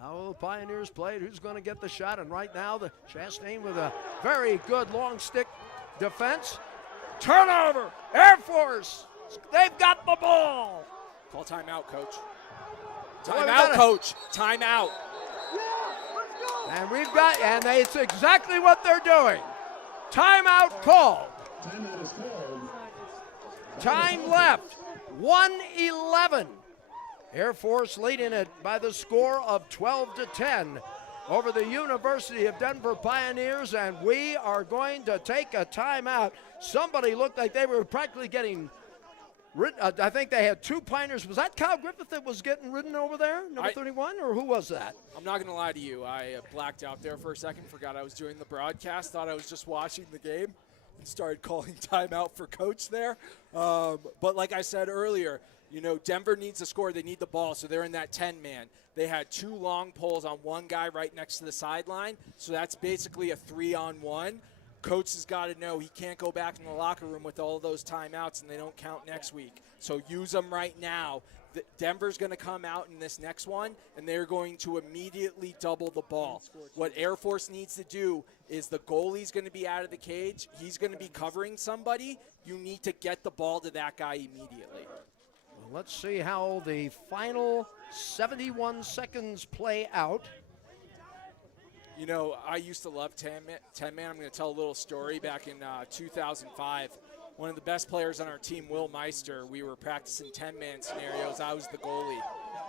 How will the Pioneers play? Who's going to get the shot? And right now, the Chastain with a very good long stick defense. Turnover, Air Force. They've got the ball. Call timeout, coach. Well, Timeout, coach. Timeout. And it's exactly what they're doing. Timeout called. Timeout is called. Time left, 1:11. Air Force leading it by the score of 12-10 over the University of Denver Pioneers, and we are going to take a timeout. Somebody looked like they were practically getting ridden. I think they had 2 Pioneers. Was that Kyle Griffith that was getting ridden over there, number 31, or who was that? I'm not going to lie to you. I blacked out there for a second, forgot I was doing the broadcast, thought I was just watching the game, and started calling timeout for coach there. But like I said earlier, you know, Denver needs to score. They need the ball, so they're in that 10-man. They had 2 long poles on one guy right next to the sideline, so that's basically a 3-on-1. Coach has got to know he can't go back in the locker room with all those timeouts, and they don't count next week. So use them right now. Denver's going to come out in this next one, and they're going to immediately double the ball. What Air Force needs to do is the goalie's going to be out of the cage. He's going to be covering somebody. You need to get the ball to that guy immediately. Well, let's see how the final 71 seconds play out. You know, I used to love 10-man. I'm going to tell a little story. Back in 2005, one of the best players on our team, Will Meister, we were practicing 10-man scenarios. I was the goalie.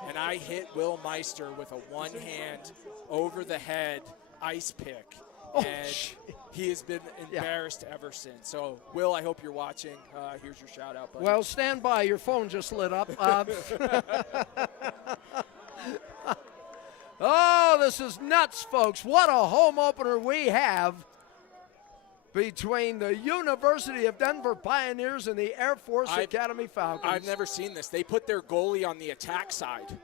And I hit Will Meister with a one-hand, over-the-head ice pick. And he has been embarrassed ever since. So, Will, I hope you're watching. Here's your shout-out, buddy. Well, stand by. Your phone just lit up. Oh, this is nuts, folks. What a home opener we have between the University of Denver Pioneers and the Air Force Academy Falcons. I've never seen this. They put their goalie on the attack side.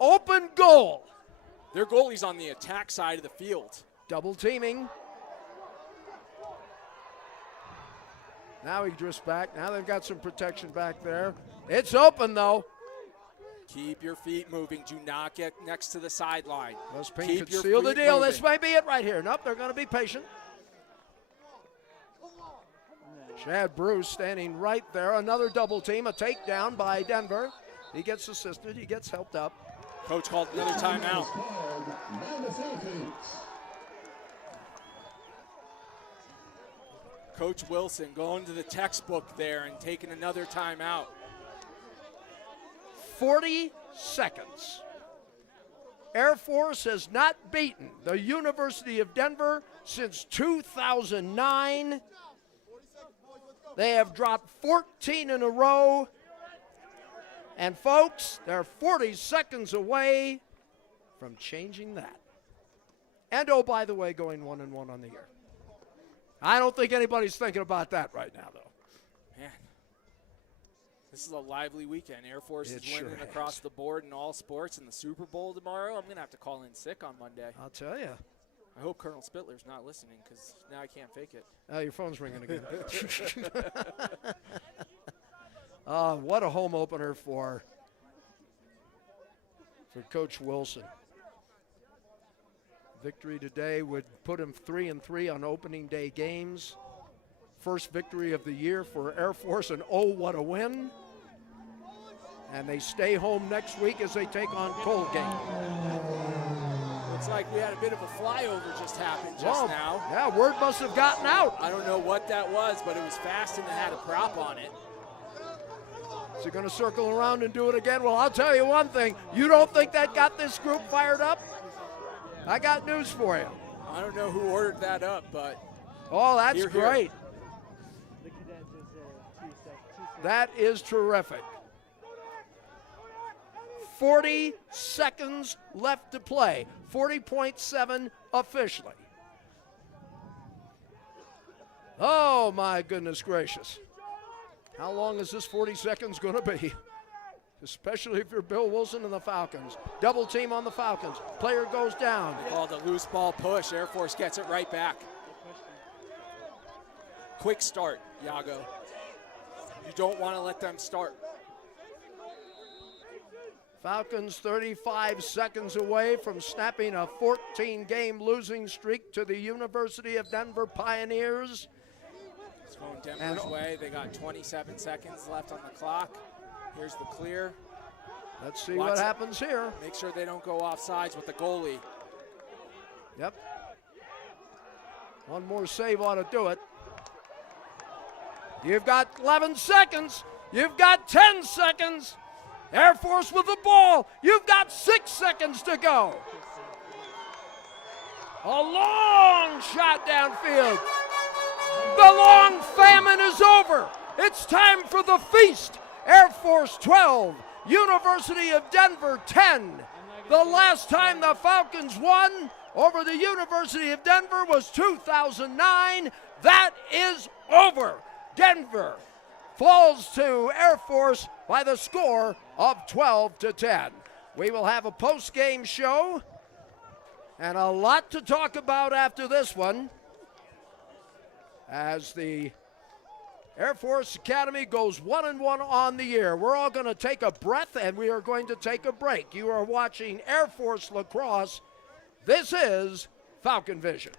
Open goal. Their goalie's on the attack side of the field. Double teaming. Now he drifts back. Now they've got some protection back there. It's open, though. Keep your feet moving. Do not get next to the sideline. West Payne Keep could your seal the feet deal. moving. This may be it right here. Nope, they're going to be patient. Chad Bruce standing right there. Another double team, a takedown by Denver. He gets assisted. He gets helped up. Coach called another timeout. Called by the Philippines. Coach Wilson going to the textbook there and taking another timeout. 40 seconds. Air Force has not beaten the University of Denver since 2009. They have dropped 14 in a row. And folks, they're 40 seconds away from changing that. And oh, by the way, going 1-1 on the year. I don't think anybody's thinking about that right now, though. Man, this is a lively weekend. Air Force It is winning sure across has. the board in all sports. In the Super Bowl tomorrow, I'm going to have to call in sick on Monday. I'll tell you. I hope Colonel Spittler's not listening because now I can't fake it. Oh, your phone's ringing again. What a home opener for Coach Wilson. Victory today would put him 3-3 on opening day games. First victory of the year for Air Force, and oh, what a win. And they stay home next week as they take on Colgate. Looks like we had a bit of a flyover just happen just now. Yeah, word must have gotten out. I don't know what that was, but it was fast and it had a prop on it. Is he going to circle around and do it again? Well, I'll tell you one thing. You don't think that got this group fired up? I got news for you. I don't know who ordered that up, but Oh, that's Here, here. great. The cadets is 2 seconds. That is terrific. 40 seconds left to play. 40.7 officially. Oh, my goodness gracious. How long is this 40 seconds going to be? Especially if you're Bill Wilson and the Falcons. Double team on the Falcons. Player goes down. called a loose ball push. Air Force gets it right back. Quick start, Yago. You don't want to let them start. Falcons 35 seconds away from snapping a 14-game losing streak to the University of Denver Pioneers. It's going Denver's way. They got 27 seconds left on the clock. Here's the clear. Let's see Watch what it. happens here. Make sure they don't go off sides with the goalie. Yep. One more save ought to do it. You've got 11 seconds. You've got 10 seconds. Air Force with the ball. You've got 6 seconds to go. A long shot downfield. The long famine is over. It's time for the feast. Air Force 12, University of Denver 10. The last time the Falcons won over the University of Denver was 2009. That is over. Denver falls to Air Force by the score of 12-10. We will have a post-game show and a lot to talk about after this one as the Air Force Academy goes 1-1 on the year. We're all going to take a breath and we are going to take a break. You are watching Air Force Lacrosse. This is Falcon Vision.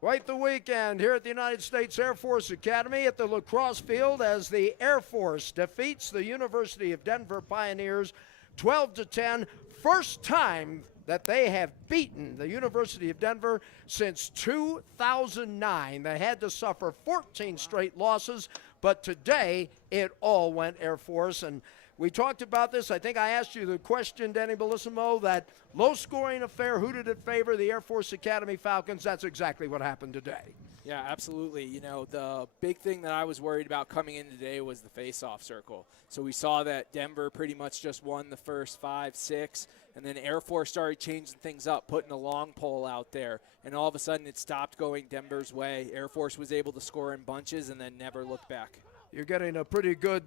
Quite the weekend here at the United States Air Force Academy at the Lacrosse field as the Air Force defeats the University of Denver Pioneers 12-10. First time that they have beaten the University of Denver since 2009. They had to suffer 14 straight losses, but today it all went Air Force. And we talked about this. I think I asked you the question, Denny Bellissimo, that low-scoring affair, who did it favor? The Air Force Academy Falcons. That's exactly what happened today. Yeah, absolutely. You know, the big thing that I was worried about coming in today was the face-off circle. So we saw that Denver pretty much just won the first 5, 6, and then Air Force started changing things up, putting a long pole out there, and all of a sudden it stopped going Denver's way. Air Force was able to score in bunches and then never looked back. You're getting a pretty good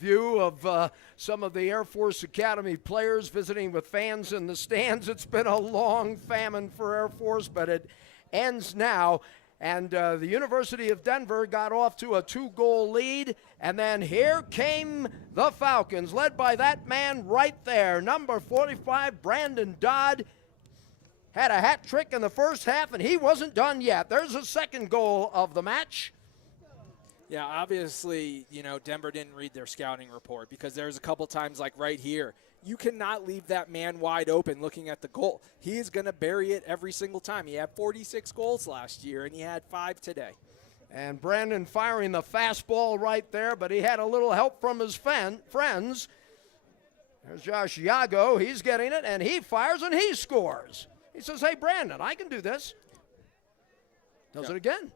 view of some of the Air Force Academy players visiting with fans in the stands. It's been a long famine for Air Force, but it ends now. And the University of Denver got off to a 2-goal lead. And then here came the Falcons, led by that man right there, number 45, Brandon Dodd. Had a hat trick in the first half, and he wasn't done yet. There's a second goal of the match. Yeah, obviously, you know, Denver didn't read their scouting report because there's a couple times like right here. You cannot leave that man wide open looking at the goal. He is going to bury it every single time. He had 46 goals last year, and he had 5 today. And Brandon firing the fastball right there, but he had a little help from his friends. There's Josh Yago. He's getting it, and he fires, and he scores. He says, hey, Brandon, I can do this. Does it again.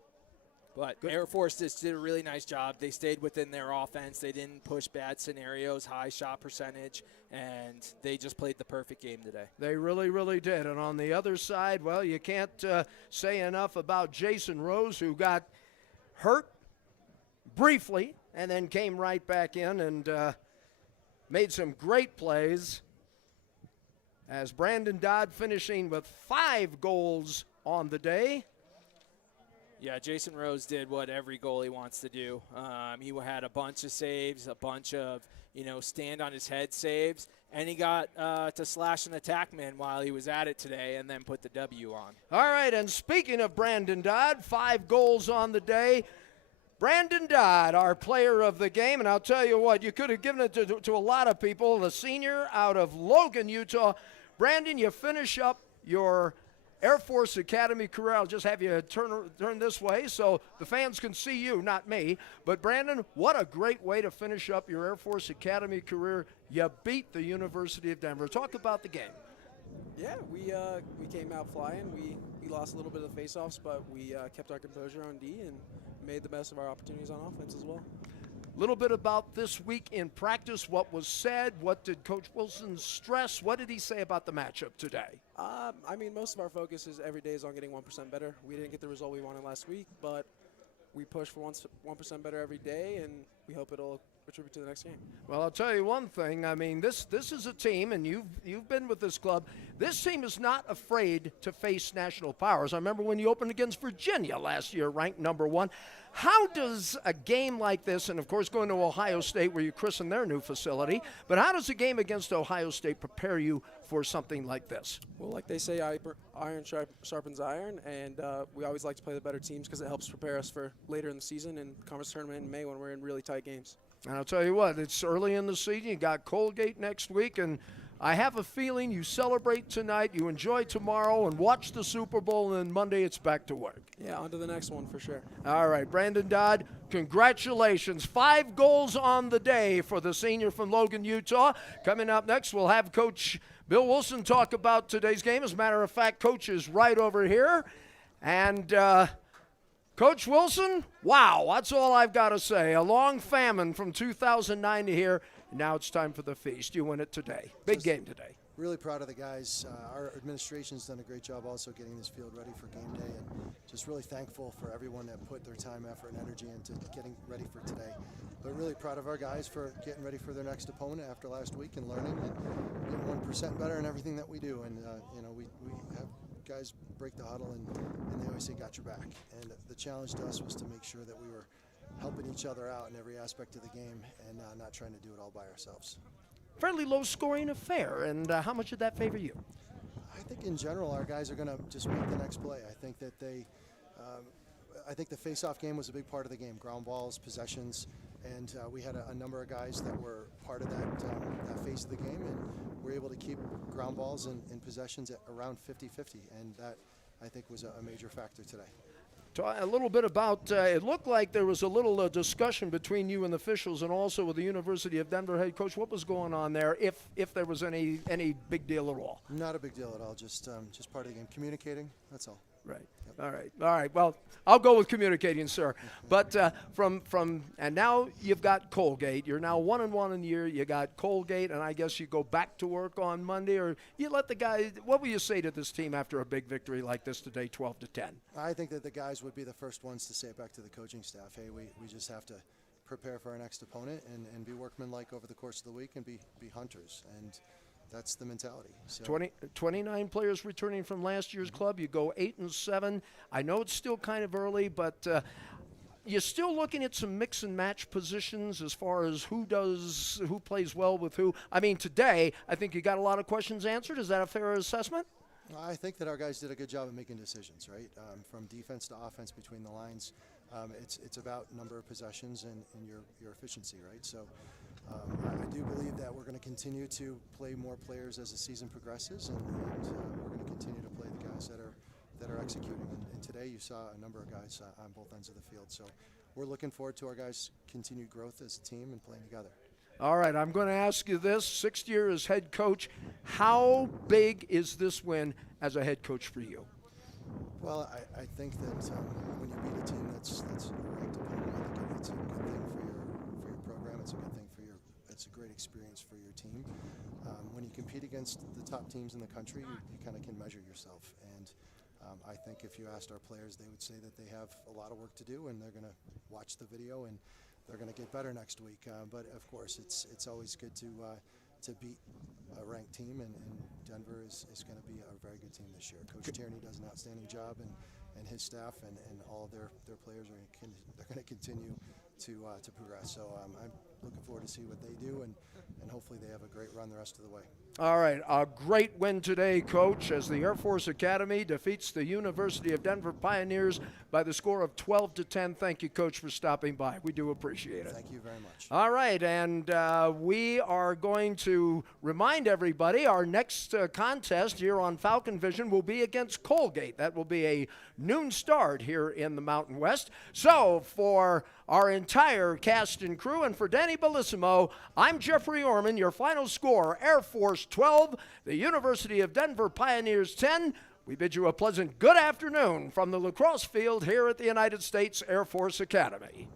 But Air Force just did a really nice job. They stayed within their offense. They didn't push bad scenarios, high shot percentage, and they just played the perfect game today. They really, really did. And on the other side, well, you can't say enough about Jason Rose, who got hurt briefly and then came right back in and made some great plays. As Brandon Dodd finishing with 5 goals on the day. Yeah, Jason Rose did what every goalie wants to do. He had a bunch of saves, a bunch of, stand on his head saves, and he got to slash an attack man while he was at it today and then put the W on. All right, and speaking of Brandon Dodd, 5 goals on the day. Brandon Dodd, our player of the game, and I'll tell you what, you could have given it to a lot of people, the senior out of Logan, Utah. Brandon, you finish up your Air Force Academy career. I'll just have you turn this way so the fans can see you, not me. But, Brandon, what a great way to finish up your Air Force Academy career. You beat the University of Denver. Talk about the game. Yeah, we came out flying. We lost a little bit of the faceoffs, but we kept our composure on D and made the best of our opportunities on offense as well. A little bit about this week in practice, what was said, what did Coach Wilson stress, what did he say about the matchup today? Most of our focus is every day is on getting 1% better. We didn't get the result we wanted last week, but we push for 1% better every day, and we hope it'll contribute to the next game. Well, I'll tell you one thing. I mean, this is a team, and you've been with this club. This team is not afraid to face national powers. I remember when you opened against Virginia last year, ranked number 1. How does a game like this, and of course going to Ohio State where you christen their new facility, but how does a game against Ohio State prepare you for something like this? Well, like they say, iron sharpens iron, and we always like to play the better teams because it helps prepare us for later in the season and conference tournament in May when we're in really tight games. And I'll tell you what, it's early in the season. You got Colgate next week, and I have a feeling you celebrate tonight, you enjoy tomorrow, and watch the Super Bowl, and then Monday it's back to work. Yeah, on to the next one for sure. All right, Brandon Dodd, congratulations. 5 goals on the day for the senior from Logan, Utah. Coming up next, we'll have Coach Bill Wilson talk about today's game. As a matter of fact, Coach is right over here. And Coach Wilson, wow, that's all I've got to say. A long famine from 2009 to here. Now it's time for the feast. You win it today. Big game today. Really proud of the guys. Our administration's done a great job also getting this field ready for game day, and just really thankful for everyone that put their time, effort, and energy into getting ready for today. But really proud of our guys for getting ready for their next opponent after last week and learning and getting 1% better in everything that we do. And we have guys break the huddle, and they always say, "Got your back." And the challenge to us was to make sure that we were helping each other out in every aspect of the game and not trying to do it all by ourselves. Fairly low-scoring affair, and how much did that favor you? I think in general our guys are going to just make the next play. I think that they I think the face-off game was a big part of the game. Ground balls, possessions, and we had a number of guys that were part of that phase of the game, and we were able to keep ground balls and possessions at around 50-50, and that, I think, was a major factor today. A little bit about, it looked like there was a little discussion between you and the officials and also with the University of Denver head coach. What was going on there, if there was any big deal at all? Not a big deal at all, just part of the game. Communicating, that's all. Right. Yep. All right. Well, I'll go with communicating, sir. But and now you've got Colgate. You're now 1-1 in the year. You got Colgate, and I guess you go back to work on Monday, or you let the guys. What will you say to this team after a big victory like this today, 12-10? I think that the guys would be the first ones to say it back to the coaching staff. Hey, we just have to prepare for our next opponent and be workmanlike over the course of the week and be hunters. And that's the mentality. So 29 players returning from last year's club. You go 8-7. I know it's still kind of early, but you're still looking at some mix and match positions as far as who plays well with who. I mean, today I think you got a lot of questions answered. Is that a fair assessment? I think that our guys did a good job of making decisions, right? From defense to offense between the lines. It's about number of possessions and your efficiency, right? So I do believe that we're going to continue to play more players as the season progresses, and we're going to continue to play the guys that are executing. And today you saw a number of guys on both ends of the field. So we're looking forward to our guys' continued growth as a team and playing together. All right, I'm going to ask you this. 6th year as head coach, how big is this win as a head coach for you? Well, I think that when you beat a team that's a ranked opponent, I think it's a good thing for your program. It's a good thing it's a great experience for your team. When you compete against the top teams in the country, you kind of can measure yourself. And I think if you asked our players, they would say that they have a lot of work to do, and they're going to watch the video and they're going to get better next week. But of course, it's always good to beat a ranked team, and Denver is going to be a very good team this year. Coach Tierney does an outstanding job, and his staff and all of their players they're going to continue to progress. So I'm looking forward to see what they do, and hopefully they have a great run the rest of the way. All right, a great win today, Coach, as the Air Force Academy defeats the University of Denver Pioneers by the score of 12-10. Thank you, Coach, for stopping by. We do appreciate it. Thank you very much. All right, and we are going to remind everybody our next contest here on Falcon Vision will be against Colgate. That will be a noon start here in the Mountain West. So for our entire cast and crew, and for Danny Bellissimo, I'm Jeffrey Orman. Your final score, Air Force 12, the University of Denver Pioneers 10. We bid you a pleasant good afternoon from the lacrosse field here at the United States Air Force Academy.